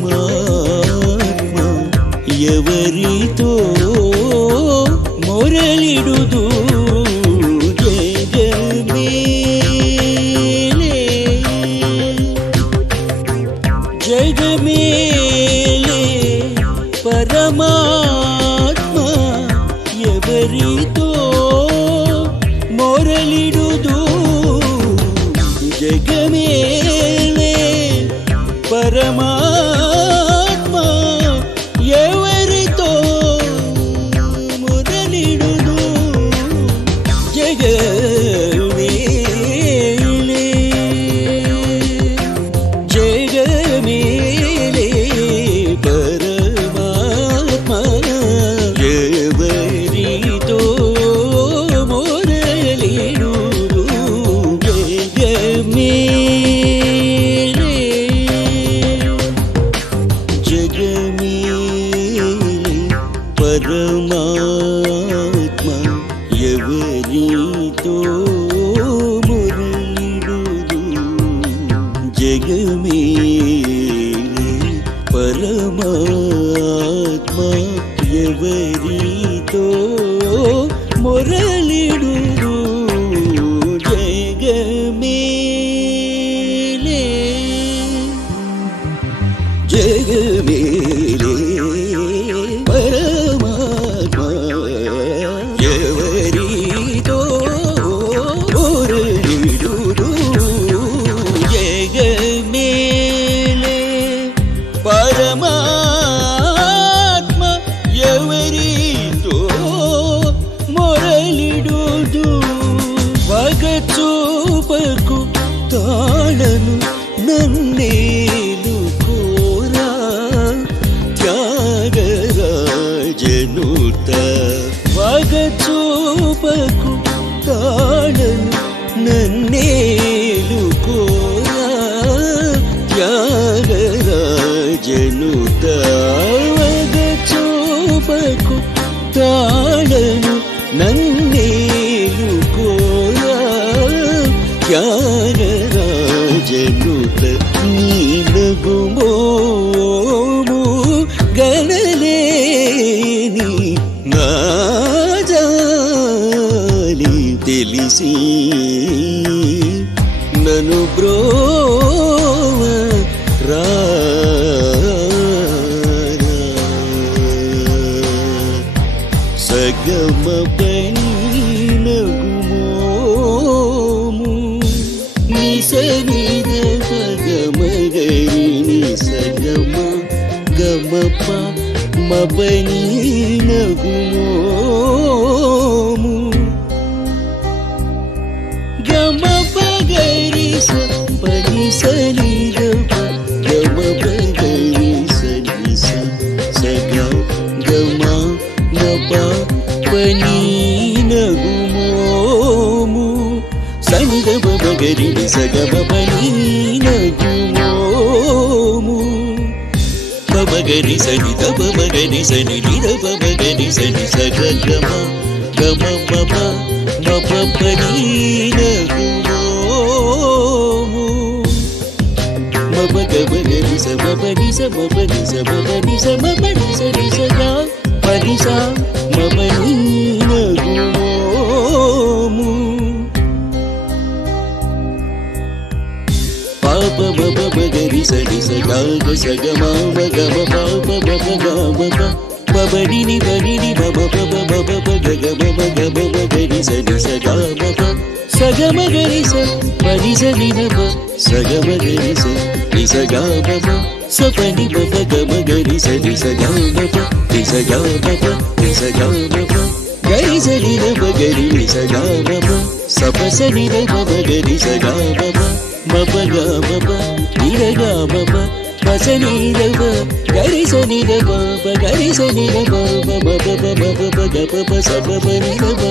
ఎవరితో మొరలిడుదు జగమేలే జగమేలే పరమాత్మ ఎవరితో మొరలిడుదు జగమేలే పరమాత్మ ఎవరితో మొరలిడుదు జగమేలే జగమేలే పరమాత్మ ఎవరితో మొరలిడుదు జగమేలే జగమేలే పరమాత్మ ఎవరితో మొరలిడుదు జగమేలే పరమాత్మ ఎవరితో మొరలిడుదు జగమేలే జగమేలే పరమాత్మ ఎవరితో మొరలిడుదు జగమేలే పరమాత్మ ఎవరితో మొరలిడుదు వగచూపకు తాళను నన్నేలు కోరా త్యాగరాజనుత వగచూపకు తాళను నన్నేలు కోరా త్యాగరాజనుత వగ చూపకు తాళను నన్నేలు కోరా త్యాగరాజనుత నీలగుమోము గణలేని నాజాలి తెలిసి నను బ్రోవ సగమ పైనగుమోము నిసనిద పగమగరిని సగమ గమప మపనీనగుమోము గమ పగరి పని సనిద గమ పగరి సని సగ గమ మప పనీనగుమోము సనిద పగరి సగమ పనీనగుమోము పమగరి సని తపమగరి సని నిద పమగరి సని సగ గమ గమ మప మప పనీనగుమోము మప గమగరి సమపని సమపని సమపని సమపని సరి సగా పని సా మపనీనగుమోము పాప మప మగరి సని సగా సగ మామ గమ పాప మప గమ పబడిని బడిని మమ పబ మప గగ మమ గమ మగరి సని సగా మప సగమ గరి స పని సని నమ సగమ గరి స ని సగా మప సపని మప గమ గరి సని సగా మప ని సగా మప ని సగా మప గరి సని నమ గరి ని సగా మప సప సని నమ గరి సగా మప మప గ మప నిర గ మప పసని రవ గరి సని రవ గరి సని రవ మమ పప మప గ పప సప పని రవ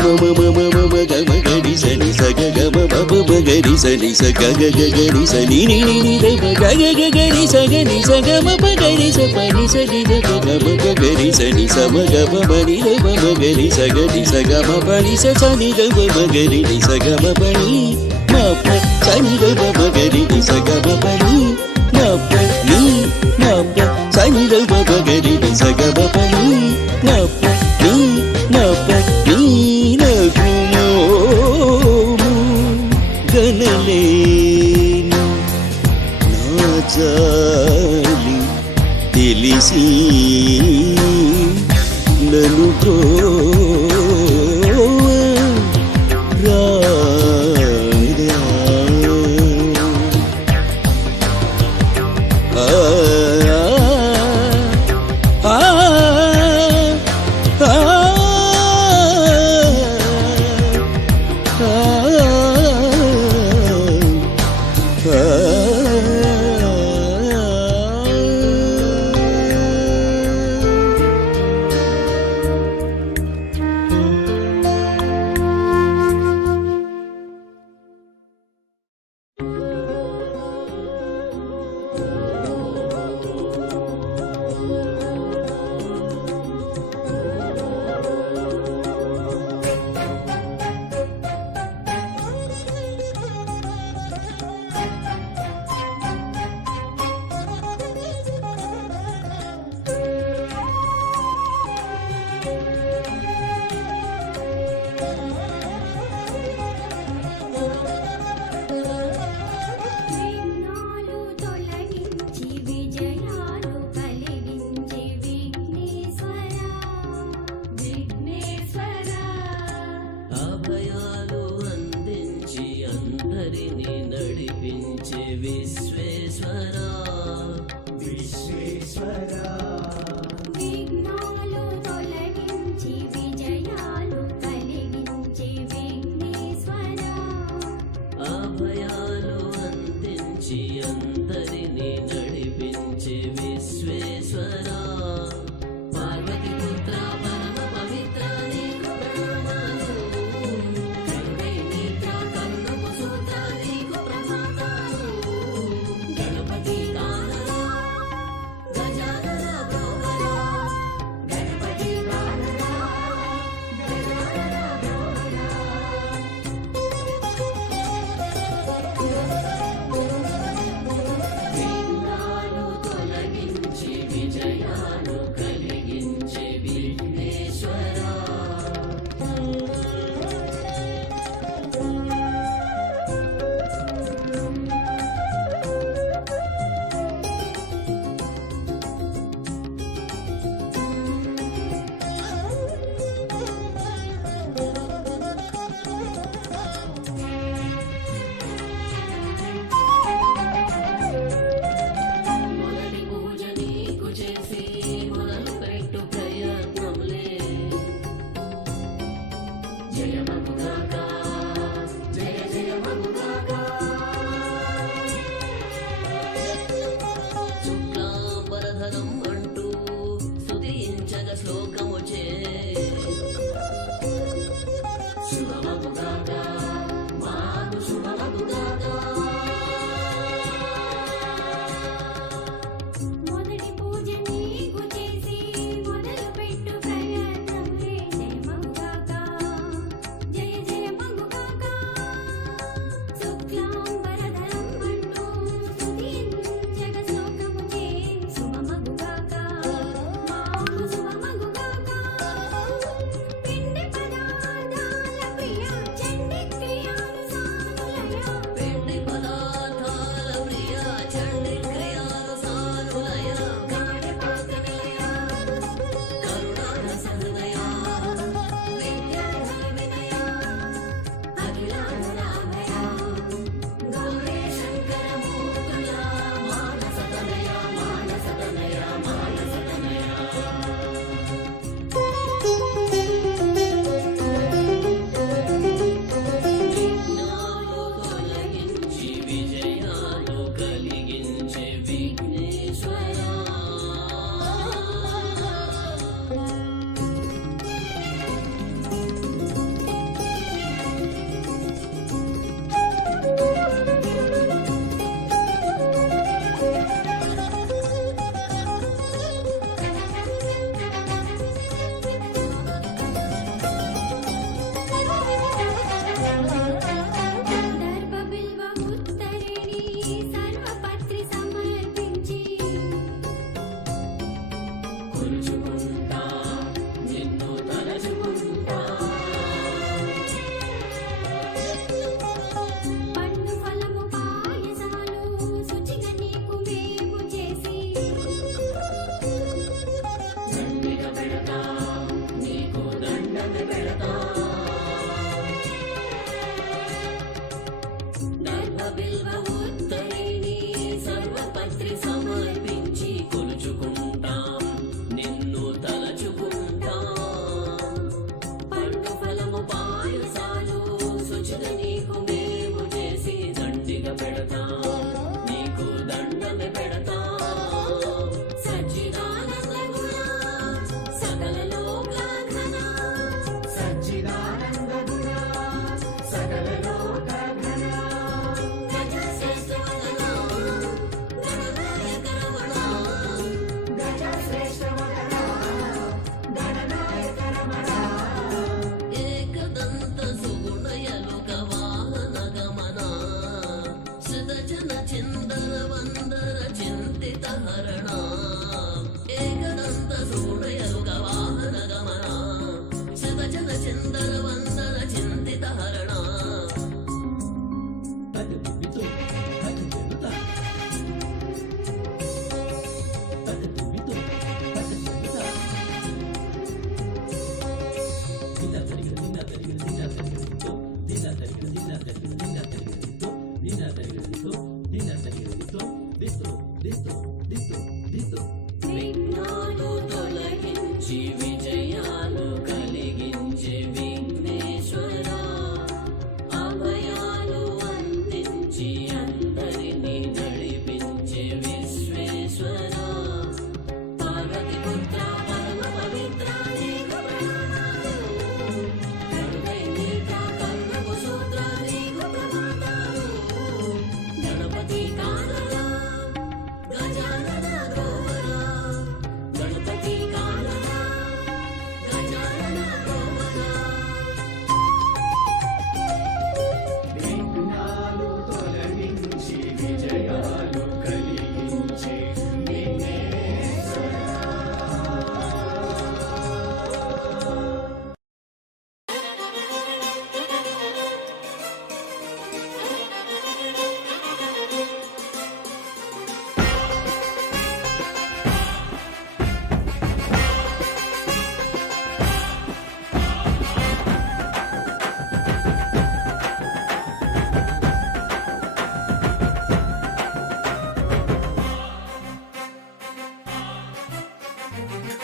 మమ మమ మమ గమ గరి సని సగ గమ మప గరి సని సగ గ గరి సని ని ని రవ గ గ గరి సగ ని సగ మప గరి స పని సని రవ గమ గరి సని సమ గమ మని రవ గరి సగ ని సగ మప ని స సని రవ గరి ని సగ మప ని మప సని రవ గరి ని సగ మప ని మప ని మప సని రవ గరి ని సగ మప ని మప ని మప నీనగుమోము గణలేను నాజాలి తెలిసి నన్ను విజయాలు కలిగించే విఘ్నేశ్వరా మొదటి పూజ నీకు చేసి మొదలు పెట్టు ప్రయత్నంలే జయమగుగాక జయ జయమగుగాక శుక్లాంబరధరం అంటూ స్తుతించగ శ్లోకము చే శుభమగుగాక మాకు శుభమగుగాక మొదటి పూజ నీకు చేసి మొదలు పెట్టు ప్రయత్నంలే జయమగుగాక జయ జయమగుగాక శుక్లాంబరధరం అంటూ స్తుతించగ శ్లోకము చే శుభమగుగాక మాకు శుభమగుగాక పిండి పదార్థాల ప్రియ చండి క్రియాలు సానులయ పిండి పదార్థాల ప్రియ చండి క్రియాలు సానులయ గాఢపాత నిలయ కరుణారస హృదయ విద్యాధర వినయ అఖిలాండరామయ గౌరీ శంకర మూర్తుల మానస తనయ మానస తనయ మానస తనయ విఘ్నాలు తొలగించి విజయాలు కలిగించే విఘ్నేశ్వరా దర్భబిల్వ ఉత్తరిణి సర్వపత్రి సమర్పించి కొలుచుకుంటా నిన్ను తలచుకుంటా పండు ఫలము పాయసాలు శుచిగా నీకు మేము చేసి దండిగ పెడతా నీకు దండగ పెడతా దర్భబిల్వ ఉత్తరిణి సర్వపత్రి సమర్పించి కొలుచుకుంటాం నిన్ను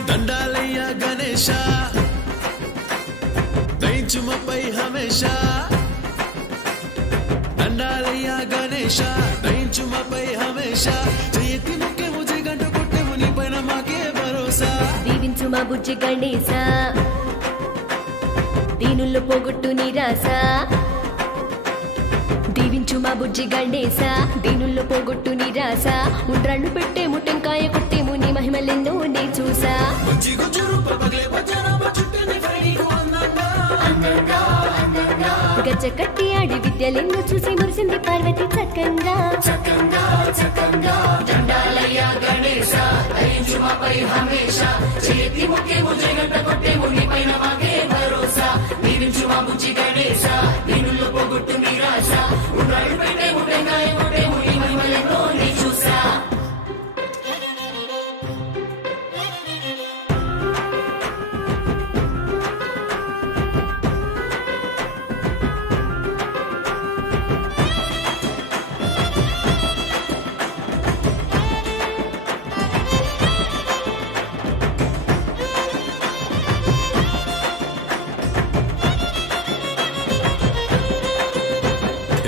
దండాలయ్య గణేశ దయించుమపై హమేష దండాలయ్య గణేశ దయించుమపై హమేష చేయతి ముఖ్య ముజి గంట కొట్టెము నీ పైన మాకే భరోసా దీవించు మా బుజ్జి గణేశ దీనుల్లో పోగొట్టు నిరాశ దీవించు మా బుజ్జి గణేశ దీనుల్లో పోగొట్టు నిరాశ ఉండ్రాళ్ళు పెట్టేము టెంకాయ కొట్టేము నీ మహిమలెన్నో నే చూసా బుజ్జి గుజ్జురు పగలే బజారాబ చుట్టని ఫైనీకు అందంగా అందంగా అందంగా గజ్జ కట్టి ఆడి విద్యలెన్నో చూసి మురిసింది పార్వతి చక్కంగా చక్కంగా చక్కంగా దండాలయ్య గణేశ దయించు మాపై హమేష చేతి ముఖ్యము జగంట కొట్టేము నీ పైన మాకే భరోసా దీవించు మా బుజ్జి గణేశ దీనుల్లో పోగొట్టు నిరాశ ఉండ్రాళ్ళు పెట్టేము టెంకాయ కొట్టేము నీ మహిమలెన్నో నీ చూసా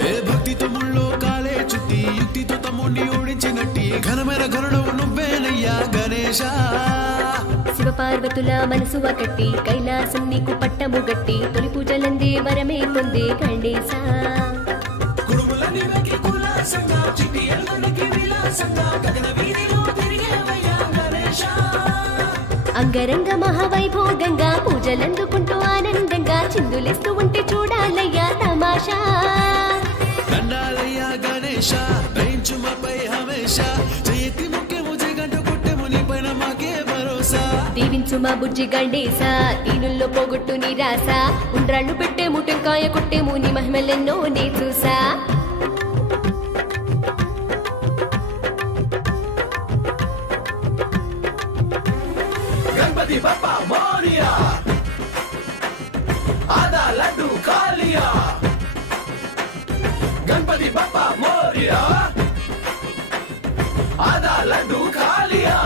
ఏ భక్తితో ముళ్ళో కాలే చుట్టి యుక్తితో తమ్ముడిని ఓడించినట్టి ఘనమైన ఘనుడవు నువ్వేనయ్యా గణేశ శివపార్వతుల మనసు ఒకటి కైలాసం నీకు పట్టము గట్టి తొలి పూజలందే వరమే పొందే గణేశ కుడుములని వెకి కులాసంగా చిట్టి ఎల్లునికి విలాసంగా గగన వీధిలో తిరిగేవయ్యా గణేశ అంగరంగ మహావైభోగంగా పూజలందుకుంటూ ఆనందంగా చిందులేస్తూ ఉంటే చూడాలయ్యా తమాషా దండాలయ్య గణేశ దయించుమపై హమేష చేయతి ముఖ్య ముజి గంట కొట్టెము నీ పైన మాకే భరోసా దీవించు మా బుజ్జి గణేశ దీనుల్లో పోగొట్టు నిరాశ ఉండ్రాళ్ళు పెట్టేము టెంకాయ కొట్టేము నీ మహిమలెన్నో నే చూసా గణపతి బప్పా మోరియా ఆదా లడ్డు కాలియా గణపతి బప్పా మోరియా ఆదా లడ్డు కాలియా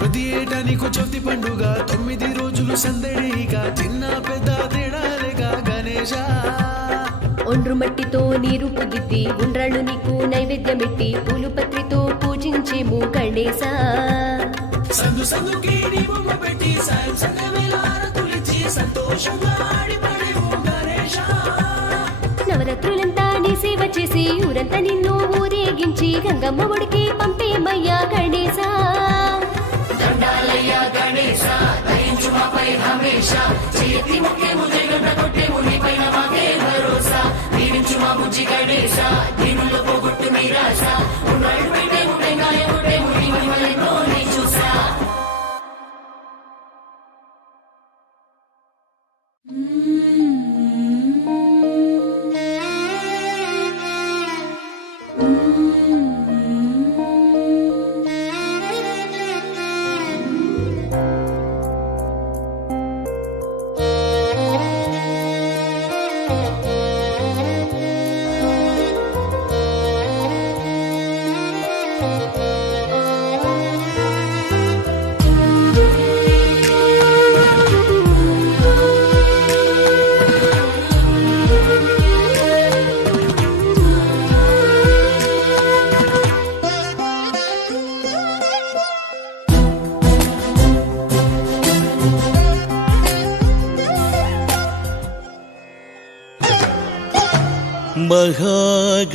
ప్రతి ఏటా నీకు చవితి పండుగ 9 రోజులు సందడిగా చిన్న పెద్ద తేడాలేగా గణేశ ఒండ్రు మట్టితో నీరు పుదిద్ది ఉండ్రాళ్ళు నీకు నైవేద్యమెట్టి పూలు పత్రితో పూజించేము గణేశ సందు సందుకి నీ బొమ్మ పెట్టి సాయం సంగమేళ హారతులిచ్చి సంతోషంగా ఆడిపడేము గణేశ నవరాత్రులంతా నీ సేవ చేసి ఊరంతా నిన్ను ఊరేగించి గంగమ్మ ఒడికి పంపేమయ్యా గణేశ దండాలయ్య గణేశ దయించు మాపై హమేష చేతి ముఖ్యము జగంట కొట్టేము నీ పైన మాకే భరోసా దీవించు మా బుజ్జి గణేశ దీనుల్లో పోగొట్టు నిరాశ ఉండ్రాళ్ళు పెట్టేము టెంకాయ కొట్టేము నీ మహిమలెన్నో నీ చూసా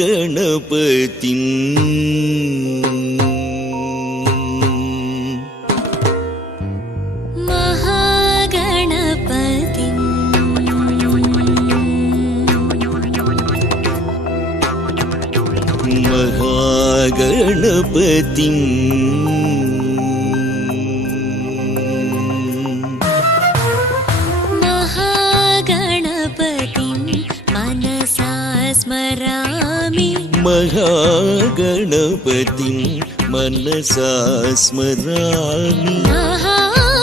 महागणपतिं महागणपतिं मनसा स्मरामि महागणपतिं मनसा स्मरामि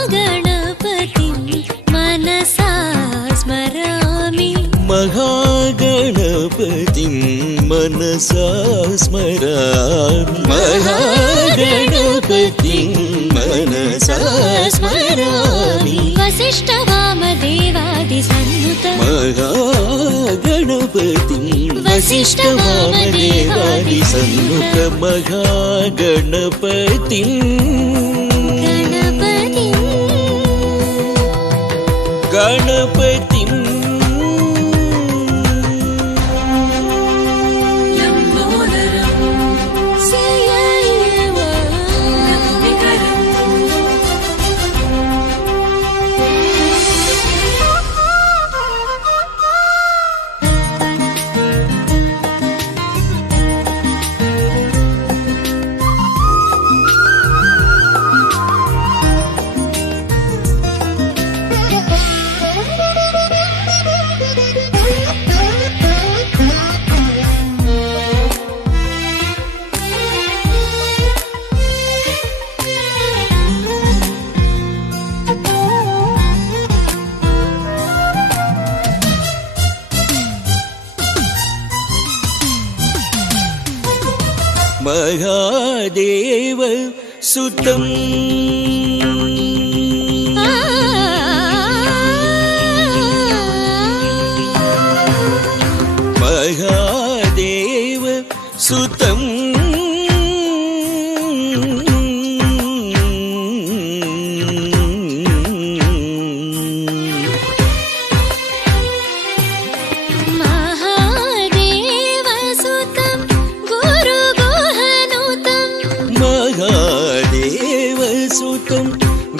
महागणपतिं मनसा स्मरामि महागणपतिं मनसा स्मरामि महागणपतिं मनसा स्मरामि वसिष्ठ वामदेवादिसन्नुतं महागणपतिं वसिष्ठ वामदेवादिसन्नुत महागणपतिं गणपतिं महादेव सुतं महादेव सुतं महादेवसुतं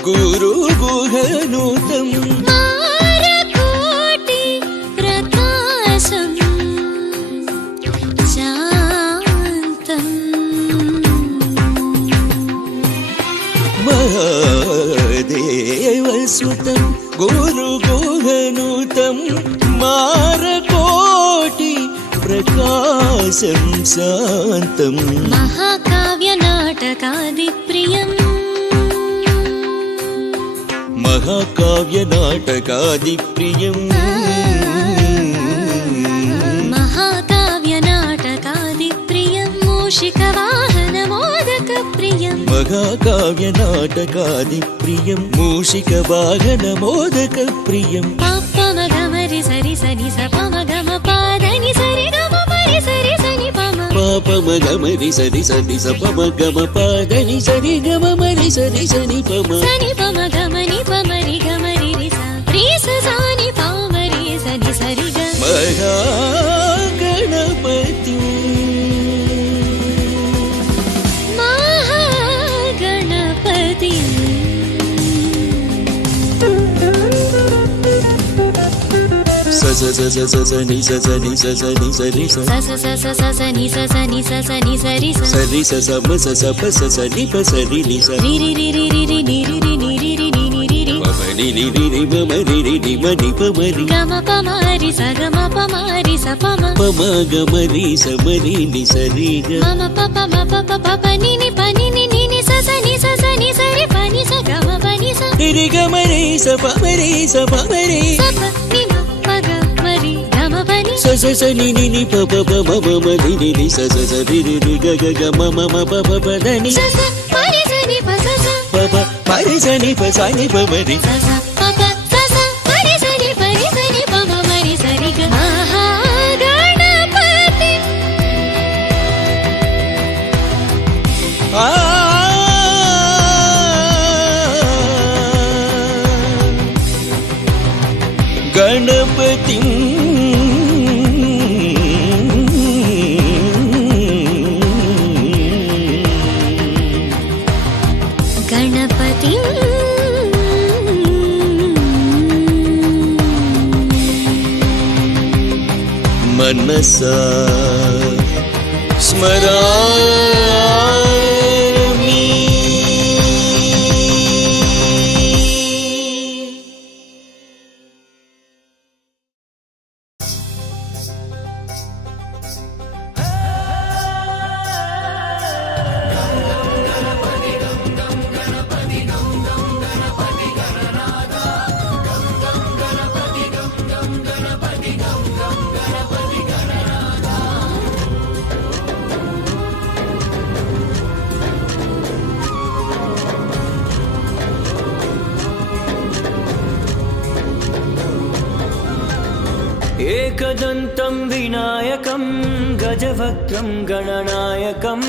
गुरुगुहनुतं मारकोटि प्रकाशं शान्तं महादेवसुतं गुरुगुहनुतं मारकोटि प्रकाशं शान्तं महाकाव्यनाटकादिप्रियम् महाकाव्यनाटकादिप्रियम् महाकाव्यनाटकादिप्रियं मूषिकवाहनमोदकप्रियं महाकाव्यनाटकादिप्रियं मूषिकवाहनमोदकप्रियं पापमगमरि सरि सनि सपमगम पादनि सरि गम परि सरि सनि पम पापमगमरि सरि सनि सपमगम पादनि सरि गम मरि सरि सनि पम सनि पम गमनि पमरि गमरि रि सा रि स सानि पामरि सनि सरि ग महागणपति महागणपति स स स स स स नि स स नि स स नि स रि स स स स स स स नि स स नि स स नि स रि स स रि स स म स स प स स नि प स रि नि स रि रि रि रि रि रि नि रि रि नि रि रि नि नि रि रि प म नि रि रि रि म म रि रि रि म नि प म रि ग म प म रि स ग म प म रि स प म प म ग म रि स म रि नि स रि ग म म प प म प प प प नि नि प नि नि नि नि स स नि स स नि स रि प नि स ग म प नि स रि रि ग म रि स प म रि स प म रि स प नि म प ग म रि ग म प नि स स स नि नि नि प प प म म म रि रि रि स स स रि रि रि ग ग ग म म म प प प द नि स स प रि स नि प स स प प प रि स नि प स नि प म रि स स प प स स प रि स नि प रि स नि प म म रि स रि ग महागणपति आ गणपतिं गणपतिं मनसा स्मरामि ఏకదంతం వినాయకం గజవక్త్రం గణనాయకం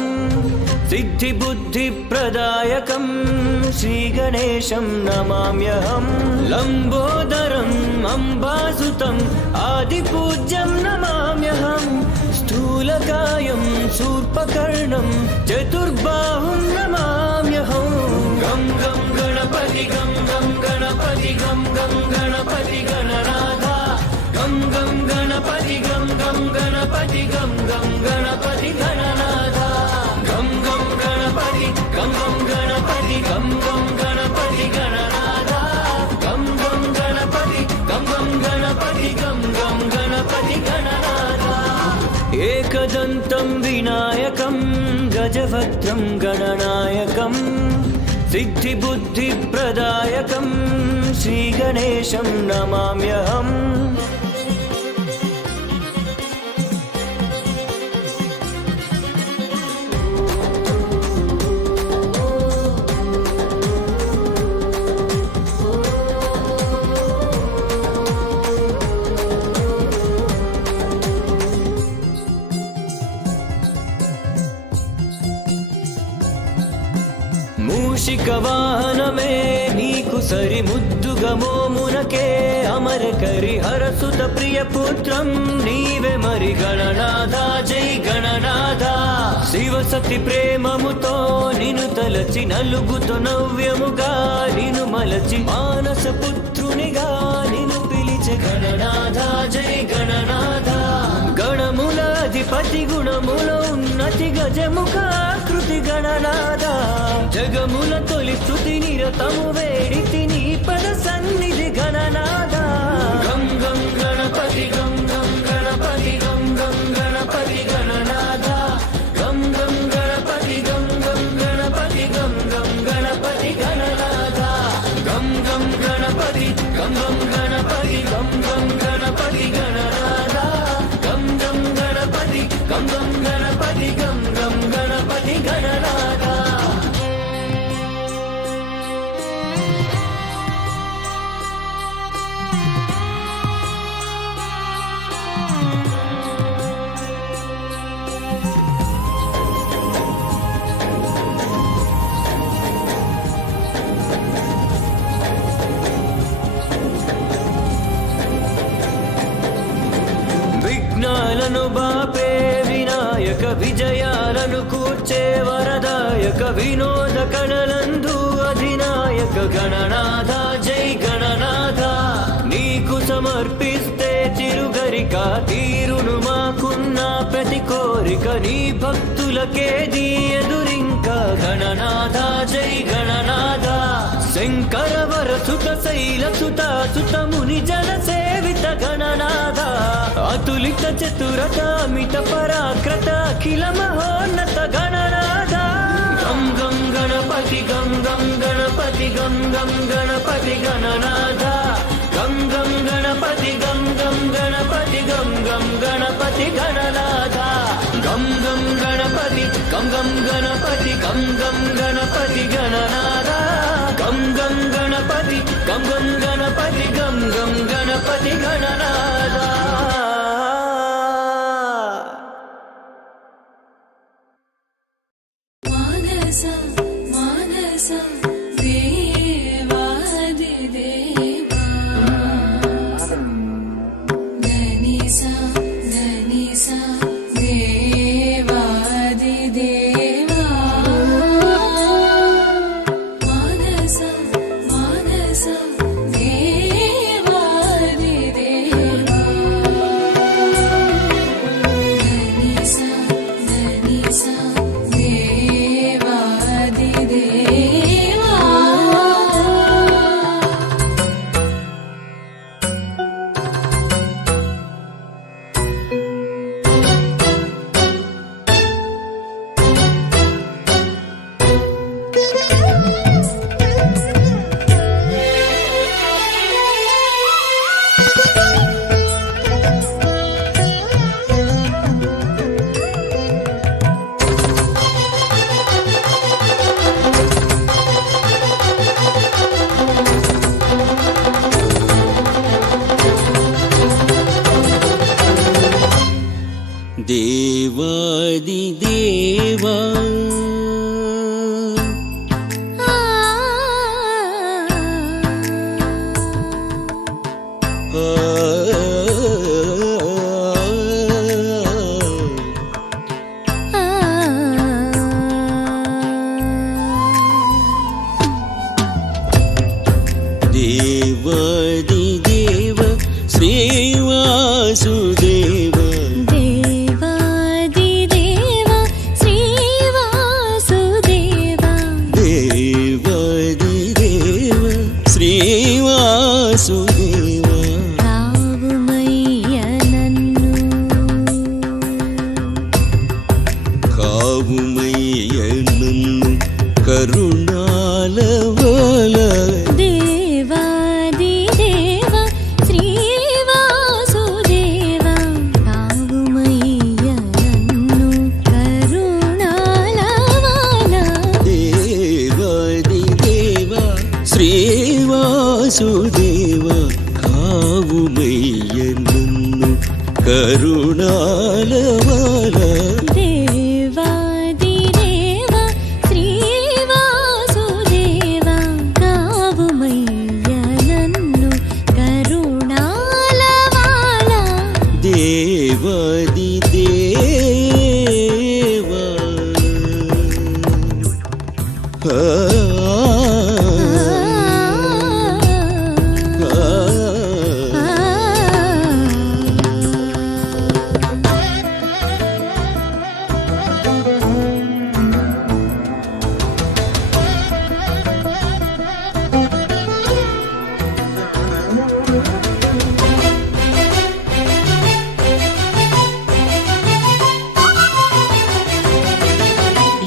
సిద్ధిబుద్ధిప్రదాయకం శ్రీగణేశం నమామ్యహం లంబోదరం అంబాసుతం ఆదిపూజ్యం నమామ్యహం స్థూలకాయం శూర్పకర్ణం చతుర్బాహుం నమామ్యహం గం గం గణపతి గం గం గణపతి గం గం గణపతి గణనాథ గం గం గణపతి గం గం గణపతి గం గం గణపతి గణనాథ గం గం గణపతి గం గం గణపతి గం గం గణపతి గణనాథ గం గం గణపతి గం గం గణపతి గం గం గణపతి గణనాథ ఏకదంతం వినాయకం గజవక్త్రం గణనాయకం సిద్ధిబుద్ధిప్రదాయకం శ్రీగణేశం నమామ్యహం మూషిక వాహనమే నీకు సరి ముద్దుగ మోమునకే అమరకరి హరసుత ప్రియ పుత్రం నీవే మరి గణనాథ జై గణనాథ శివసతి ప్రేమముతో నిను తలచి నలుగుతో నవ్యముగా నిను మలచి మానస పుత్రునిగా నిను పిలిచే గణనాథ జై గణనాథ గణములాధిపతి గుణముల ఉన్నతి గజముఖాకృతి గణనాథ జగముల తొలి స్తుతి నిరతము వేడితి నీ పద సన్నిధి గణనాథ గం గం గణపతి గం గం గణపతి గం గం గణపతి గణనాథ గం గం గణపతి గం గం గణపతి గం గం గణపతి గణనాథ గం గం గణపతి గం గం గణపతి గం గం గణపతి గణనాథ గం గం గణపతి గం గం గణపతి గం గం గణపతి గణనాథ విఘ్నాలను బాపే వినాయక విజయాలను కూర్చే వరదాయక వినోద కళలందు అధినాయక గణనాథ జై గణనాథ నీకు సమర్పిస్తే చిరుగరిక తీరును మాకున్న ప్రతి కోరిక నీ భక్తులకేది ఎదురింక గణనాథ జై గణనాథ శంకర వరసుత శైలసుత సుత ముని జన సేవిత గణనాథ అతులిత చతురతామిత పరాక్రత అఖిల మహోన్నత గణనాథ గం గం గణపతి గం గం గణపతి గం గం గణపతి గణనాథ గం గం గణపతి గం గం గణపతి గం గం గణపతి గణనాథ గం గం గణపతి గం గం గణపతి గం గం గణపతి గణనాథ గం గం గణపతి గం గం గణపతి గం గం గణపతి గణనాథ మానస మానస దేవాది దేవా గణేశ గణేశ దేవాది దేవా మానస మానస దేవాది దేవా గణేశ గణేశ దేవాది దేవా దేవాదిదేవ శ్రీవాసుదేవ దేవాదిదేవ శ్రీవాసుదేవ దేవాదిదేవ శ్రీవాసుదేవ కావుమయ్య నన్ను కావుమయ్య నన్ను కరుణాలవల దేవాదిదేవ శ్రీవాసుదేవ కావుమయ్య నన్ను కరుణాలవాల దేవాదిదేవ శ్రీవాసుదేవ కావుమయ్య నన్ను కరుణాలవాల దేవాదిదేవ శ్రీవాసుదేవ కావుమయ్య నన్ను కరుణాలవాల దేవాదిదేవ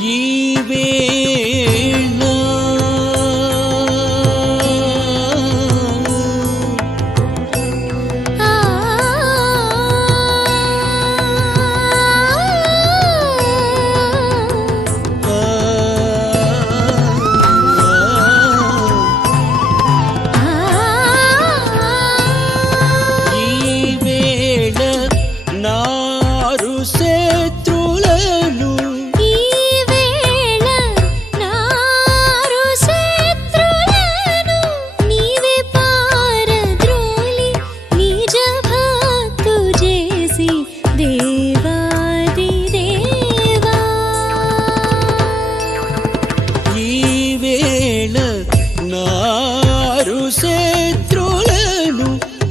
ఈ వేళ ఈ వేళ నారు శత్రులను ఈ వేళ నారు శత్రులను నీవే పారద్రోలి నిజ భక్తు చేసి దేవాదిదేవా ఈ వేళ నారు శత్రులను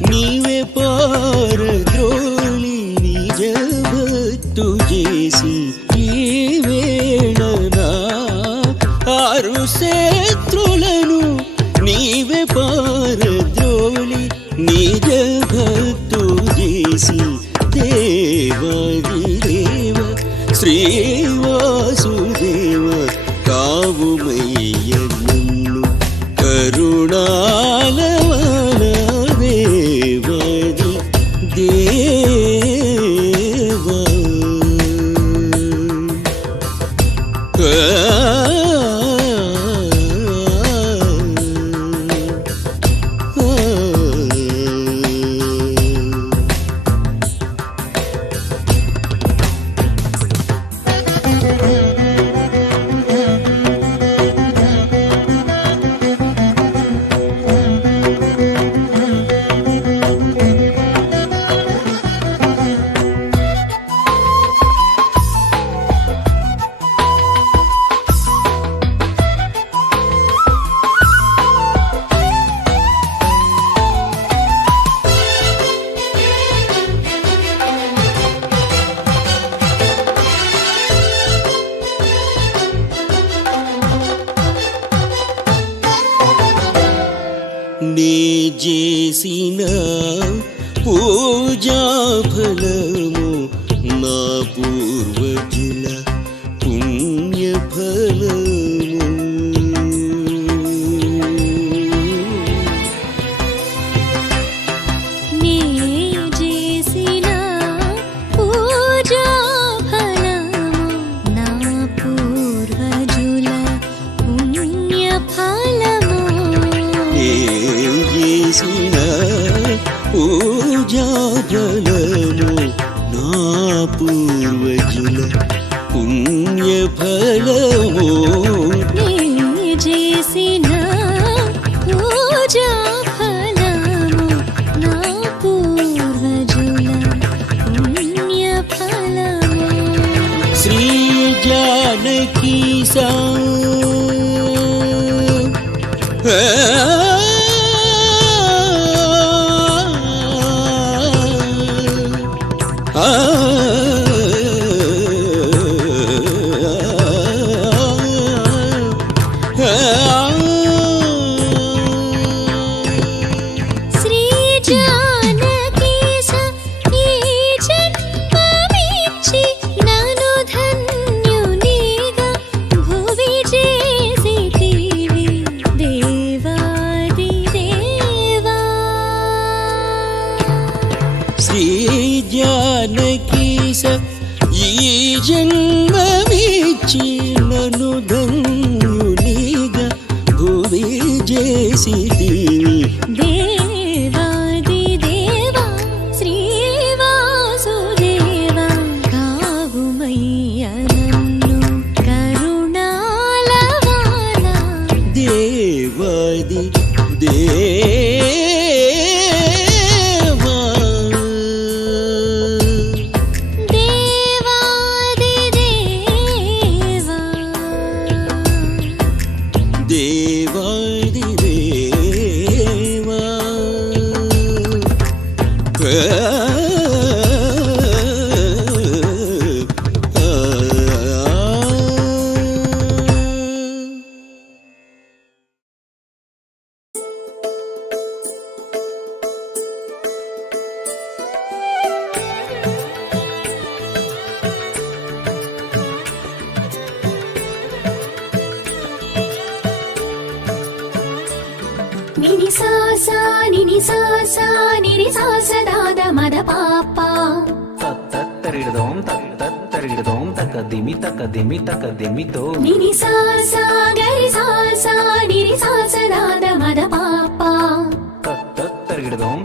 నీవే పారద్రోలి నిజ భక్తు చేసి ఈ వేళ నారు శత్రులను నీవే పారద్రోలి నిజ భక్తు చేసి దేవాదిదేవ శ్రీవాసుదేవ కావుమయ్య నన్ను కరుణాలవాల దేవాది దేవ నే చేసిన పూజా ఫలము నా పూర్వజుల పుణ్య ఫలము నీ చేసిన పూజా ఫలము నా పూర్వజుల పుణ్య ఫలము నే చేసిన పూజా ఫలము నా పూర్వజుల పుణ్య ఫలము నీ చేసిన పూజా ఫలము నా పూర్వజుల పుణ్య ఫలము శ్రీ జానకి సా చేసితివి దేవాది దేవా శ్రీవాసుదేవా కావుమయ్య నన్ను కరుణాలవాలా దేవాది దేవా దేవాది దేవా దేవాది దేవా నిని సాసా నిని సాసా నిరి సాస దాద మద పాప తత్తరిడదోం తత్తరిడదోం తకదిమి తకదిమితో నిని సాసా గరి సాసా నిరి సాస దాద మద పాప తత్తరిడదోం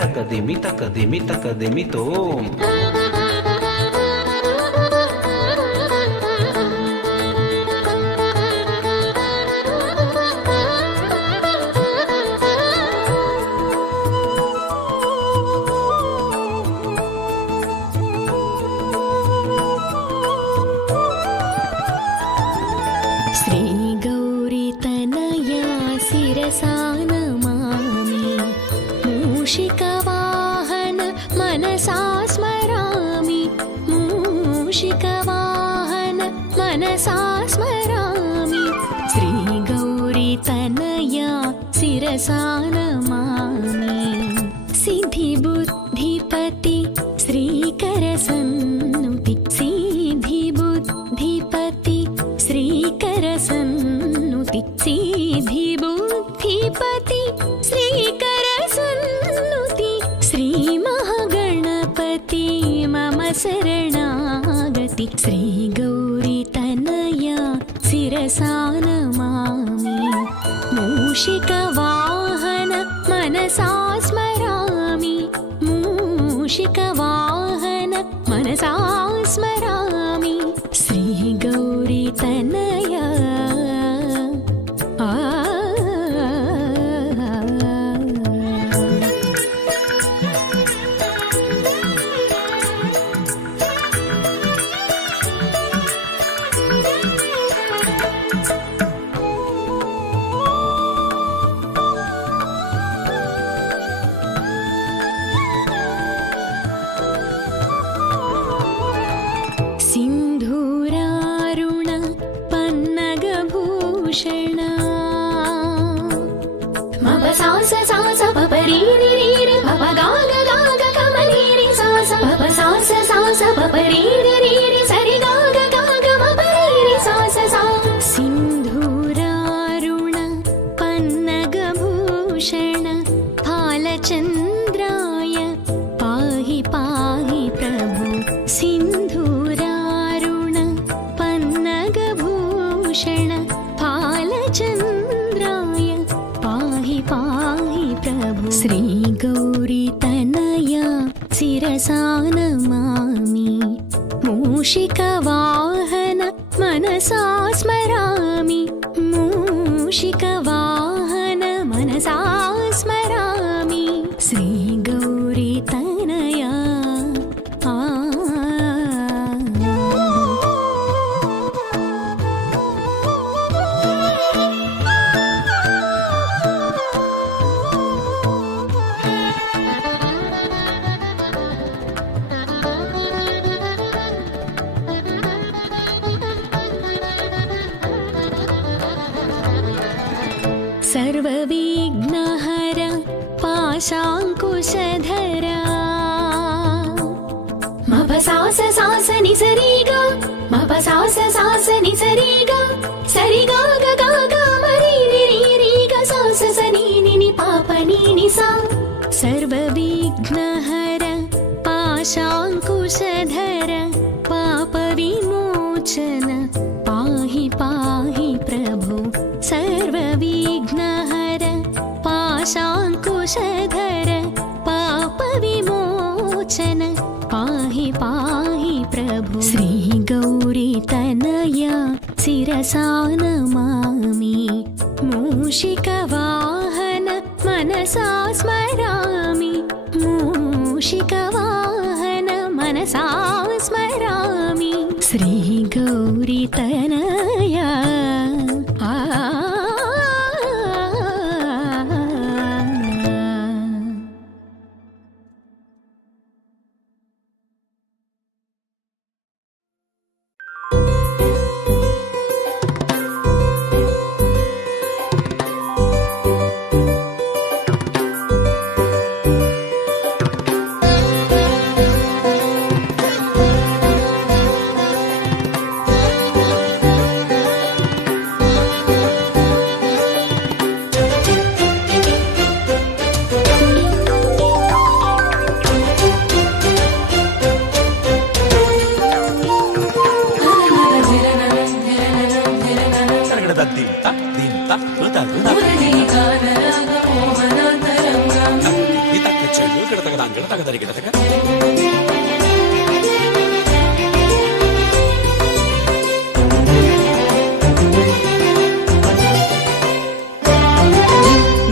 తకదిమి తకదిమితో శ్రీ గౌరీ తనయా శిరసా నమామి మూషిక వాహన మనసా స్మరామి మూషిక వాహన మనసా స్మరామి శ్రీ గౌరీ తనయా శిరసా నమామి సిద్ధి బుద్ధిపతి శ్రీకర సన్నుతి సిద్ధి బుద్ధిపతి శ్రీకర సన్నుతి సిద్ధి బుద్ధిపతి శ్రీకర సన్నుతి శ్రీ మహాగణపతి మమ శరణాగతి శ్రీ గౌరీ తనయా శిరసా నమామి మూషిక వాహన మనసా స్మరామి మూషిక వాహన మనసా స్మరామి శ్రీ గౌరీ తనయా सिन्धूरारुण पन्नगभूषण मम सास सास पपरी रि रि रि पप गाग गाग कमरी रि सास पप सास सास पपरी रि रि रि सरि गाग गाग मपरी रि सास सा सिन्धूरारुण पन्नगभूषण फालचन्द्राय पाहि पाहि प्रभु सिन्धूरारुण पन्नगभूषण फालचन्द्राय पाहि पाहि प्रभु श्री गौरी तनया शिरसा नमामि मूषिक वाहन मनसा स्मरामि मूषिक वाहन मनसा स्मरामि श्री गौरी तनया सर्वविघ्नहर पाशाङ्कुशधरा मप सास सास नि सरि ग मप सास सास नि सरि ग सरि गा ग गा ग मरि रि रि रि ग सास स नि नि नि पाप नि नि सा सर्वविघ्नहर पाशाङ्कुशधर पापविमोचन पाहि पाहि प्रभु सर्व पाशधर पाप विमोचन पाहि पाहि प्रभु श्री गौरी तनया शिरसा नमामि मूषिकवाहन मनसा स्मरामि मूषिकवाहन मनसा स्मरामि श्री गौरी तनया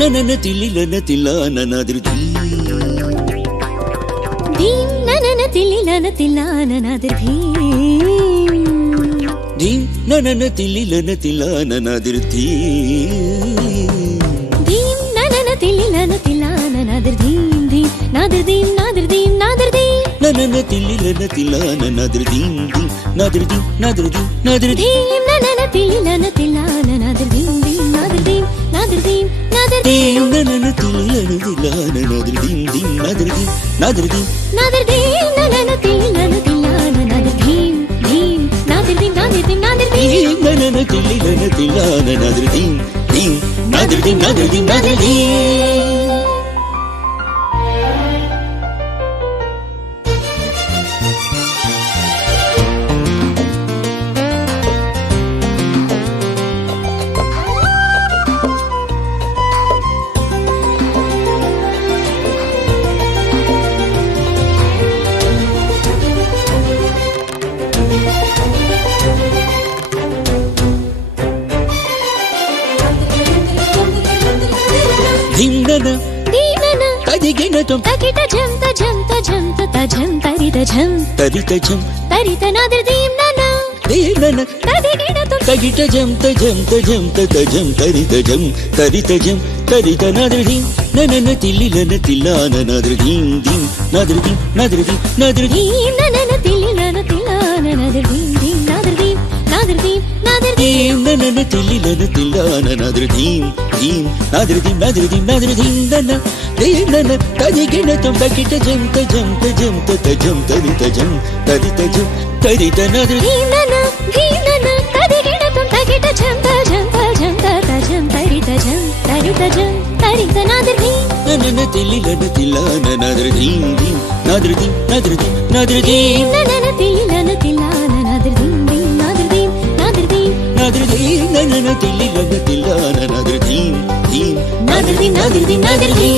ನನ ತಿಲಿಲನ ತಿಲಾನನಾದ್ರಿ ಧೀಂ ನನನ ತಿಲಿಲನ ತಿಲಾನನಾದ್ರಿ ಧೀಂ ನನ ತಿಲಿಲನ ತಿಲಾನನಾದ್ರಿ ಧೀಂ ನನನ ತಿಲಿಲನ ತಿಲಾನನಾದ್ರಿ ಧೀಂ ಧೀಂ ನಾದ್ರಿ ಧೀಂ ನಾದ್ರಿ ಧೀಂ ನಾದ್ರಿ ಧೀಂ ನನ ತಿಲಿಲನ ತಿಲಾನನಾದ್ರಿ ಧೀಂ ಧೀಂ ನಾದ್ರಿ ಧೀಂ ನಾದ್ರಿ ಧೀಂ ನಾದ್ರಿ ಧೀಂ ನನನ ತಿಲಿಲನ ತಿಲಾನನಾದ್ರಿ ಧೀಂ ಧೀಂ ನಾದ್ರಿ ಧೀಂ ನಾದ್ರಿ ಧೀಂ ನಾದ್ರಿ ಧೀಂ ನನ ತಿಲಿಲನ ತಿಲಾನನಾದ್ರಿ ಧೀಂ ಧೀಂ ನಾದ್ರಿ ಧೀಂ ನಾದ್ರಿ ಧೀಂ ನಾದ್ರಿ ಧೀಂ ನನನ ತಿಲಿಲನ ತಿಲಾನನಾದ್ರಿ ಧೀಂ ಧೀಂ ನಾದ್ರಿ ಧೀಂ ನಾದ್ರಿ ಧೀಂ ನಾದ್ರಿ ಧೀಂ ನನ ತಿಲಿಲನ ತಿಲಾನನಾದ್ರಿ ಧೀಂ ಧೀಂ ನಾದ್ರಿ ಧೀಂ ನಾದ್ರಿ ಧೀಂ ನಾದ್ರಿ ಧೀಂ ಧಿಂಡನ ದೀನನ ತದಿಗಿನ ತುಂ ತಕಿಟ ಝಂತ ಝಂತ ಝಂತ ತಝಂ ತರಿತ ಝಂ ತರಿತ ಝಂ ತರಿತ ನಾದ್ರ ದೀಂ ನನ ದೀನನ ತದಿಗಿನ ತುಂ ತಗಿಟ ಜಂತ ಜಂತ ಜಂತ ತಜಂ ತರಿತ ಜಂ ತರಿತ ಜಂ ತರಿತ ನಾದ್ರ ಧೀಂ ನನ ತಿಲಿಲನ ತಿಲಾನನಾದ್ರ ಧೀಂ ಧೀಂ ನಾದ್ರ ಧೀಂ ನಾದ್ರ ಧೀಂ ನಾದ್ರ ಧೀಂ ದೀಂ ನನನ ತಿಲಿಲನ ತಿಲಾನನಾದ್ರ ಧೀಂ ಧೀಂ ನಾದ್ರ ಧೀಂ ನಾದ್ರ ಧೀಂ ನಾದ್ರ ಧೀಂ ನನ ತಿಲಿಲನ ತಿಲಾನನಾದ್ರ ಧೀಂ ಧೀಂ ನಾದ್ರ ಧೀಂ ನಾದ್ರ ಧೀಂ ನಾದ್ರ ಧೀಂ ನನ ದೀನನ ತದಿಗಿನ ತುಂ ತಗಿಟ ಜಂತ ಜಂತ ಜಂತ ತಜಂ ತರಿತ ಜಂ ತರಿತ ಜಂ ತರಿತ ನಾದ್ರ ದೀಂ ನನ ದೀಂ ನನ ತದಿಗಿನ ತುಂ ತಗಿಟ ಝಂತ ಝಂತ ಝಂತ ತಝಂ ತರಿತ ಝಂ ತರಿತ ಝಂ ತರಿತ ನಾದ್ರ ಧೀಂ ನನ ತಿಲಿಲನ ತಿಲಾನನಾದ್ರ ಧೀಂ ಧೀಂ ನಾದ್ರ ಧೀಂ ನಾದ್ರ ಧೀಂ ನಾದ್ರ ಧೀಂ ನನನ ತಿಲಿಲನ ತಿಲಾನನಾದ್ರ ಧೀಂ ಧೀಂ ನಾದ್ರ ಧೀಂ ನಾದ್ರ ಧೀಂ ನಾದ್ರ ಧೀಂ ನನ ತಿಲಿಲನ ತಿಲಾನನಾದ್ರ ಧೀಂ ಧೀಂ ನಾದ್ರ ಧೀಂ ನಾದ್ರ ಧೀಂ ನಾದ್ರ ಧೀಂ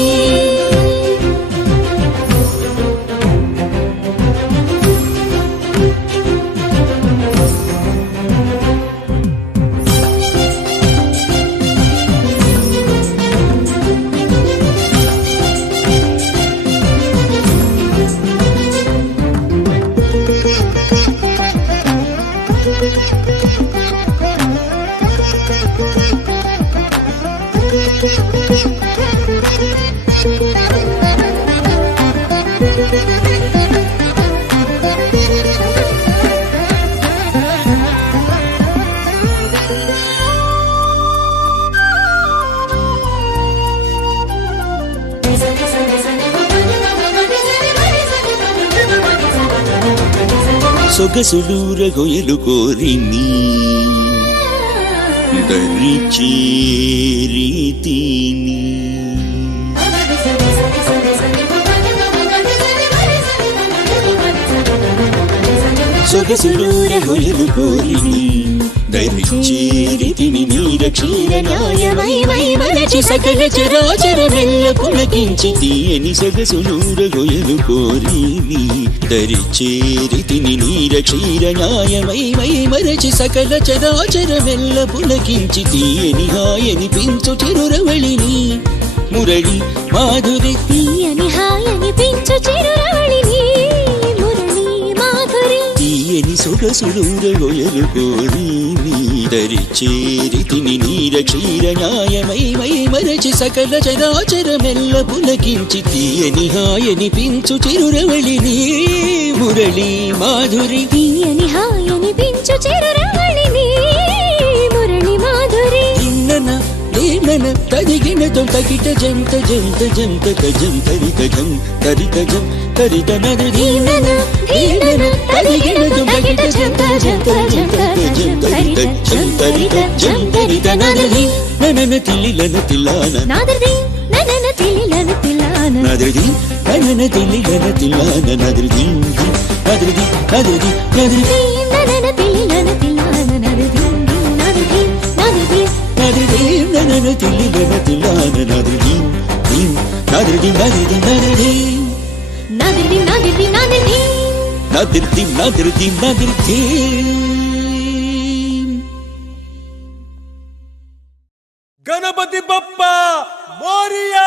సొగసులూర గొయలు కోరి నీ దరి చేరితిని సొగసులూర గొయలు కోరి నీ దరి చేరితిని నీర క్షీర న్యాయమై మరచి సకల చరాచరమెల్ల పులకించి తీయని సొగసులూరగొయలు కోరివి దరిచేరితిని నీర క్షీర న్యాయమై మై మరచి సకల చరాచరమెల్ల పులకించి తీయని హాయని పించు చిరురవళిని మురళి మాధురి తీయని హాయని పించు చిరురవళిని మురళి మాధురి తీయని సొగసులూరగొయలు కోరివి దరిచేరితిని నీర క్షీర న్యాయమై మై మరచి సకల చరాచరమెల్ల పులకించి తీయని హాయని పించు చిరురవళిని మురళి మాధురి తీయని హాయని పించు చిరురవళిని మురళి మాధురి తిన్నన ఏనన తదిగినతో తగిట జంత జంత జంత కజం తరిత జం తరిత జం తరిత నది దీనన దీనన తదిగినతో తగిట జంత జంత జంత కజం తరిత జం తరిత జం తరిత నది ననన తిల్లిలన తిల్లాన నాదరి ననన తిలిలన తిలాన నదిరి ననన తిల్లిలన తిల్లాన నదిరి నదిరి నదిరి నదిరి ననన తిలిలన తిలాన నదరి నదరి నదరి నదిరి ననన తిల్లిలన తిల్లాన నదిరి నదిరి నదిరి నదిరి నదరి నదరి నదరి నదిరి నదిరి నదిరి గణపతి బప్ప మోరియా